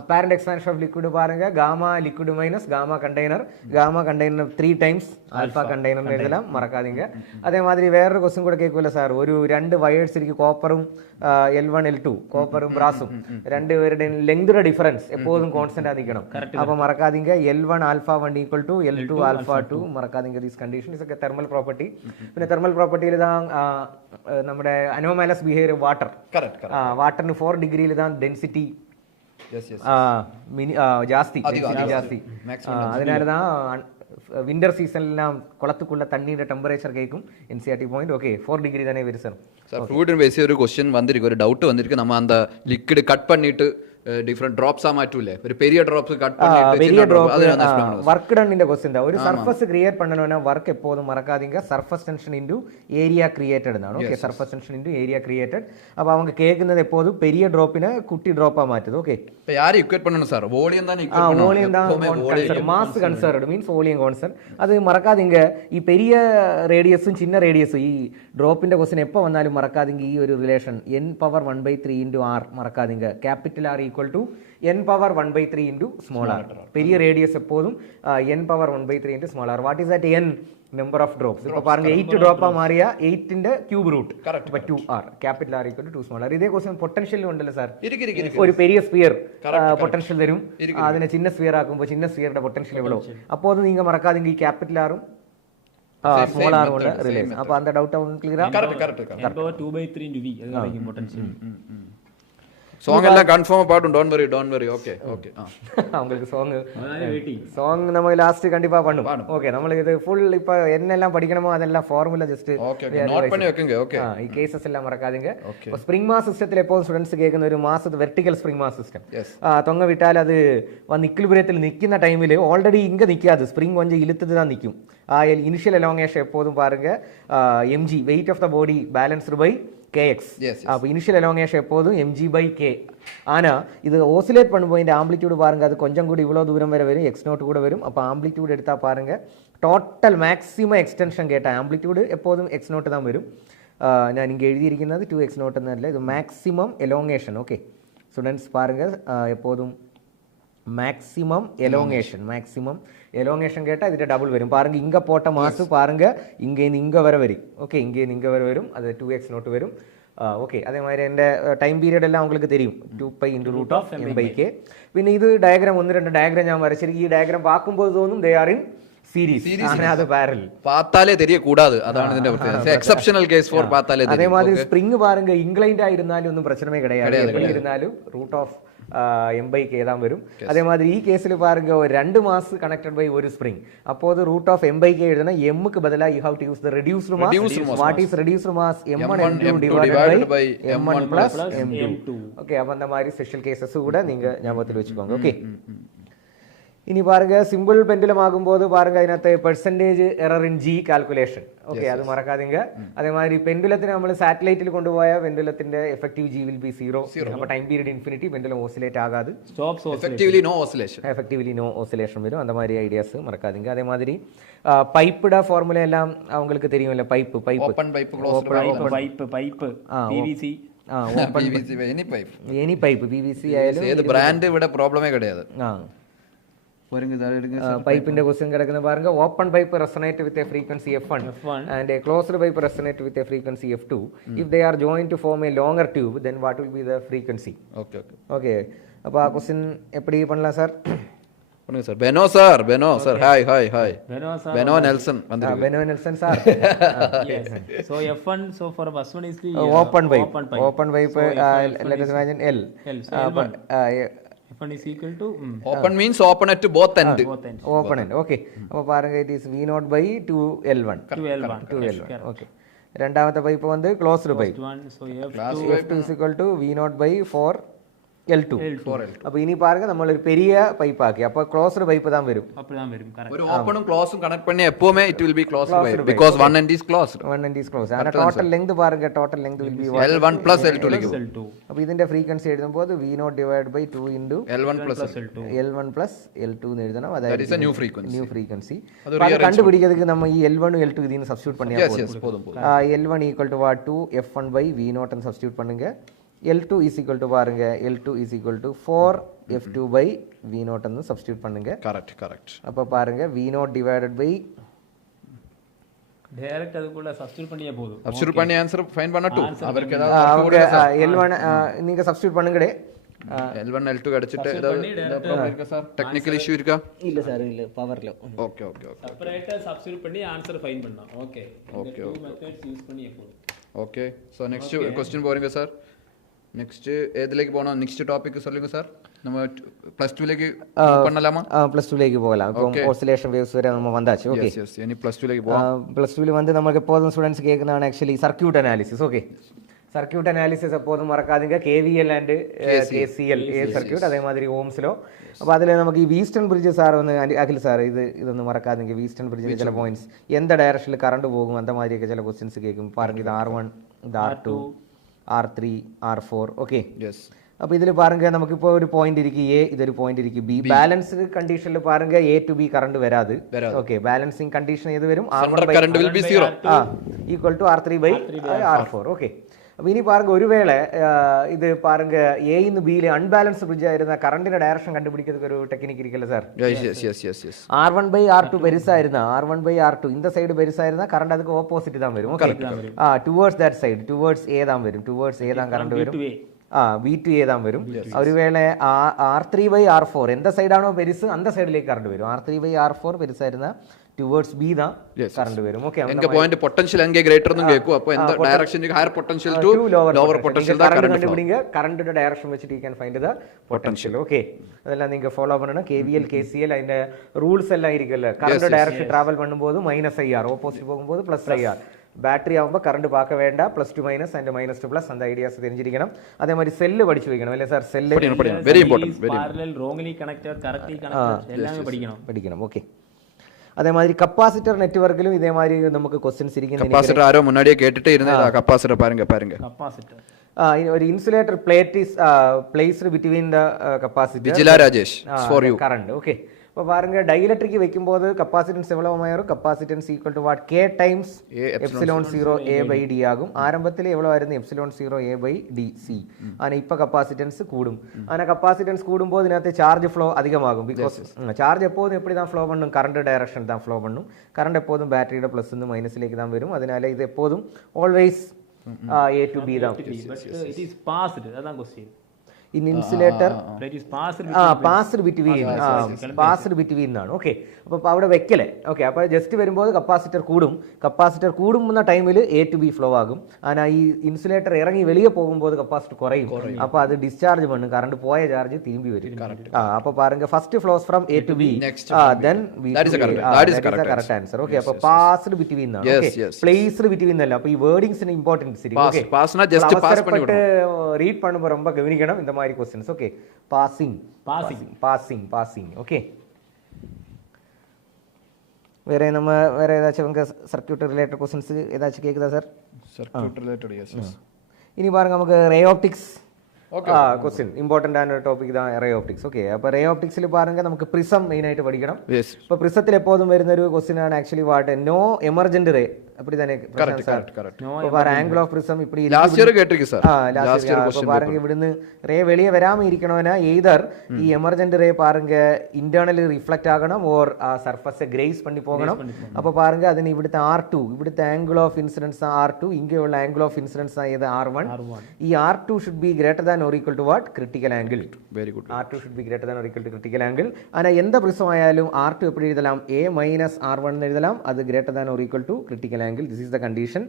apparent expansion of liquid പാരുങ്ക gamma liquid minus gamma container 3 times alpha container എഴുതலாம், മറക്കാதீங்க. അതേമാതിരി വേറൊരു ക്വസ്റ്റ്യൻ കൂടെ കേൾക്കുമല്ലോ സാർ, ഒരു 2 വയേഴ്സ് ഇരിക്കും, കോപ്പറും L1 L2, കോപ്പറും ബ്രാസും, രണ്ടുപേരുടെയും ലെങ്തുടെ ഡിഫറൻസ് എപ്പോഴും കോൺസ്റ്റന്റ് ആയിരിക്കണം. അപ്പൊ മറക്കാதீங்க, L1 alpha 1 equal to L2 alpha 2, മറക്കാதீங்க. ദീസ് കണ്ടീഷൻസ് ഒക്കെ തെർമൽ പ്രോപ്പർട്ടി. പിന്നെ തെർമൽ പ്രോപ്പർട്ടിയിൽ നമ്മുടെ അനോമാലസ് ബിഹേവിയർ വാട്ടർ, വാട്ടറിന് 4 ഡിഗ്രിയിൽ ഡെൻസിറ്റി ஜாஸ்தி. அதனாலதான் விண்டர் சீசன்லாம் குளத்துக்குள்ள தண்ணீர டெம்பரேச்சர் கேட்கும். NCERT point. ஓகே, 4 டிகிரி தானே விரிசன் சார். ஃப்ளூயிட் பேசி ஒரு क्वेश्चन வந்திருக்கு, ஒரு டவுட் வந்திருக்கு. நம்ம அந்த லிக்விட் கட் பண்ணிட்டு ഡിഫറെന്റ് ഡ്രോപ്സ് ആ മാറ്റൂലേ, ഒരു പെരിയ ഡ്രോപ്സ് കട്ട് பண்ணிட்டு பெரிய டிராப் வர்க் டன் இந்த क्वेश्चन தான். ஒரு சர்ஃபேஸ் கிரியேட் பண்ணனும்னா வர்க் எப்போதும் மறக்காதீங்க, surface tension into area created தான். Okay, surface tension into area created. அப்ப அவங்க கேக்குறது எப்போதும் பெரிய டிராப்பிനെ குட்டி டிராப்பா மாத்துது. ஓகே, இப்ப யார் ஈக்குவேட் பண்ணனும் சார்? வால்யூம் தான் ஈக்குவேட் பண்ணனும். வால்யூம் தான் mass conserved means volume constant. அது மறக்காதீங்க, ഈ பெரிய റേഡിയസും ചിന്ന റേഡിയസും ഈ ഡ്രോപ്പിന്റെ ക്വസ്റ്റ്യൻ എപ്പോ വന്നാലും മറക്കാதீங்க ഈ ഒരു റിലേഷൻ n⁻⁴ into r. மறக்காதீங்க, capital R equal to n⁻⁴ into small r. பெரிய ரேடியஸ் எப்போதும் n⁻⁴ into small r. What is that n? Number of drops. இப்போ பாருங்க 8 ட்ராப்பா மாறியா 8 ന്റെ ക്യൂബ് റൂട്ട്. இப்போ 2r, capital R equal to 2 small r. இதே क्वेश्चन പൊട്ടൻഷ്യൽ ഉണ്ടല്ലോ സാർ. ഒരു പെരിയ സ്ഫിയർ പൊട്ടൻഷ്യൽ തരും, അതിനെ ചിന്ന സ്ഫിയർ ആക്കുമ്പോൾ ചിന്ന സ്ഫിയറുടെ പൊട്ടൻഷ്യൽ എவ்வளவு. அப்போது நீங்க மறக்காதீங்க ഈ கேபிட்டல் ആറും സ്മോൾ ആർ കൊണ്ട് റിലേഷൻ. അപ്പോൾ அந்த டவுட் உங்களுக்கு கிளியரா? n power 2/3 into v அதுதான் பொட்டன்ஷியல். சாங் எல்லாம் கன்ஃபார்மா பாடும். Don't worry. ஓகே அவங்களுக்கு சாங் நம்ம லாஸ்ட் கண்டிப்பா பண்ணுவோம். ஓகே, நம்மளுக்கு இது ஃபுல் இப்போ என்னெல்லாம் படிக்கணுமோ அதெல்லாம் ஃபார்முலா ஜஸ்ட் நோட் பண்ணி வைக்கங்க. ஓகே, ഈ കേസസ് എല്ലാം മറക്കാതിங்க. സ്പ്രിംഗ് മാസ് സിസ്റ്റത്തിൽ എപ്പോഴും സ്റ്റുഡൻസ് കേൾക്കുന്ന ഒരു മാസത്തെ വെർട്ടിക്കൽ സ്പ്രിംഗ് മാസ് സിസ്റ്റം. തൊങ്ങ വിട്ടാൽ അത് വന്ന് ഇക്വിലിബ്രിയത്തിൽ നിൽക്കുന്ന ടൈമിൽ ഓൾറെഡി ഇങ്ങ നിൽക്കാതെ സ്പ്രിംഗ് കൊഞ്ചം ഇലുത്തത് தான் നിൽക്കും. ആ ഇനിഷ്യൽ എലോങ്ങേഷൻ എപ്പോഴും பாருங்க mg weight of the body balanced by kx. அப்போ இனிஷியல் எலோங்கேஷன் எப்போதும் mg/k. ஆனால் இது ஓசிலேட் பண்ணும்போது இந்த ஆம்பிளிடியூடு பாருங்க, அது கொஞ்சம் கூட இவ்வளோ தூரம் வரை வரும், எக்ஸ் நோட் கூட வரும். அப்போ ஆம்பிளிடியூடு எடுத்தால் பாருங்க டோட்டல் மேக்ஸிமம் எக்ஸ்டென்ஷன் கேட்டால் ஆம்பிளிடியூடு எப்போதும் எக்ஸ் நோட்டு தான் வரும். நான் இங்கே எழுதியிருக்கிறது 2x நோட்டு தான் இல்லை, இது மேக்ஸிமம் எலோங்கேஷன். ஓகே ஸ்டூடெண்ட்ஸ் பாருங்கள், எப்போதும் மேக்ஸிமம் எலோங்கேஷன் கேட்டால் இதுகிட்ட டபுள் வரும். பாருங்கள் இங்கே போட்ட மாசு பாருங்கள் இங்கேருந்து இங்கே வர வரும். ஓகே, இங்கேருந்து இங்கே வர வரும், அது 2x நோட்டு வரும். ஓகே, அதே மாதிரி എൻ്റെ ടൈം പീരീഡ് എല്ലാം உங்களுக்கு தெரியும் 2π × m/k. പിന്നെ ഇത് ഡയഗ്രാം 1-2 ഡയഗ്രാം ഞാൻ വരച്ചിരിക്കും. ഈ ഡയഗ്രാം பார்க்கும்போது തോന്നും they are in സീരീസ്, അത് പാരലൽ பார்த்தாலே தெரியக்கூடாது. அதான் ഇതിന്റെ പ്രത്യേകത. എക്സെപ്ഷണൽ കേസ് ഫോർ பார்த்தாலே தெரியும். அதே மாதிரி ஸ்ப்ரிங் பாருங்க இன்க்ளைன்ட் ஆயிருந்தாலும் ஒன்றும் பிரச்சனையே கிடையாது, எப்படி இருந்தாலும் √m/k தான் வரும். அதே மாதிரி ഈ കേസിൽ பாருங்க ஒரு 2 மாஸ் கனெக்டட் பை ஒரு ஸ்ப்ரிங். அப்போது √m/k எழுதுனா m-க்கு பதிலா you have to use the reduced mass. What is reduced mass? m1 m2 divided by m1 plus m2. Okay, அப்ப அந்த மாதிரி ஸ்பெஷல் கேसेस கூட நீங்க ஞாபகத்தில் வச்சுக்கோங்க. ஓகே, ഇനി പാരുക സിമ്പിൾ പെൻഡുലം ആകുമ്പോൾ പാരുക അതിനകത്ത് percentage error in G calculation. Okay, അത് മറക്കാതിങ്ക. അതേമാതിരി പെൻഡുലത്തിന് നമ്മൾ സാറ്റലൈറ്റിൽ കൊണ്ടുപോയ പെൻഡുലത്തിന്റെ എഫക്റ്റീവ് ജി വിൽ ബി 0. അപ്പോൾ time period infinity pendulum oscillate ആകാതെ എഫക്റ്റീവ്ലി നോ ഓസിലേഷൻ വരും. அந்த மாதிரி ஐடியாஸ் மறக்காதீங்க. அதே மாதிரி பைப்போட ஃபார்முலா எல்லாம் உங்களுக்கு தெரியும்ல, pipe open pipe closed pipe PVC any pipe PVC ആയാലും ഏത് ബ്രാൻഡ് ഇവിടെ പ്രോബ്ലമേ கிடையாது. പൈപ്പിന്റെ ക്വസ്റ്റ്യൻ കിടക്കുന്ന പാരുங்க, open pipe resonate with a frequency f1 and a closed pipe resonate with a frequency f2. If they are joined to form a longer tube then what will be the frequency? Okay, അപ്പോൾ ആ question எப்படி பண்ணலாம் sir? பண்ணுங்க sir. Beno sir hi Beno Nelson வந்திருக்கு. Beno Nelson sir. So f1, so for first one is the open pipe. Let us imagine L. f1 is equal to open means open at both end. Okay, അപ്പോൾ പാരുங்க it is v0/2l1. Okay, രണ്ടാമത്തെ പൈപ്പ് വന്ന് closed pipe. so f2 is equal to v0/4l2. அப்போ இனி பாருங்க நம்ம ஒரு பெரிய பைப் ஆக்கி, அப்போ க்ளோஸ்டு பைப் தான் வரும். ஒரு ஓபனும் க்ளோஸும் கனெக்ட் பண்ணி எப்பவுமே it will be closed pipe because one end is closed. ஆனா டோட்டல் லெங்த் பாருங்க, total length will be L1 plus L2 ലേക്ക് പോകും. അപ്പോൾ ഇതിന്റെ ഫ്രീക്വൻസി എഴുതുമ്പോൾ v0/2 into L1 plus L2 എന്ന് എഴുതണം. that is a new frequency. അത് കണ്ടുപിടിக்கிறதுக்கு நம்ம ഈ L1 L2 ഇതിനെ സബ്സ്റ്റിറ്റ്യൂട്ട് பண்ணியா போதும். L1 equal to what? 2 f1/v0 ன்னு சப்ஸ்டிட்யூட் பண்ணுங்க. L2 is equal to பாருங்க, L2 is equal to 4f2/v0 ன்னு சப்ஸ்டிட்யூட் பண்ணுங்க. கரெக்ட். அப்ப பாருங்க v0 divided by டைரக்ட் அதுக்குள்ள சப்ஸ்டிட்யூட் பண்ணியா போதும். சப்ஸ்டிட்யூட் பண்ணி ஆன்சர் ஃபைண்ட் பண்ணட்டும். அவருக்கு ஏதாவது L1 நீங்க சப்ஸ்டிட்யூட் பண்ணுங்கடே. L1 L2 அடிச்சிட்டு ஏதாவது ப்ராப்ளம் இருக்கா சார்? டெக்னிக்கல் இஷ்யூ இருக்கா? இல்ல சார், இல்ல பவர்ல. ஓகே செப்பரேட்டா சப்ஸ்டிட்யூட் பண்ணி ஆன்சர் ஃபைண்ட் பண்ணலாம். ஓகே டூ மெத்தட்ஸ் யூஸ் பண்ணியா போதும். ஓகே, சோ நெக்ஸ்ட் क्वेश्चन போறீங்க சார். நெக்ஸ்ட் எதுലേക്ക് போறோம்? நெக்ஸ்ட் டாபிக் சொல்லுங்க சார். நம்ம +2 ലേക്ക് பண்ணலாமா? +2 ലേക്ക് போகலாம். இப்போ ഓസിലേഷൻ വേവ്സ് വരെ നമ്മൾ വந்தாச்சு. ഓക്കേ, ഇനി +2 ലേക്ക് പോവാം. +2 ൽ வந்து നമുക്ക് எப்போதும் സ്റ്റുഡൻസ് കേൾക്കുന്നതാണ് actually circuit analysis. Okay, circuit analysis எப்போதுം മറക്കാതിങ്ക KVL ആൻഡ് KCL സർക്യൂട്ട്, അതേ മാതിരി ഓംസ് ലോ. അപ്പോൾ അതിൽ നമുക്ക് ഈ വീസ്റ്റൺ ബ്രിഡ്ജ് സാർ ഒന്ന് അഖിൽ സാർ ഇതൊന്ന് മറക്കാതിങ്ക. വീസ്റ്റൺ ബ്രിഡ്ജിൽ ചില പോയിന്റ്സ് എന്ത ഡയറക്ഷനിൽ കറണ്ട് പോകും அந்த மாதிரிയൊക്കെ ചില ക്വസ്റ്റ്യൻസ് കേൾക്കും. പാരുங்க ഇത് R1, ഇത് R2, R3, R4. ഓക്കെ, അപ്പോൾ ഇതിൽ പാരുங்க നമുക്കിപ്പോൾ ഒരു പോയിന്റ് ഇരിക്കും A, ഇതൊരു പോയിന്റ് ഇരിക്കും B. ബാലൻസ്ഡ് കണ്ടീഷനിൽ പാരുங்க A to B കറണ്ട് വരാതെ. ഓക്കെ, ബാലൻസിങ് കണ്ടീഷൻ ഏത് വരും? Current will be 0 equal to R3/R4. Okay, അപ്പോൾ ഇനി പാരുங்க ഒരുവേള ഇത് പാരുங்க A ഇന്ന് B യിൽ അൺബാലൻസ്ഡ് ബ്രിഡ്ജ് ആയിരുന്ന കറണ്ടിന്റെ ഡയറക്ഷൻ കണ്ടുപിടിക്കുന്നതിന് ഒരു ടെക്നിക്ക് ഇരിക്കല്ലേ സാർ? R1/R2 പെരുസായിരുന്ന R1/R2 இந்த சைடு பெருசாயிருந்தா கரண்ட் அதுக்கு ஆப்போசிட் தான் வரும். Okay, towards that side, towards A தான் வரும். டுவர்ட்ஸ் A தான் கரண்ட் வரும். V2A தான் വരും. ഒരുവേള R3/R4 എന്ത സൈഡാണോ പെരുസ് அந்த സൈഡിലേക്ക് കറണ്ട് വരും. R3/R4 പെരുസായിരുന്ന ടുവേർഡ്സ് ബി தான் കറണ്ട് വരും. ഓക്കെ, എന്റെ പോയിന്റ് പൊട്ടൻഷ്യൽ എങ്കിൽ ഗ്രേറ്റർ എന്നും കേൾക്കും. അപ്പോൾ എന്താ direction higher potential to lower potential current കണ്ടുപിടിங்க. കറണ്ടിന്റെ ഡയറക്ഷൻ വെച്ചിട്ട് you can find the potential. Okay, അതെല്ലാം നിങ്ങൾ ഫോളോ பண்ணணும். KVL KCL അതിന്റെ റൂൾസ് എല്ലാം ഇരിക്കുമല്ലോ. കറണ്ട് ഡയറക്ഷൻ ട്രാവൽ பண்ணும்போது -IR, ഓപ്പോസിറ്റ് പോകുമ്പോൾ +IR. ബാറ്ററി ആകുമ്പോൾ കറണ്ട് പാക്ക വേണ്ട, +2 മൈനസ് ആൻഡ് -2 அந்த ஐடியாஸ் தெரிஞ்சிരിക്കണം. അതേ மாதிரி സെല്ല് പഠിച്ചു വെക്കണം അല്ലേ sir? Cell very important. Parallel, wrongly connected, correctly connected എല്ലാം പഠിക്കണം. ഓക്കെ, അതേ மாதிரி കപ്പാസിറ്റർ നെറ്റ്വർക്കിലും ഇതേ மாதிரி നമുക്ക് ക്വസ്റ്റ്യൻസ് ഇരിക്കുന്നു. കപ്പാസിറ്റർ ആരോ മുன்னாடியே കേട്ടിട്ടേ ഇരുന്നതാ. കപ്പാസിറ്റർ പാരുங்க കപ്പാസിറ്റർ ഒരു insulator plate is placed between the capacitor. Vijila Rajesh for you current. Okay, இப்போ பாருங்க டைஎலக்ட்ரிக் வைக்கும்போது கெப்பாசிட்டன்ஸ் எவ்வளவு ஆயிரும்? Capacitance equal to what? K times epsilon 0 A by D ஆகும். ஆரம்பத்தில் எவ்வளவு ஆയിരുന്നു? Epsilon 0 A by D C. ஆனா இப்ப கெப்பாசிட்டன்ஸ் கூடும். ஆனா கெப்பாசிட்டன்ஸ் கூடும்போது ഇതിനകത്ത് ചാർജ് ഫ്ലോ അധികമാകും. ബിക്കോസ് ചാർജ് എപ്പോഴും எப்படி தான் ஃப்ளோ பண்ணும்? கரண்ட் டைரக்ஷன் தான் ஃப்ளோ பண்ணும். கரண்ட் எப்போதும் பேட்டரிയുടെ പ്ലസ് നിന്ന് മൈനസിലേക്ക് தான் വരും. അതിനാൽ ഇത് എപ്പോഴും ഓൾവേസ് A to B தான். it is passed, അതാണ് question. in insulator that is passed between ആണ്. ഓക്കെ, അപ്പോൾ അവിടെ വെക്കലേ. ഓക്കെ, അപ്പോൾ ജസ്റ്റ് വരുമ്പോൾ കപ്പാസിറ്റർ കൂടും എന്ന ടൈമിൽ A to B ഫ്ലോ ആകും. ஆனால் ഈ ഇൻസുലേറ്റർ ഇറങ്ങി വെളിയെ പോകുമ്പോൾ കപ്പാസിറ്റർ കുറയും. അപ്പോൾ അത് ഡിസ്ചാർജ് பண்ணும். കറണ്ട് പോയ ചാർജ് തിരുമ്പി വരും. അപ്പോൾ பாருங்க first flows from A to B, then that is the correct answer. Okay, അപ്പോൾ passed between ആണ്. ഓക്കെ, placed between അല്ല. അപ്പോൾ ഈ വേർഡിങ്സിന് ഇമ്പോർട്ടൻസ് ഇരിക്കും. ഓക്കെ, പാസ്னா ஜஸ்ட் பாஸ் பண்ணி விடுங்க. ரீட் பண்ணும்போது ரொம்ப கவனிக்கணும் இந்த மாதிரி क्वेश्चंस. Okay, passing. ஓகே, வேற ஏதாச்சும் உங்க சர்க்யூட் ரிலேட்டட் क्वेश्चंस ஏதாச்சும் கேக்குதா சார்? Circuit related S. இனி பாருங்க நமக்கு ரே ஆப்டிக்ஸ் ക്വസ്റ്റ്യൻ ഇമ്പോർട്ടന്റ് ആയ ടോപ്പിക് ഇതാണ് റേ ഓപ്റ്റിക്സ്. ഓക്കെ, അപ്പോൾ റേ ഓപ്റ്റിക്സിൽ പാരുங்க നമുക്ക് പ്രിസം മെയിൻ ആയിട്ട് പഠിക്കണം. ഇപ്പോൾ പ്രിസത്തിൽ എപ്പോഴും വരുന്ന ഒരു ക്വസ്റ്റ്യൻ ആണ് actually what? No emergent ray. அப்படி தானே சார்? இப்போ ஆங்கிள் ஆஃப் பிரிസം இப்படி லாஸ்ட் இயர் கேட்டிருக்கு சார். லாஸ்ட் இயர் இப்போ பாருங்க இവിടുന്ന് റേ വെളിയെ വരാമ ഇരിക്കണോനാ എയ്തർ ഈ എമർജന്റ് റേ பாருங்க ഇന്റർണലി റിഫ്ലക്റ്റ് ആകണം ഓർ ആ സർഫസ് ഗ്രേസ് பண்ணி പോകണം. അപ്പോൾ பாருங்க അതിന് ഇവിടുത്തെ R2, ഇവിടുത്തെ ആംഗിൾ ഓഫ് ഇൻസിഡൻസ് R2, ഇങ്ങനെയുള്ള ആംഗിൾ ഓഫ് ഇൻസിഡൻസ് ആയത് R1. ഈ R2 should be greater than or equal to what? Critical angle. Very good. R2 should be greater than or equal to critical angle. ana endha prism ayalum R2 eppadi ezhudalam? A minus R1 nu ezhudalam. adu greater than or equal to critical angle. This is the condition,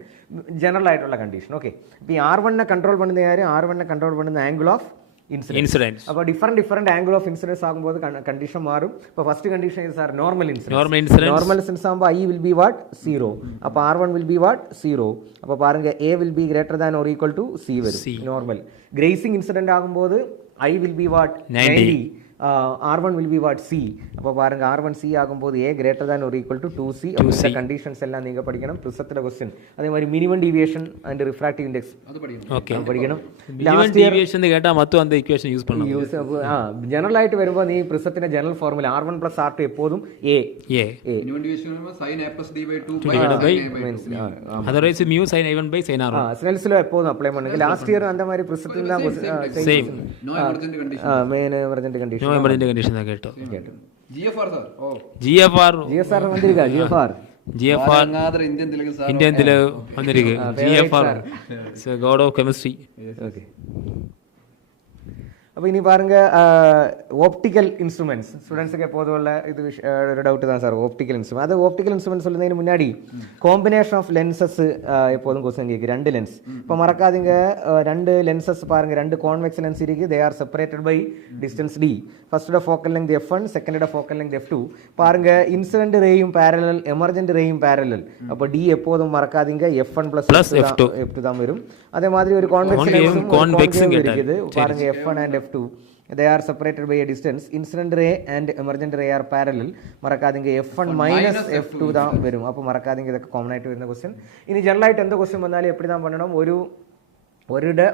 general ആയിട്ടുള്ള condition. Okay, ഇപ്പോ R1 നെ കൺട്രോൾ பண்ணுന്ന ആര്? R1 നെ കൺട്രോൾ பண்ணுന്ന angle of incidence. അപ്പോൾ different angle of incidence ആകുമ്പോൾ കണ്ടീഷൻ മാറും. ഇപ്പോൾ first condition is our normal incidence ആകുമ്പോൾ I will be what? 0. അപ്പോൾ R1 will be what? 0. അപ്പോൾ பாருங்க A will be greater than or equal to C വരും. നോർമൽ ഗ്രേസിംഗ് ഇൻസിഡന്റ് ആകുമ്പോൾ I will be what? 90. R1 will be what? C. അപ്പോൾ பாருங்க R1 C ആകുമ്പോൾ A greater than or equal to 2C. അപ്പോൾ இந்த കണ്ടീഷൻസ് എല്ലാം നിങ്ങൾ പഠിക്കണം. പ്രിസത്തിലെ ക്വസ്റ്റ്യൻ അതേമാതിരി minimum deviation and refractive index പഠിക്കണം. മിനിമം ഡീവിയേഷൻ കേട്ടാ മൊത്തം அந்த ഇക്വേഷൻ യൂസ് பண்ணணும். ജനറൽ ആയിട്ട് വരുമ്പോൾ നീ പ്രിസത്തിന്റെ ജനറൽ ഫോർമുല R1 + R2 എപ്പോഴും A. Minimum deviation sin A + D/2 otherwise mu sin A1 by sin R1. സ്നെൽസിലോ എപ്പോഴും അപ്ലൈ பண்ணுங்க. ലാസ്റ്റ് ഇയർ அந்த மாதிரி പ്രിസത്തിൽ same no emergent condition. Main emergent condition emergent condition കേട്ടോ. GFR sir. GFR വന്നിരിക്കാ. GFR Indian വന്നിരിക്കുക. GFR God of chemistry. Okay, അപ്പോൾ ഇനി பாருங்க ഓപ്റ്റിക്കൽ ഇൻസ്ട്രുമെന്റ്സ് സ്റ്റുഡൻஸுக்கு எப்போதும் உள்ள இது ஒரு டவுட் தான் சார். ஓப்டிக்கல் இன்ஸ்ட்ருமெண்ட், அது ஓப்டிக்கல் இன்ஸ்ட்ருமெண்ட் சொல்லுறதுக்கு முன்னாடி காம்பினேஷன் ஆஃப் லென்சஸ் எப்போதும் क्वेश्चन கேக்கு. ரெண்டு லென்ஸ் இப்போ மறக்காதீங்க. ரெண்டு லென்சஸ் பாருங்க, ரெண்டு கான்வெக்ஸ் லென்ஸ் இருக்கு. they are separated by distance d. first the focal length f1, second the focal length f2. பாருங்க இன்சிடென்ட் ரேயும் parallel, எமர்ஜென்ட் ரேயும் parallel. அப்போ d எப்போதும் மறக்காதீங்க f1 + f2 தான் வரும். அதே மாதிரி ஒரு கான்வெக்ஸ் லென்ஸும் இருக்குது பாருங்க f1 and f2. they are separated by a distance. incident ray and emergent ray are parallel. മറക്കാതിങ്ക f1 minus f2 தான் വരും. അപ്പോൾ മറക്കാതിങ്ക ഇതൊക്കെ കോമൺ ആയിട്ട് വരുന്ന ക്വസ്റ്റ്യൻ. ഇനി ജനറൽ ആയിട്ട് എന്ത് ക്വസ്റ്റ്യൻ വന്നാലും എപ്പടി தான் பண்ணணும்?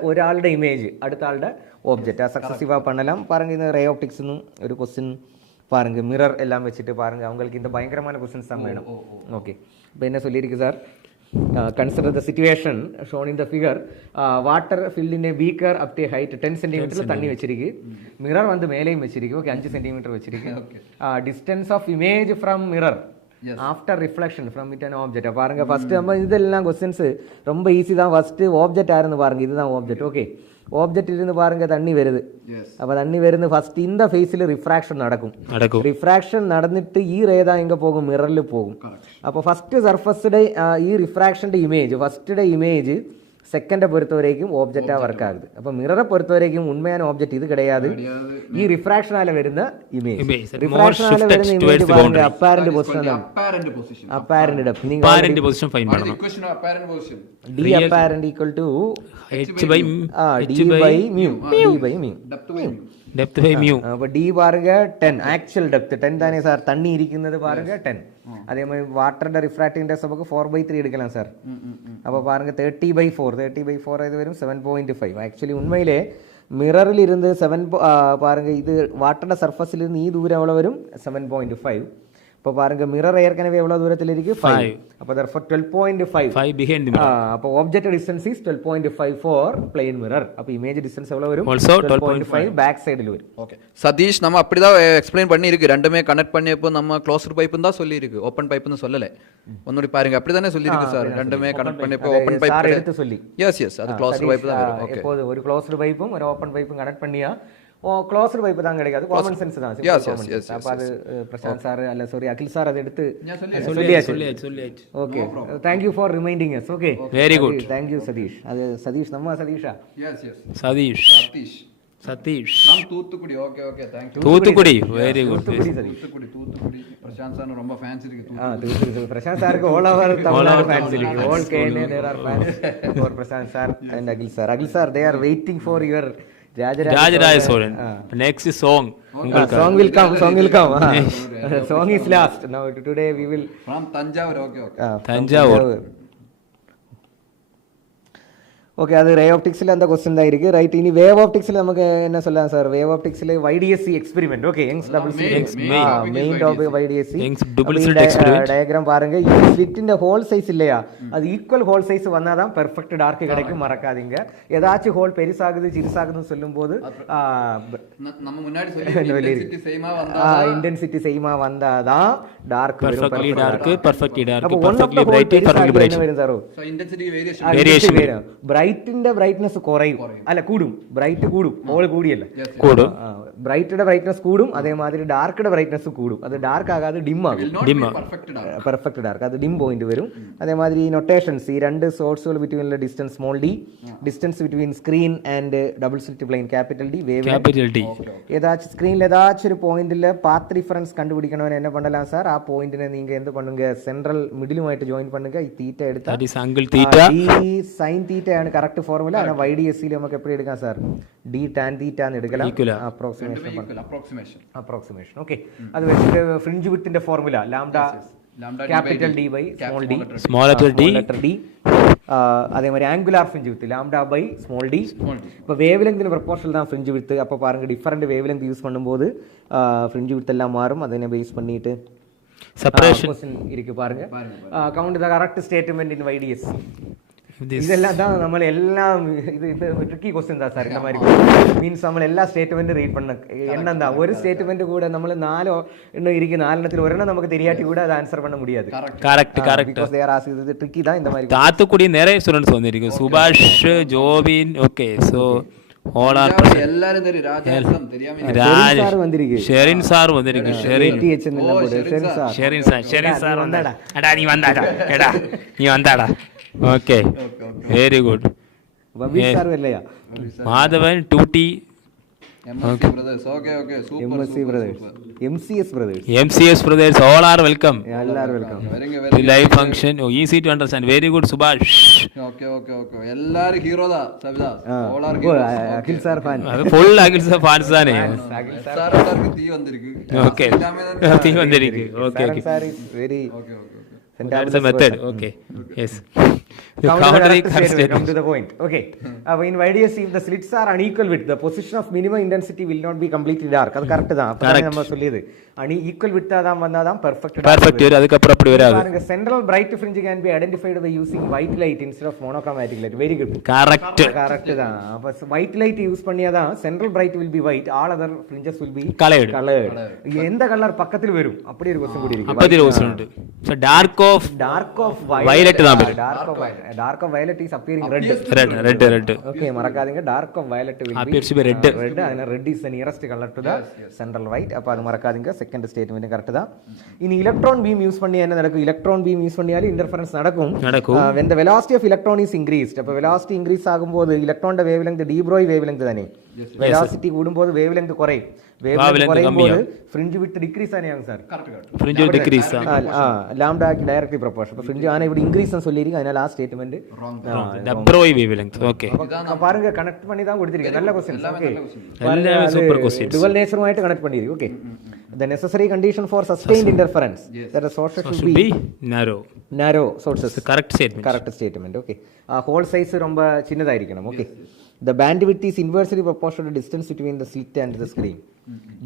ഒരാളുടെ ഇമേജ് അടുത്ത ആളുടെ ഓബ്ജക്റ്റ് സക്സസീവാக பண்ணலாம். பாருங்க இந்த ரே ஆப்டிக்ஸ் ஒரு क्वेश्चन பாருங்க, மிரர் எல்லாம் வச்சுட்டு பாருங்க. அவங்களுக்கு இந்த பயங்கரமான क्वेश्चंस தான் வேணும். ஓகே, இப்போ என்ன சொல்லியிருக்கு sir? consider the situation shown in the figure. water filled in a beaker up to a height 10 cm தண்ணி வச்சிருக்கு. மிரர் வந்து மேலேயும் வச்சிருக்கு. ஓகே, 5 cm வச்சிருக்கு. distance of image from mirror after reflection from it an object. பாருங்க ஃபர்ஸ்ட் நம்ம இதெல்லாம் क्वेश्चंस ரொம்ப ஈஸி தான். ஃபர்ஸ்ட் ஆப்ஜெக்ட் யாருன்னு பாருங்க, இதுதான் ஆப்ஜெக்ட். ஓகே, ஆப்ஜெக்ட்ல இருந்து பாருங்க தண்ணி வருது. அப்ப தண்ணி வருது ஃபர்ஸ்ட் இந்த ஃபேஸ்ல ரிஃப்ராக்ஷன் நடக்கும். ரிஃப்ராக்ஷன் നടന്നിട്ട് ഈ റേ தான் எங்க போகும், மிரர்ல போகும். அப்ப ஃபர்ஸ்ட் சர்ஃபேஸ்ல ഈ റിഫ്രാക്ഷന്റെ ഇമേജ് ഫസ്റ്റ്ടെ ഇമേജ് செகண்டை பொறுத்த வரைக்கும் ஆப்ஜெக்டா ஒர்க் ஆகுது. அப்ப மிரரை பொறுத்த வரைக்கும் உண்மையான ஆப்ஜெக்ட் இது கிடையாது, ഈ റിഫ്രാക്ഷனால വരുന്ന ഇമേജ്. റിഫ്രാക്ഷனால വരുന്ന ഇമേജ് பாருங்க அப்பேரண்ட் பொசிஷன், அப்பேரண்ட் டெப்த். நீங்க அப்பேரண்ட் பொசிஷன் ஃபைண்ட் பண்ணனும். Equation apparent position d apparent equal to h by d by mu, depth by mu. அப்ப d பாருங்க 10, ஆக்சுவல் டெப்த் 10 தானே சார், தண்ணி இருக்குறது பாருங்க 10. அதே மாதிரி வாட்டரோட ரிஃப்ராக்டிவ் இன்டெக்ஸ் நமக்கு 4/3 எடுக்கலாம் சார். அப்ப பாருங்க 30/4 இது வரும் 7.5. ஆக்சுவலி உண்மையிலே மிரரில் இருந்து 7 பாருங்க இது வாட்டரோட சர்ஃபேஸ்ல இருந்து ഈ ദൂരം எவ்வளவு வரும் 7.5. அப்ப பாருங்க மிரர் ஏற்கனவே எவ்வளவு தூரத்தில் இருக்கு 5. அப்ப therefore 12.5 behind the mirror. அப்ப object distance is 12.5 for plane mirror. அப்ப இமேஜ் டிஸ்டன்ஸ் எவ்வளவு வரும் also 12.5 பேக் சைடுல வரும். ஓகே சதீஷ், நம்ம அப்படிதான் எக்ஸ்பிளைன் பண்ணி இருக்கு. ரெண்டுமே கனெக்ட் பண்ணியப்போ நம்ம க்ளோஸ்ட் பைப்னு தான் சொல்லி இருக்கு, ஓபன் பைப்னு சொல்லல. ஒன்னோடி பாருங்க அப்படிதானே சொல்லி இருக்கு சார். ரெண்டுமே கனெக்ட் பண்ணியப்போ ஓபன் பைப் சார் எடுத்து சொல்லி எஸ் அது க்ளோஸ்ட் பைப் தான் வரும். ஓகே எப்போது ஒரு க்ளோஸ்ட் பைப்பும் ஒரு ஓபன் பைப்பும் கனெக்ட் பண்ணியா க்ளோஸ்ட் பைப் தான் கிடைக்காது, காமன் சென்ஸ் தான். அப்ப அது பிரசாந்த் சார் அல்ல சாரி அகில் சார் அதை எடுத்து சொல்லியாச்சு. Okay thank you for reminding us. okay very good, thank you Satish. அது சதீஷ் நம்ம சதீஷா சதீஷ் நாம் தூத்துக்குடி. ஓகே thank you. Thoothukudi very good. Thoothukudi Prashanth sir ரொம்ப ஃபேன்ஸ் இருக்கு. தூத்துக்குடி பிரசாந்த் சாருக்கு all over தமிழ்நாடு ஃபேன்ஸ் இருக்கு. all KNA there are fans for Prashanth sir and Akhil sir they are waiting for your Rajaraja Soren. Next song. Song will come. Song is last. Now today we will from Tanjavur. Okay. Tanjavur. Okay அது ரே ஆப்டிக்ஸ்ல அந்த क्वेश्चन தான் இருக்கு. ரைட், இனி வேவ் ஆப்டிக்ஸ்ல நமக்கு என்ன சொல்லலாம் சார்? வேவ் ஆப்டிக்ஸ்ல YDSC experiment. Okay Young's double slit main topic YDSC double slit experiment. Diagram பாருங்க, இந்த ஸ்லிட்டிന്റെ ஹோல் சைஸ் இல்லையா, அது ஈக்குவல் ஹோல் சைஸ் வந்தாதான் பெர்ஃபெக்ட் டார்க் கிடைக்கும். மறக்காதீங்க, ஏதாச்சும் ஹோல் பெருசாகுது சிறுசாகுதுன்னு சொல்லும்போது நம்ம முன்னாடி சொல்லி இன்டென்சிட்டி சேமா வந்தாதான் dark perfectly dark perfectly bright perfectly bright வரும். சோ இன்டென்சிட்டி வேரியேஷன் വരും. ബ്രൈറ്റിന്റെ ബ്രൈറ്റ്നസ് കുറയും, അല്ല കൂടും. ബ്രൈറ്റ് കൂടും, ഹോൾ കൂടിയല്ല കൂടും. ബ്രൈറ്റിന്റെ ബ്രൈറ്റ്നസ് കൂടും, അതേമാതിരി ഡാർക്കിന്റെ ബ്രൈറ്റ്നസ് കൂടും. അത് ഡാർക്ക് ആകാതെ ഡിം ആകും, പെർഫെക്റ്റ് ഡാർക്ക്, അത് ഡിം പോയിന്റ് വരും. അതേമാതിരി ഈ നൊട്ടേഷൻസ്, ഈ രണ്ട് സോഴ്സുകൾ between distance small D, distance between screen and double slit plane capital D, wave capital D. ഏതാச்சும் സ്ക്രീനിൽ ഏതാச்சுം ഒരു പോയിന്റിൽ പാത്ത് ഡിഫറൻസ് കണ്ടുപിടിക്കണമെന്ന് என்ன பண்ணலாம் சார்? ആ പോയിന്റിനെ நீங்க എന്ത് பண்ணுங்க, സെൻട്രൽ മിഡിലുമായിട്ട് ജോയിൻ பண்ணுங்க. ഈ തീറ്റ എടുത്താൽ ഈ സൈൻ തീറ്റ ആണ് കറക്റ്റ് ഫോർമുല. ஆனால் YDSC നമുക്ക് எப்படி எடுக்கலாம் சார்? d tan θ ன்னு എടുக்கலாம். അപ്രോക്സിമേഷൻ. ഓക്കെ, അത് വെച്ചിട്ട് ഫ്രിഞ്ച് വിഡ്ത്തിന്റെ formula lambda capital D by small d. அதே மாதிரி angular fringe width lambda by small D. இப்போ வேவ் லெங்க்தின் ப்ரொபோர்ஷனல் தான் ஃப்ரிஞ்ச் வித். அப்போ பாருங்க டிஃபரெண்ட் வேவ் லெங்க் யூஸ் பண்ணும்போது ஃப்ரிஞ்ச் வித் எல்லாம் மாறும். அதனை பேஸ் பண்ணிட்டு செப்பரேஷன் இருக்கு பாருங்க. Count the correct statement in YDSC. இதெல்லாம் தான் நம்ம எல்லாம் இது ட்ரிக்கி क्वेश्चन தான் சார். இந்த மாதிரி மீன்ஸ் നമ്മൾ എല്ലാ സ്റ്റേറ്റ്മെന്റ് റീഡ് பண்ண என்னன்னா ஒரு ஸ்டேட்மெന്റ് கூட നമ്മൾ നാലോ இன்னும் இருக்கு, நாலெண்ணத்தில் ஒரெண்ணம் நமக்கு தெரியாட்டி கூட அதை ஆன்சர் பண்ண முடியாது. Correct because they are asking இது ட்ரிக்கி தான். இந்த மாதிரி தாத்துக்குடி நிறைய ஸ்டூடண்ட்ஸ் வந்திருக்கு. சுபாஷ், Jobin. Okay, so all are எல்லாரும் தெரியும். ராஜேஷம் தெரியாம சார் வந்திருக்கு, ஷெரின் சார் வந்திருக்கு. ஷெரின் சார் வந்தாடா. அடா நீ வந்தாடா. Okay, very good. சார் இல்லையா? Madhavan, duty, MCS brothers, all are welcome. Live function, easy to understand. Very good, Subhash. Okay. Ellaru hero da sabida. All are heroes. Akhil sir fan. Full Akhil sir fans aane. Akhil sir odarku thee vandirukku. Okay. Thee vandirukku. Okay. Sir is very That's the method. Okay. Yes. Come to the point. Okay. In YDSC, if the slits are unequal width, the position of minimum intensity will not be completely dark. அது கரெக்ட் தான். அப்பதான் நம்ம சொல்லியது. ஈக்குவல் விட்டா தான் வந்தாதான் பெர்ஃபெக்ட். அதுக்கு அப்புறம் அப்படி வராது. பாருங்க, central bright fringe can be identified by using white light instead of monochromatic light. Very good. Correct தான். அப்ப white light யூஸ் பண்ணியாதான் central bright will be white, all other fringes will be colored. எந்த கலர் பக்கத்தில் வரும் அப்படி ஒரு क्वेश्चन கூடி இருக்கு. அப்படி ஒரு क्वेश्चन உண்டு. So dark of violet தான் வரும். Dark of dark of violet is appearing red. Red. Okay, മറക്കാതീങ്ക dark of violet will appears to be red. And red is the nearest color to the central white. അപ്പോൾ അത് മറക്കാതീങ്ക second statement correct தான். ഇനി electron beam use பண்ணி என்ன நடக்கும்? Electron beam use பண்ணிയാൽ ഇന്റർഫറൻസ് നടക്കും. when the velocity of electron is increased. അപ്പോൾ velocity increase ആകുമ്പോൾ ഇലക്ട്രോണിന്റെ wave length de Broglie wave length തന്നെ. വെലോസിറ്റി കൂടുമ്പോൾ വേവ് ലെങ്ത് കുറയും. വേവ് ലെങ്ത് കുറയുമ്പോൾ ഫ്രിഞ്ച് വിഡ്ത്ത് ഡിക്രീസ് ആണെയാകും സാർ. ഫ്രിഞ്ച് ഡിക്രീസ് ലാംഡാക്ക് ഡയറക്ട്ലി പ്രൊപ്പോർഷൻ. അപ്പോൾ ഫ്രിഞ്ച് ആണ് ഇവിടെ ഇൻക്രീസ് ன்னு சொல்லிருக்கு. அதனால ആ statement Broglie wave length. Okay, பாருங்க கனெக்ட் பண்ணி தான் கொடுத்திருக்கேன். நல்ல क्वेश्चंस. ஓகே, எல்லாமே சூப்பர் क्वेश्चंस. டுவல் நேச்சருமாയിട്ട് கனெக்ட் பண்ணிருக்கு. Okay, the necessary condition for sustained interference that the sources should be narrow sources. correct statement. Okay, hole size ரொம்ப சின்னதாയിരിക്കണം. Okay, the bandwidth is inversely proportional to distance between the slit and the screen.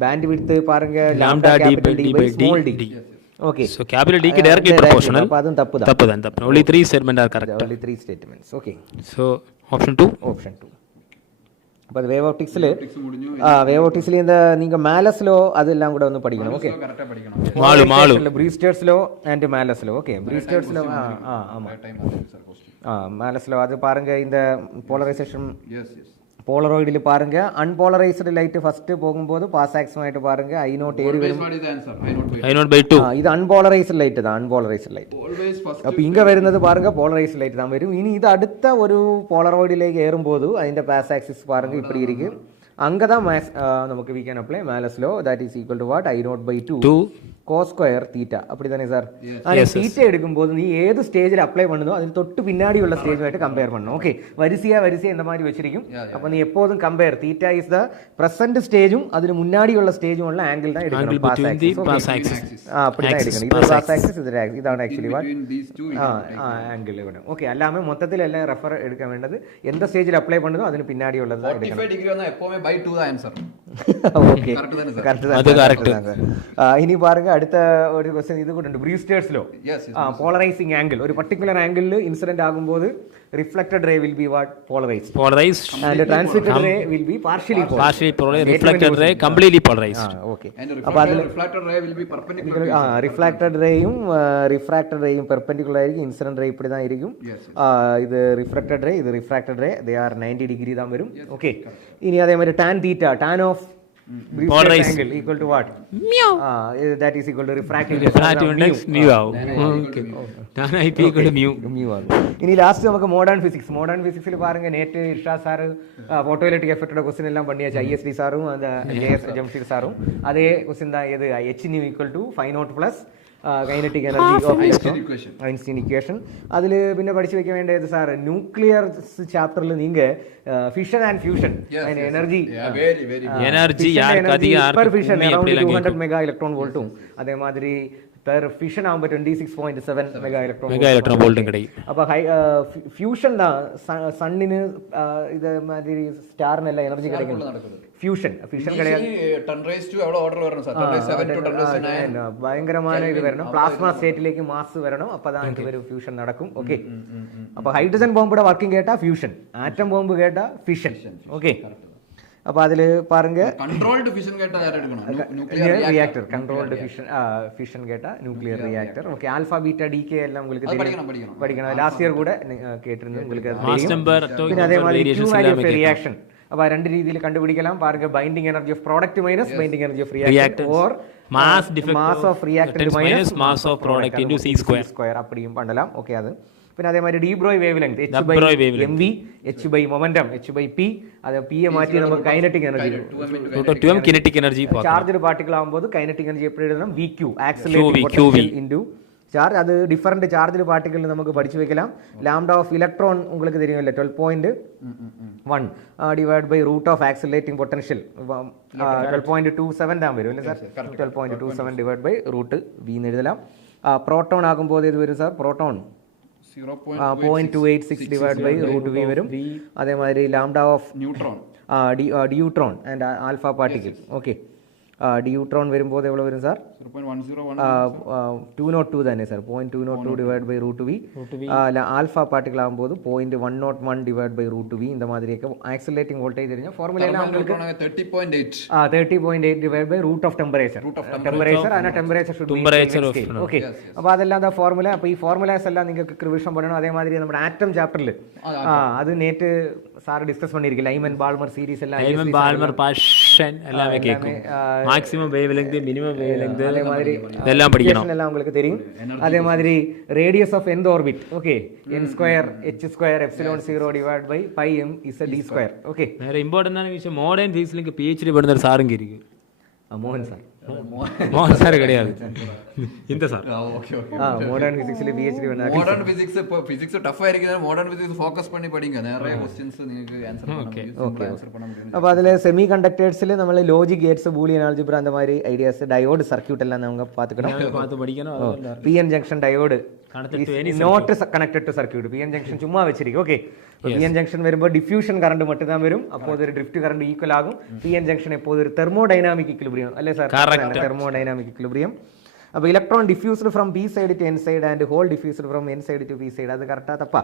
bandwidth பாருங்க lambda capital D by small d. Okay, so capital D க்கு directly proportional. அப்ப அதுவும் தப்பு தான். only 3 statements are correct. only 3 statements. Okay, so option 2. അപ്പോൾ വേവ് ഓപ്റ്റിക്സിൽ இந்த நீங்க மேலஸ் லோ அதெல்லாம் கூட வந்து படிக்கணும். Okay, Malu Brewster's law and Malus law. Okay, Brewster's law ஆமா மேலஸ் லோ அது பாருங்க. இந்த போலரைசேஷன் പോളറോയിഡിൽ പാരുങ്ക അൺപോളറൈസ്ഡ് ലൈറ്റ് ഫസ്റ്റ് പോകുമ്പോൾ പാസ് ആക്സുമായിട്ട് പാരുങ്ക I0 ഏറി വരും. ഇത് അൺപോളറൈസ്ഡ് ലൈറ്റ് தான். Unpolarised light. അപ്പോൾ ഇങ്ങ വരുന്നത് പാരുങ്ക പോളറൈസ്ഡ് ലൈറ്റ് தான் വരും. ഇനി ഇത് അടുത്ത ഒരു പോളറോയിഡിലേക്ക് ഏറുമ്പോൾ അതിന്റെ പാസ് ആക്സിസ് പാരുങ്ക இப்படி இருக்கு. അങ്കதான் നമുക്ക് we can apply Malus law that is equal to what? I0/2 cos square theta. அப்படிதானே சார்? തീറ്റ എടുക്കുമ്പോൾ നീ ഏത് സ്റ്റേജിൽ അപ്ലൈ பண்ணுதோ അതിന് തൊട്ട് പിന്നാടിയുള്ള സ്റ്റേജുമായിട്ട് കമ്പയർ பண்ணணும். ഓക്കെ, വരിസையா இந்த மாதிரி വെച്ചിരിക്കും. അപ്പോൾ നീ എപ്പോഴും compare theta is the present സ്റ്റേജും അതിന് മുന്നാടിയുള്ള സ്റ്റേജും ഉള്ള ആംഗിൾ தான் എടുക്കണം. പാസ് ആക്സിസ് அப்படிதான் എടുക്കണം. ഇത് പാസ് ആക്സിസ് ഇതാണ് ആക്ച്വലി വാട്ട് ആംഗിൾ ഇവിടെ. ഓക്കെ, അല്ലാതെ മൊത്തത്തിൽ എല്ലാം റെഫർ എടുക്കാൻ വേണ്ടത് എന്ത് സ്റ്റേജിൽ അപ്ലൈ பண்ணுதோ അതിന് പിന്നാടിയുള്ളത് എടുക്കണം. Okay, correct. ഇനി പാരുങ്ക അടുത്ത ഒരു ക്വസ്റ്റ്യൻ ഇത് കൂടെ ഉണ്ട്. Brewster's law. പോളറൈസിംഗ് ആംഗിൾ ഒരു പർട്ടിക്കുലർ ആംഗിളിൽ ഇൻസിഡന്റ് ആകുമ്പോൾ reflected ray will be what? Polarised and transmitted ray will be partially polarised. Reflected ray completely polarised. Okay, അപ്പോൾ അതിൽ റിഫ്ലക്റ്റഡ് റേയും പെർപെൻഡിക്കുലർ ആയിരിക്കും. ഇൻസിഡന്റ് റേ இப்படி தான் இருக்கும். ഇത് റിഫ്ലക്റ്റഡ് റേ, ഇത് refracted ray. They are 90 degree தான் വരും. ഓക്കെ, ഇനി അതേ மாதிரி tan theta, tan of angle equal to what? That is equal to refractive index mu. Okay, tan IP equal to mu. ഇനി ലാസ്റ്റ് നമുക്ക് മോഡേൺ ഫിസിക്സിൽ പാരുങ്ക നേറ്റ് ഇർഷാ സാറ് ഫോട്ടോ ഇലക്ട്രിക് എഫക്റ്റോட ക്വസ്റ്റ്യൻ എല്ലാം பண்ணியாச்சு. ISD സാറും JS ജംഷീർ സാറും അതേ ക്വസ്റ്റ്യൻ தான். ഇത് H nu equal to phi naught plus kinetic energy of Einstein equation. അതിൽ പിന്നെ പഠിച്ചു വെക്കാൻ വേണ്ടത് സാർ ന്യൂക്ലിയർ ചാപ്റ്ററിൽ നിങ്ങൾ fission and fusion energy per fission around 200 mega electron വോൾട്ടും അതേമാതിരി പെർ ഫിഷൻ ആകുമ്പോൾ 26.7 മെഗാ ഇലക്ട്രോൺ വോൾട്ടും കിട്ടും. അപ്പോൾ ഫ്യൂഷൻ സണ്ണിന് ഇതേമാതിരി സ്റ്റാറിനെല്ലാം എനർജി கிடைக்கும். ഫ്യൂഷൻ ഭയങ്കരമായ ഇത് വരണം. പ്ലാസ്മ സ്റ്റേറ്റിലേക്ക് മാസ് വരണം. അപ്പോൾ അതാണ് ഇതൊരു ഫ്യൂഷൻ നടക്കും. ഓക്കെ, അപ്പോൾ ഹൈഡ്രജൻ ബോംബുടെ വർക്കിംഗ് കേട്ടാ ഫ്യൂഷൻ, ആറ്റം ബോംബ് കേട്ടാ ഫിഷൻ. ഓക്കെ, അപ്പോൾ അതിൽ പാരുങ്ക controlled fission reactor, controlled fission കേട്ടാ nuclear reactor. Okay, alpha beta decay എല്ലാം നിങ്ങൾക്ക് പഠിക്കണം. ലാസ്റ്റ് ഇയർ കൂടെ കേട്ടിരുന്നു നിങ്ങൾക്ക്. പിന്നെ അതേമാതിരി റിയാക്ഷൻ. അപ്പോൾ രണ്ട് രീതിയിൽ കണ്ടുപിടിക്കണം. പാരുങ്ക binding energy of product minus binding energy of reactor or mass of reactant minus mass of product into c square அப்படியும் பண்ணலாம். ഓക്കെ, അത് പിന്നെ അതേമാതിരി D Broglie wave length H/mv, H/p, H/p. അത് p യെ മാറ്റി നമുക്ക് കൈനറ്റിക് എനർജി ചാർജ്ഡ് പാർട്ടിക്കിൾ ആകുമ്പോൾ കൈനറ്റിക് എനർജി എപ്പോഴും എഴുതണം VQ, accelerating potential into charge. അത് ഡിഫറെന്റ് ചാർജ്ഡ് പാർട്ടിക്കിൾ നമുക്ക് പഠിച്ചു വെക്കണം. ലാംഡ ഓഫ് ഇലക്ട്രോൺ உங்களுக்கு தெரியும்ல 12.1 divide by root of accelerating potential 12.27 தான் വരും അല്ലേ sir? 12.27 divide by root v എന്ന് എഴുതலாம். പ്രോട്ടോൺ ആകുമ്പോൾ ഇത് വരും sir? Proton 0.286 divide by root v വരും. അതേമാതിരി lambda of neutron and alpha particle. Okay, deuteron வரும்போது எவ்வளோ வரும் சார்? 202 தானே sir, 0.202 divide by root V. இல்லை ஆல்ஃபா பார்ட்டிகல் ஆகும்போது 0.101 டிவைட் பை ரூட் வி. இந்த மாதிரி ஆக்சிலேட்டிங் வோல்டேஜ் தெரிஞ்சா ஃபார்முலா உங்களுக்கு 30.8 divide by root of temperature. ஆனால் டெம்பரேச்சர் ஷுட் பி ஓகே. അപ്പോൾ അതെല്ലാം ദാ ഫോർമുല. അപ്പോൾ ഈ ഫോർമുലാസ് എല്ലാം നിങ്ങൾക്ക് റിവിഷൻ பண்ணணும். അതേമാതിരി നമ്മുടെ ആറ്റം ചാപ്റ്ററിൽ അത് നേറ്റ് സാർ ഡിസ്കസ് பண்ணிருக்கு. ലൈമൻ ബാൾമർ സീരീസ് എല്ലാം எல்லாமே கேட்கும். Maximum wavelength, minimum wavelength, அதே மாதிரி இதெல்லாம் படிக்கணும். எல்லாம் உங்களுக்கு தெரியும். அதே மாதிரி radius of nth orbit okay, n square h square epsilon 0 divide by pi m is a d square okay. வேற இம்பார்ட்டன்டான விஷயம் மாடர்ன் ஃபிசிக்ஸ்ல PhD பண்ணுற சாருங்க இருக்கு. மோகன் சார். மோகன் சார் கிடையாது, இந்த சார். மாடர்ன் ஃபிசிக்ஸ்ல PhD பண்ணாரு. மாடர்ன் ஃபிசிக்ஸ் இப்போ ஃபிசிக்ஸ் டஃபா இருக்குது. மாடர்ன் ஃபிசிக்ஸ் ஃபோக்கஸ் பண்ணி படிங்க. நிறைய क्वेश्चंस നിങ്ങൾക്ക് ആൻസർ பண்ண முடியும். അപ്പോൾ അതിൽ സെമി കണ്ടക്ടേഴ്സിൽ നമ്മൾ ലോജിക് ഗേറ്റ്സ്, ബൂളിയൻ ആൾജിബ്ര அந்த மாதிரி ஐடியாஸ், டயோடு சர்க்யூட் எல்லாம் நம்ம பார்த்து படிக்கணும். PN junction diode not connected to circuit. PN junction ചുമ്മാ വെച്ചിരിക്കും ഓക്കെ. PN ജംഗ്ഷൻ വരുമ്പോൾ ഡിഫ്യൂഷൻ കറണ്ട് மட்டும்தான் വരും. അപ്പോൾ ഒരു ഡ്രിഫ്റ്റ് കറണ്ട് ഈക്വൽ ആകും. PN ജംഗ്ഷൻ എപ്പോഴും ഒരു തെർമോഡൈനാമിക് ഇക്വിലിബ്രിയം അല്ലേ സാർ? Thermodynamic equilibrium. അപ്പോൾ electron diffused from P side to N side and hole diffused from N side to P side. അത് കറക്റ്റാ തപ്പാ?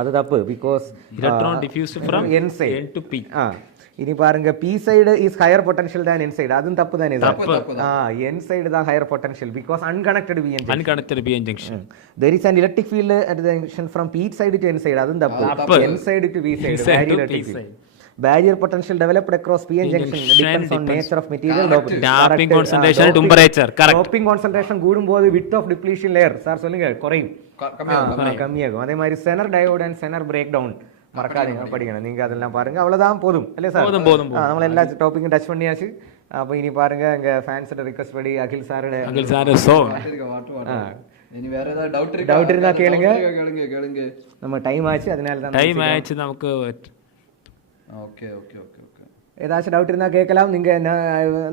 അത് തപ്പ്. Because electron diffused from N side to P. இனி பாருங்க, P side is higher potential than n side. அதுவும் தப்பு தானே சார்? n சைடு தான் higher potential because unconnected PN junction. There is an electric field at the junction from p side to n side. அதுவும் தப்பு. n side to p side very electric field. Barrier potential developed across PN junction depends on nature of material. Doping concentration, temperature. Correct. Doping concentration കൂടുம்போது width of depletion layer sir சொல்லுங்க குறையும், கம்மியாகும். அதே மாதிரி Zener diode and Zener breakdown மறக்காதீங்க, படிக்கணும் நீங்க. அதெல்லாம் பாருங்க. அவ்வளவுதான், போதும் இல்ல சார்? நம்ம எல்லா டாபிக்கும் டச் பண்ணியாச்சு. அப்ப இனி பாருங்க, எங்க ஃபேன்ஸோட ரிக்வெஸ்ட் படி அகில் சார் இனி வேற ஏதாவது டவுட் இருந்தா கேளுங்க. நம்ம டைம் ஆச்சு, அதனால தான் டைம் ஆச்சு நமக்கு. Okay okay okay okay. ஏதாச்சும் டவுட் இருந்தா கேட்கலாம். நீங்க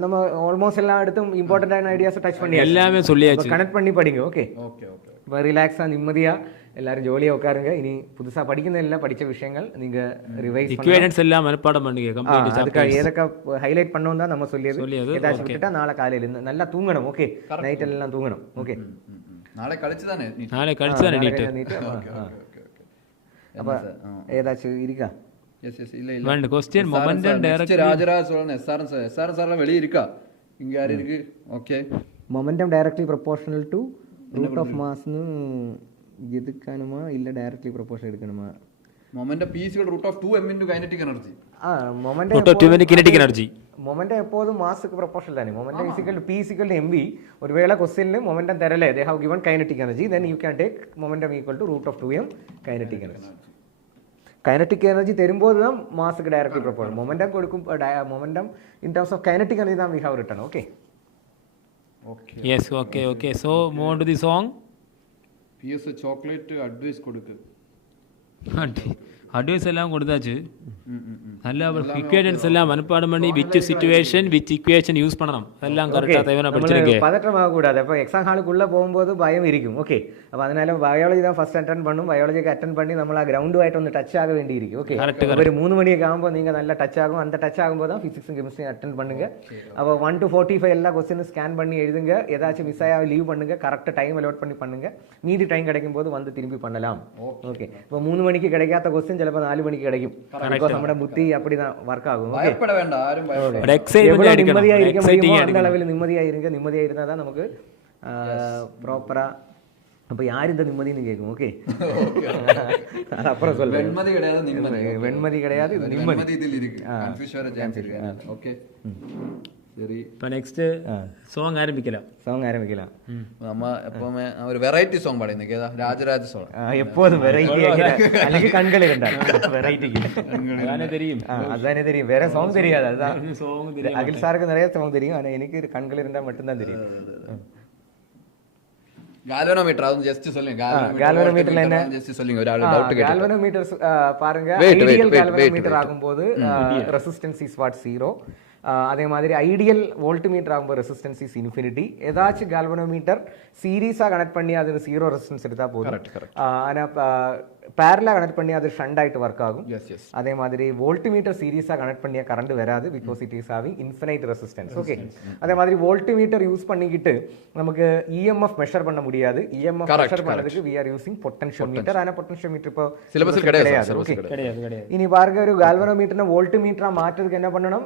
நம்ம ஆல்மோஸ்ட் எல்லா இடத்தும் இம்பார்ட்டன்டான ஐடியாஸ் டச் பண்ணி எல்லாமே சொல்லியாச்சு. கனெக்ட் பண்ணி படிங்க ஓகே. Okay okay. இப்போ ரிலாக்ஸா நிம்மதியா எல்லாரும் ஜோலியா உட்காருங்க. இனி புதுசா படிக்கிறதில்ல, படிச்ச விஷயங்கள் நீங்க ரிவைஸ் ஈக்குவேஷன்ஸ் எல்லாம் மனப்பாடம் பண்ணுங்க. கம்ப்ளீட் அதுக்கு எதக்க ஹைலைட் பண்ணோம் தான் நம்ம சொல்லியது. ஏதாச்சும் விட்டுட்டா நாளை காலையில இருந்து நல்லா தூங்கணும் ஓகே. நைட் எல்லாம் தூங்கணும் ஓகே. நாளை கழிச்சு தானே நீட். அப்ப ஏதாச்சும் இருக்கா? Yes yes. இல்ல இல்ல வேണ്ട question momentum direct Rajaraja Cholan SRN சார்லாம் வெளிய இருக்கா? இங்க யார் இருக்கு? Okay. Momentum directly proportional to root of மாஸ்னு எதுக்கானுமா இல்ல டைரக்ட்லி ப்ரொபோர்ஷனல் எடுக்கணுமா? Momentum p = √2m * kinetic energy. Momentum √2m kinetic energy. Momentum எப்போதும் மாஸ்க்கு ப்ரொபோர்ஷனல் தானே. Momentum p = mv. ஒருவேளை क्वेश्चनல மொமெண்டம் தரல, they have given kinetic energy, then you can take momentum equal to √2m kinetic energy. Kinetic energy தரும்போது தான் மாஸுக்கு directly proportional. Momentum கொடுக்கும் momentum in terms of kinetic energy தான் we have written okay. Okay. yes okay okay. so move on to the song. PS chocolate advice கொடுக்கு. அட்வைஸ் எல்லாம் கொடுத்தாச்சு. நல்ல ஈக்குவேஷன்ஸ் எல்லாம் மனப்பாடம் பண்ணி which situation which equation use பண்ணணும் அதெல்லாம் கரெக்டா தேவனா படிச்சிருக்கேன். பதற்றமாக கூடாது. அப்போ எக்ஸாம் ஹாலுக்குள்ள போகும்போது பயம் இருக்கும் ஓகே. அப்போ அதனால பயாலஜி தான் ஃபர்ஸ்ட் அட்டெண்ட் பண்ணும். பயாலஜிக்கு அட்டெண்ட் பண்ணி നമ്മൾ ആ ഗ്രൗണ്ടുമായിട്ട് ഒന്ന് ടച്ച് ആക വേണ്ടി ഇരിക്കും ഓക്കെ. ഒരു 3 മണിയൊക്കെ ആകുമ്പോൾ നിങ്ങൾ നല്ല ടച്ച് ആകും. அந்த டச் ஆகும்போது தான் ஃபிசிக்ஸும் கெமிஸ்ட்ரியும் அட்டெண்ட் பண்ணுங்க. அப்போ 1 to 45 எல்லா क्वेश्चन ஸ்கேன் பண்ணி எழுதுங்க. ஏதாச்சும் மிஸ் ஆயா லீவ் பண்ணுங்க. கரெக்ட் டைம் அலோட் பண்ணி பண்ணுங்க. மீதி டைம் கிடைக்கும் போது வந்து திரும்பி பண்ணலாம் ஓகே. இப்போ 3 மணிக்கு கிடைக்காத क्वेश्चन ചിലപ്പോൾ 4 മണിക്ക് கிடைக்கும். பிகாஸ் നമ്മുടെ புத்தி அப்படிதான் வர்க் ஆகும். பயப்பட வேண்டாம், யாரும் பயப்பட வேண்டாம். எக்ஸைட்மென்ட் நிம்மதியா இருக்க முடியுமோ அந்த அளவில் நிம்மதியா இருங்க. நிம்மதியா இருந்தா தான் நமக்கு ப்ராப்பரா. அப்ப யார் இந்த நிம்மதின்னு கேட்கும் ஓகே. அப்புறம் சொல்றேன். வெண்மதி கிடையாது, நிம்மதி. வெண்மதி கிடையாது, இது நிம்மதி. இதில் இருக்கு. கன்ஃபியூஸ் வர சான்ஸ் இருக்கு ஓகே. சரி, இப்போ நெக்ஸ்ட் சாங் ஆரம்பிக்கலாம். நம்ம எப்பவுமே ஒரு வெரைட்டி சாங் பாடுங்க. கேதா ராஜராஜ சோழன் எப்போதும் வெரைட்டி அல்லது கண்களை கண்டால் வெரைட்டிக்கு அதானே தெரியும். அதானே தெரியும், வேற சாங் தெரியாது. அதுதான் சாங் தெரியும். அகில் சாருக்கு நிறைய சாங் தெரியும், ஆனா எனக்கு கண்கள் இருந்தால் மட்டும்தான் தெரியும். கால்வனோமீட்டர் அது ஜஸ்ட் சொல்லுங்க. கால்வனோமீட்டர்ல என்ன ஜஸ்ட் சொல்லுங்க. ஒரு ஆளு டவுட் கேட்டா கால்வனோமீட்டர் பாருங்க. ஐடியல் கால்வனோமீட்டர் ஆகும்போது ரெசிஸ்டன்ஸ் இஸ் வாட் 0. அதே மாதிரி ஐடியல் வோல்ட்மீட்டர் ஆகும்போது ரெசிஸ்டன்ஸ் இஸ் இன்ஃபினிட்டி. ஏதாச்சும் கால்வனோமீட்டர் சீரீஸாக கனெக்ட் பண்ணி அது 0 ரெசிஸ்டன்ஸ் எடுத்தால் போதும். ஆனால் பேரலாக கனெக்ட் பண்ணி அது ஷண்ட் ஆகிட்டு ஒர்க் ஆகும். Yes yes. அதே மாதிரி வோல்ட்மீட்டர் சீரீஸாக கனெக்ட் பண்ணிய கரண்ட் வராது, because it is having infinite resistance. Okay, அதே மாதிரி வோல்ட்மீட்டர் யூஸ் பண்ணிக்கிட்டு நமக்கு இஎம்எஃப் மெஷர் பண்ண முடியாது. இஎம்எஃப் மெஷர் பண்ணதுக்கு வி ஆர் யூசிங் பொட்டன்ஷியோமீட்டர். ஆனால் பொட்டன்ஷியோமீட்டர் இப்போ சிலபஸில் கிடையாது. ஓகே, இனி பாருங்க, ஒரு கால்வனோமீட்டர்னா வோல்ட்மீட்டரா மாற்றுறதுக்கு என்ன பண்ணணும்?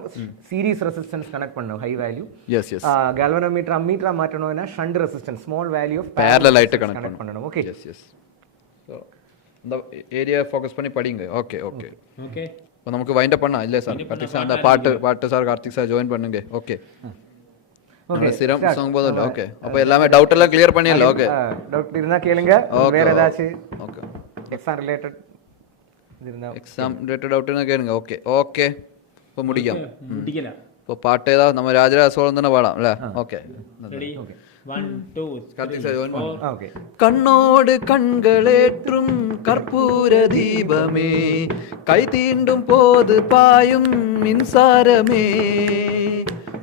சீரீஸ் ரெசிஸ்டன்ஸ் கனெக்ட் பண்ணணும், high value. Yes yes. Galvanometer அம்மீட்டரா மாற்றணும்னா shunt resistance, small value of parallel light connect பண்ணணும். Okay, yes yes. ஸோ இந்த ஏரியா ஃபோக்கஸ் பண்ணி படிங்க. Okay okay okay. இப்போ நமக்கு வைண்ட் அப் பண்ணா இல்லை சார்? கார்த்திக் சார் அந்த பாட்டு சார் கார்த்திக் சார் ஜாயின் பண்ணுங்க. ஓகே, சிரம் சாங் போதும். ஓகே, அப்போ எல்லாமே டவுட் எல்லாம் கிளியர் பண்ணிடல. ஓகே, டவுட் இருந்தா கேளுங்க. வேற ஏதாச்சும் ஓகே எக்ஸாம் ரிலேட்டட் இருந்தா, எக்ஸாம் ரிலேட்டட் டவுட் இருந்தா கேளுங்க. ஓகே ஓகே, இப்போ முடிக்கலாம். முடிக்கலாம். இப்போ பாட்டு ஏதாவது நம்ம ராஜராஜ சோழன் தானே பாடாம் இல்லை? ஓகே, கார்த்திக் சார் ஜாயின் பண்ணுங்க. ஓகே. கண்ணோடு கண்களேற்றும் கற்பூர தீபமே, கை தீண்டும் போது பாயும் மின்சாரமே,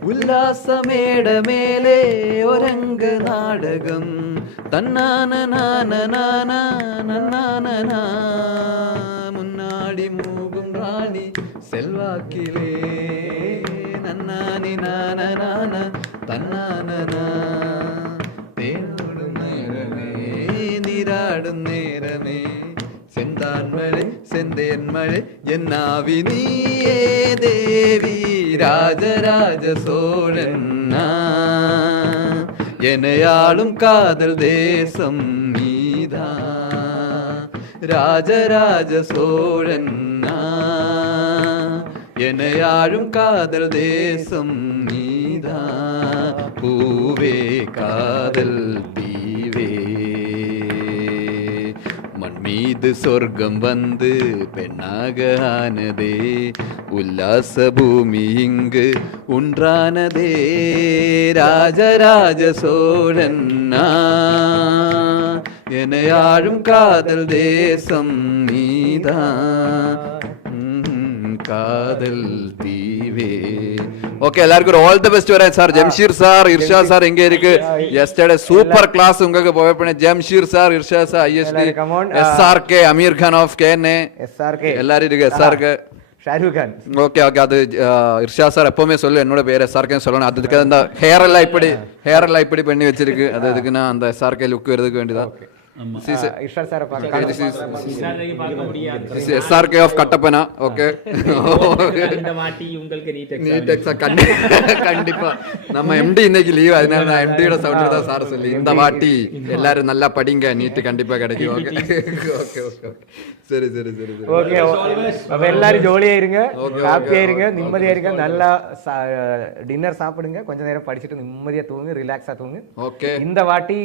உல்லாச மேட மேலே ஒரங்கு நாடகம், தன்னான முன்னாடி மூகும் ராணி செல்வாக்கிலே, நன்னானி நான தன்னானா, தேனோடும் நேரமே நீராடும் நேரமே, செந்தான் மழை செந்தேன் மழை என்னாவி நீயே தேவி, ராஜராஜ சோழன் எனையாளும் காதல் தேசம் நீதா, ராஜராஜ சோழன் எனையாளும் காதல் தேசம் நீதா, பூவே காதல் தீவே, மண் மீது சொர்க்கம் வந்து பெண்ணாக ஆனதே, உல்லாச பூமி இங்கு ஒன்றானதே, ராஜராஜ சோழன் எனையாளும் காதல் தேசம் நீதா, காதல் தீவே. ஓகே, எல்லாருக்கும் ஆல் தி பெஸ்ட் வரேன் sir. Jamsheer sir, Irsha sir எங்க இருக்கு? எஸ்டர்டே சூப்பர் கிளாஸ் உங்களுக்கு போய் பண்ண. Jamsheer sir, Irsha sir, IST, SRK, Aamir Khan of கேனே, எஸ்ஆர்கே எல்லாரும் இருக்கு. SRK, Shahrukh Khan. Okay okay, அது இர்ஷா சார் எப்பவுமே சொல்லு என்னோட பேர் எஸ்ஆர்கே சொல்லணும். அதுக்கு அந்த ஹேர் எல்லாம் இப்படி பண்ணி வச்சிருக்கு. அது அதுக்குன்னா அந்த எஸ்ஆர்கே லுக் வரதுக்கு வேண்டியதான். SRK of Kattapana. Okay. கண்டிப்பா நம்ம எம்டி இன்னைக்கு லீவ், அதனால நான் எம்டியோட சவுண்ட் தான் சார் சொல்லி இந்த வாட்டி எல்லாரும் நல்லா படிங்க, நீட் கண்டிப்பா கிடைக்கும். ஓகே ஓகே ஓகே, சரி சரி சரி சரி. ஓகே, அப்ப எல்லாரும் ஜாலியா இருங்க, ஹாப்பியா இருங்க, நிம்மதியா இருங்க, நல்லா டின்னர் சாப்பிடுங்க, கொஞ்ச நேரம் படிச்சுட்டு நிம்மதியா தூங்குங்க, ரிலாக்ஸா தூங்குங்க. ஓகே, இந்த வாட்டி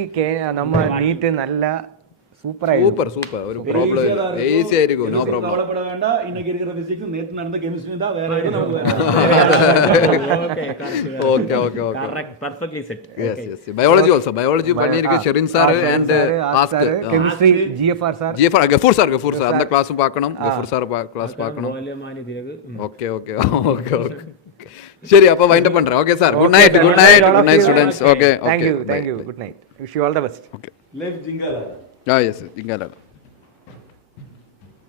நம்ம நீட் நல்லா சூப்பரா சூப்பர் சூப்பர், ஒரு ப்ராப்ளம் இல்ல, ஈஸியா இருக்கும், நோ ப்ராப்ளம். கவலைப்பட வேண்டாம், இன்னைக்கு இருக்கிற பிசிக்ஸ் நேத்து நடந்த கெமிஸ்ட்ரி தான், வேற எதுவும் okay okay okay okay, correct, perfectly set. Yes yes, biology also, biology பண்ணிருக்கு Sherin sir and ask. Chemistry GFR sir, Gafoor sir அந்த கிளாஸும் பார்க்கணும், கஃபூர் சார் கிளாஸ் பார்க்கணும். ஓகே ஓகே ஓகே ஓகே, சரி அப்ப வைண்ட் அப் பண்றேன். Okay sir, good night students. Okay, thank you, good night, wish you all the best. Okay, live Jingala. Yes, Jingala.